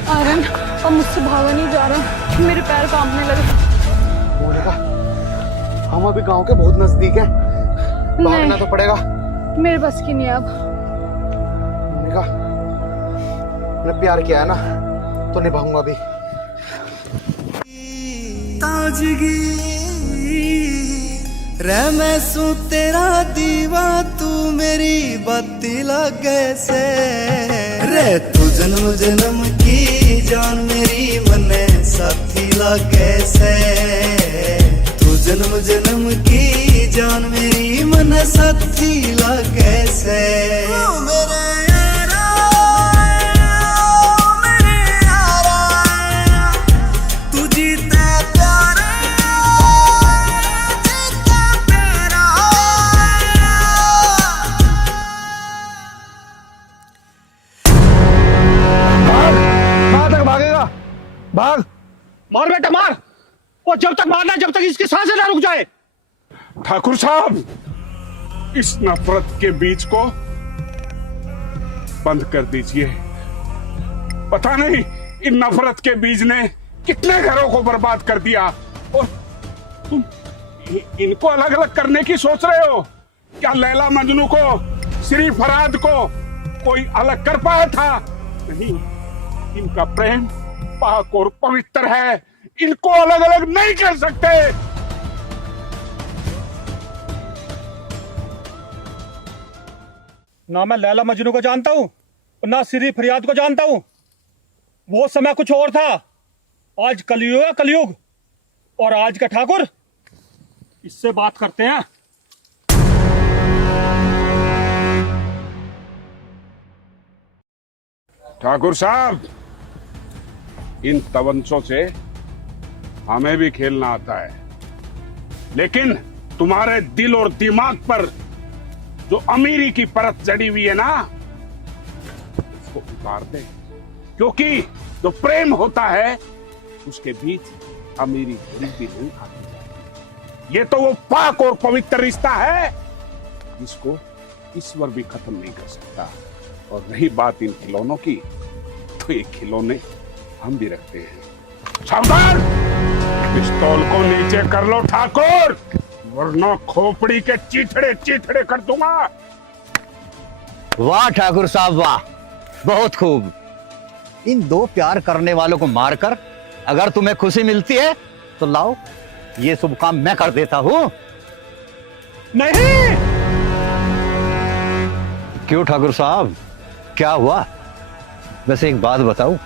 आर्यन, अब मुझसे भागा नहीं जा रहा, मेरे पैर कांपने लगे। मोनिका, हम अभी गांव के बहुत नजदीक हैं, भागना तो पड़ेगा। मेरे बस की नहीं है अब। मोनिका, मैंने प्यार किया है ना, तो निभाऊंगा भी। ताजगी रह मैं सू तेरा दीवा, तू मेरी बाती लागे से रे। तू जन्म जन्म की जान मेरी मने साथी लागे से। तू जन्म जन्म की जान मेरी मन साथी लागे से। मेरे भाग। मार बेटा मार, और जब तक मारना जब तक इसकी सांसें ना रुक जाए। ठाकुर साहब, इस नफरत के बीज को बंद कर दीजिए। पता नहीं इन नफरत के बीज ने कितने घरों को बर्बाद कर दिया, और तुम इनको अलग अलग करने की सोच रहे हो क्या? लैला मजनू को, श्री फरहाद को कोई अलग कर पाया था? नहीं, इनका प्रेम पाक और पवित्र है, इनको अलग अलग नहीं कर सकते। ना मैं लैला मजनू को जानता हूं, ना श्री फरियाद को जानता हूं। वो समय कुछ और था, आज कलयुग है कलयुग। और आज का ठाकुर, इससे बात करते हैं। ठाकुर साहब, इन तवंचों से हमें भी खेलना आता है, लेकिन तुम्हारे दिल और दिमाग पर जो अमीरी की परत जड़ी हुई है ना, उसको उतार दे। क्योंकि जो प्रेम होता है उसके बीच अमीरी गरीबी नहीं आती। ये तो वो पाक और पवित्र रिश्ता है जिसको ईश्वर भी खत्म नहीं कर सकता। और रही बात इन खिलौनों की, तो ये खिलौने हम भी रखते हैं। सावधान! पिस्तौल को नीचे कर लो ठाकुर। वरना खोपड़ी के चीथड़े चीथड़े कर दूंगा। वाह ठाकुर साहब वाह, बहुत खूब। इन दो प्यार करने वालों को मारकर अगर तुम्हें खुशी मिलती है तो लाओ ये शुभ काम मैं कर देता हूं। नहीं। क्यों ठाकुर साहब, क्या हुआ? वैसे एक बात बताओ,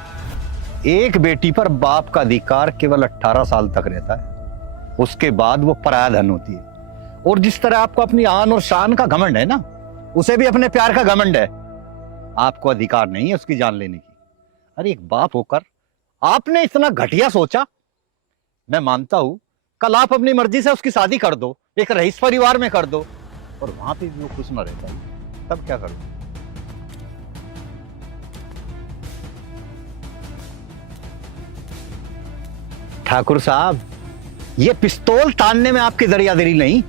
एक बेटी पर बाप का अधिकार केवल 18 साल तक रहता है, उसके बाद वो पराया धन होती है। और जिस तरह आपको अपनी आन और शान का घमंड है ना, उसे भी अपने प्यार का घमंड है। आपको अधिकार नहीं है उसकी जान लेने की। अरे एक बाप होकर आपने इतना घटिया सोचा। मैं मानता हूं कल आप अपनी मर्जी से उसकी शादी कर दो, एक रईस परिवार में कर दो, और वहां पे भी वो खुश न रहता है, तब क्या करूं? ठाकुर साहब, ये पिस्तौल तानने में आपकी दरियादिली नहीं।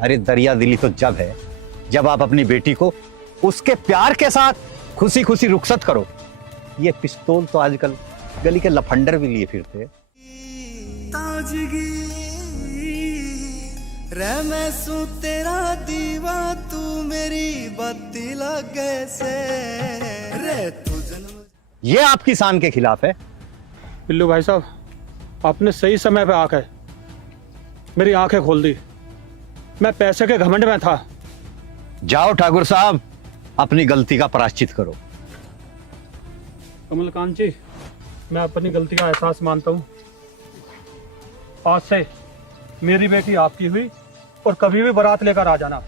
अरे दरियादिली तो जब है जब आप अपनी बेटी को उसके प्यार के साथ खुशी खुशी रुखसत करो। ये पिस्तौल तो आजकल गली के लफंडर भी लिए फिरते हैं। ताजगी रे मैं सू तेरा दीवा, तू मेरी बत्ती लगे से रे तू जन्म। ये आपकी शान के खिलाफ है। बिल्लू भाई साहब, आपने सही समय पे आकर मेरी आंखें खोल दी। मैं पैसे के घमंड में था। जाओ ठाकुर साहब, अपनी गलती का प्रायश्चित करो। कमलकांत जी, मैं अपनी गलती का एहसास मानता हूँ। आज से मेरी बेटी आपकी हुई और कभी भी बारात लेकर आ जाना।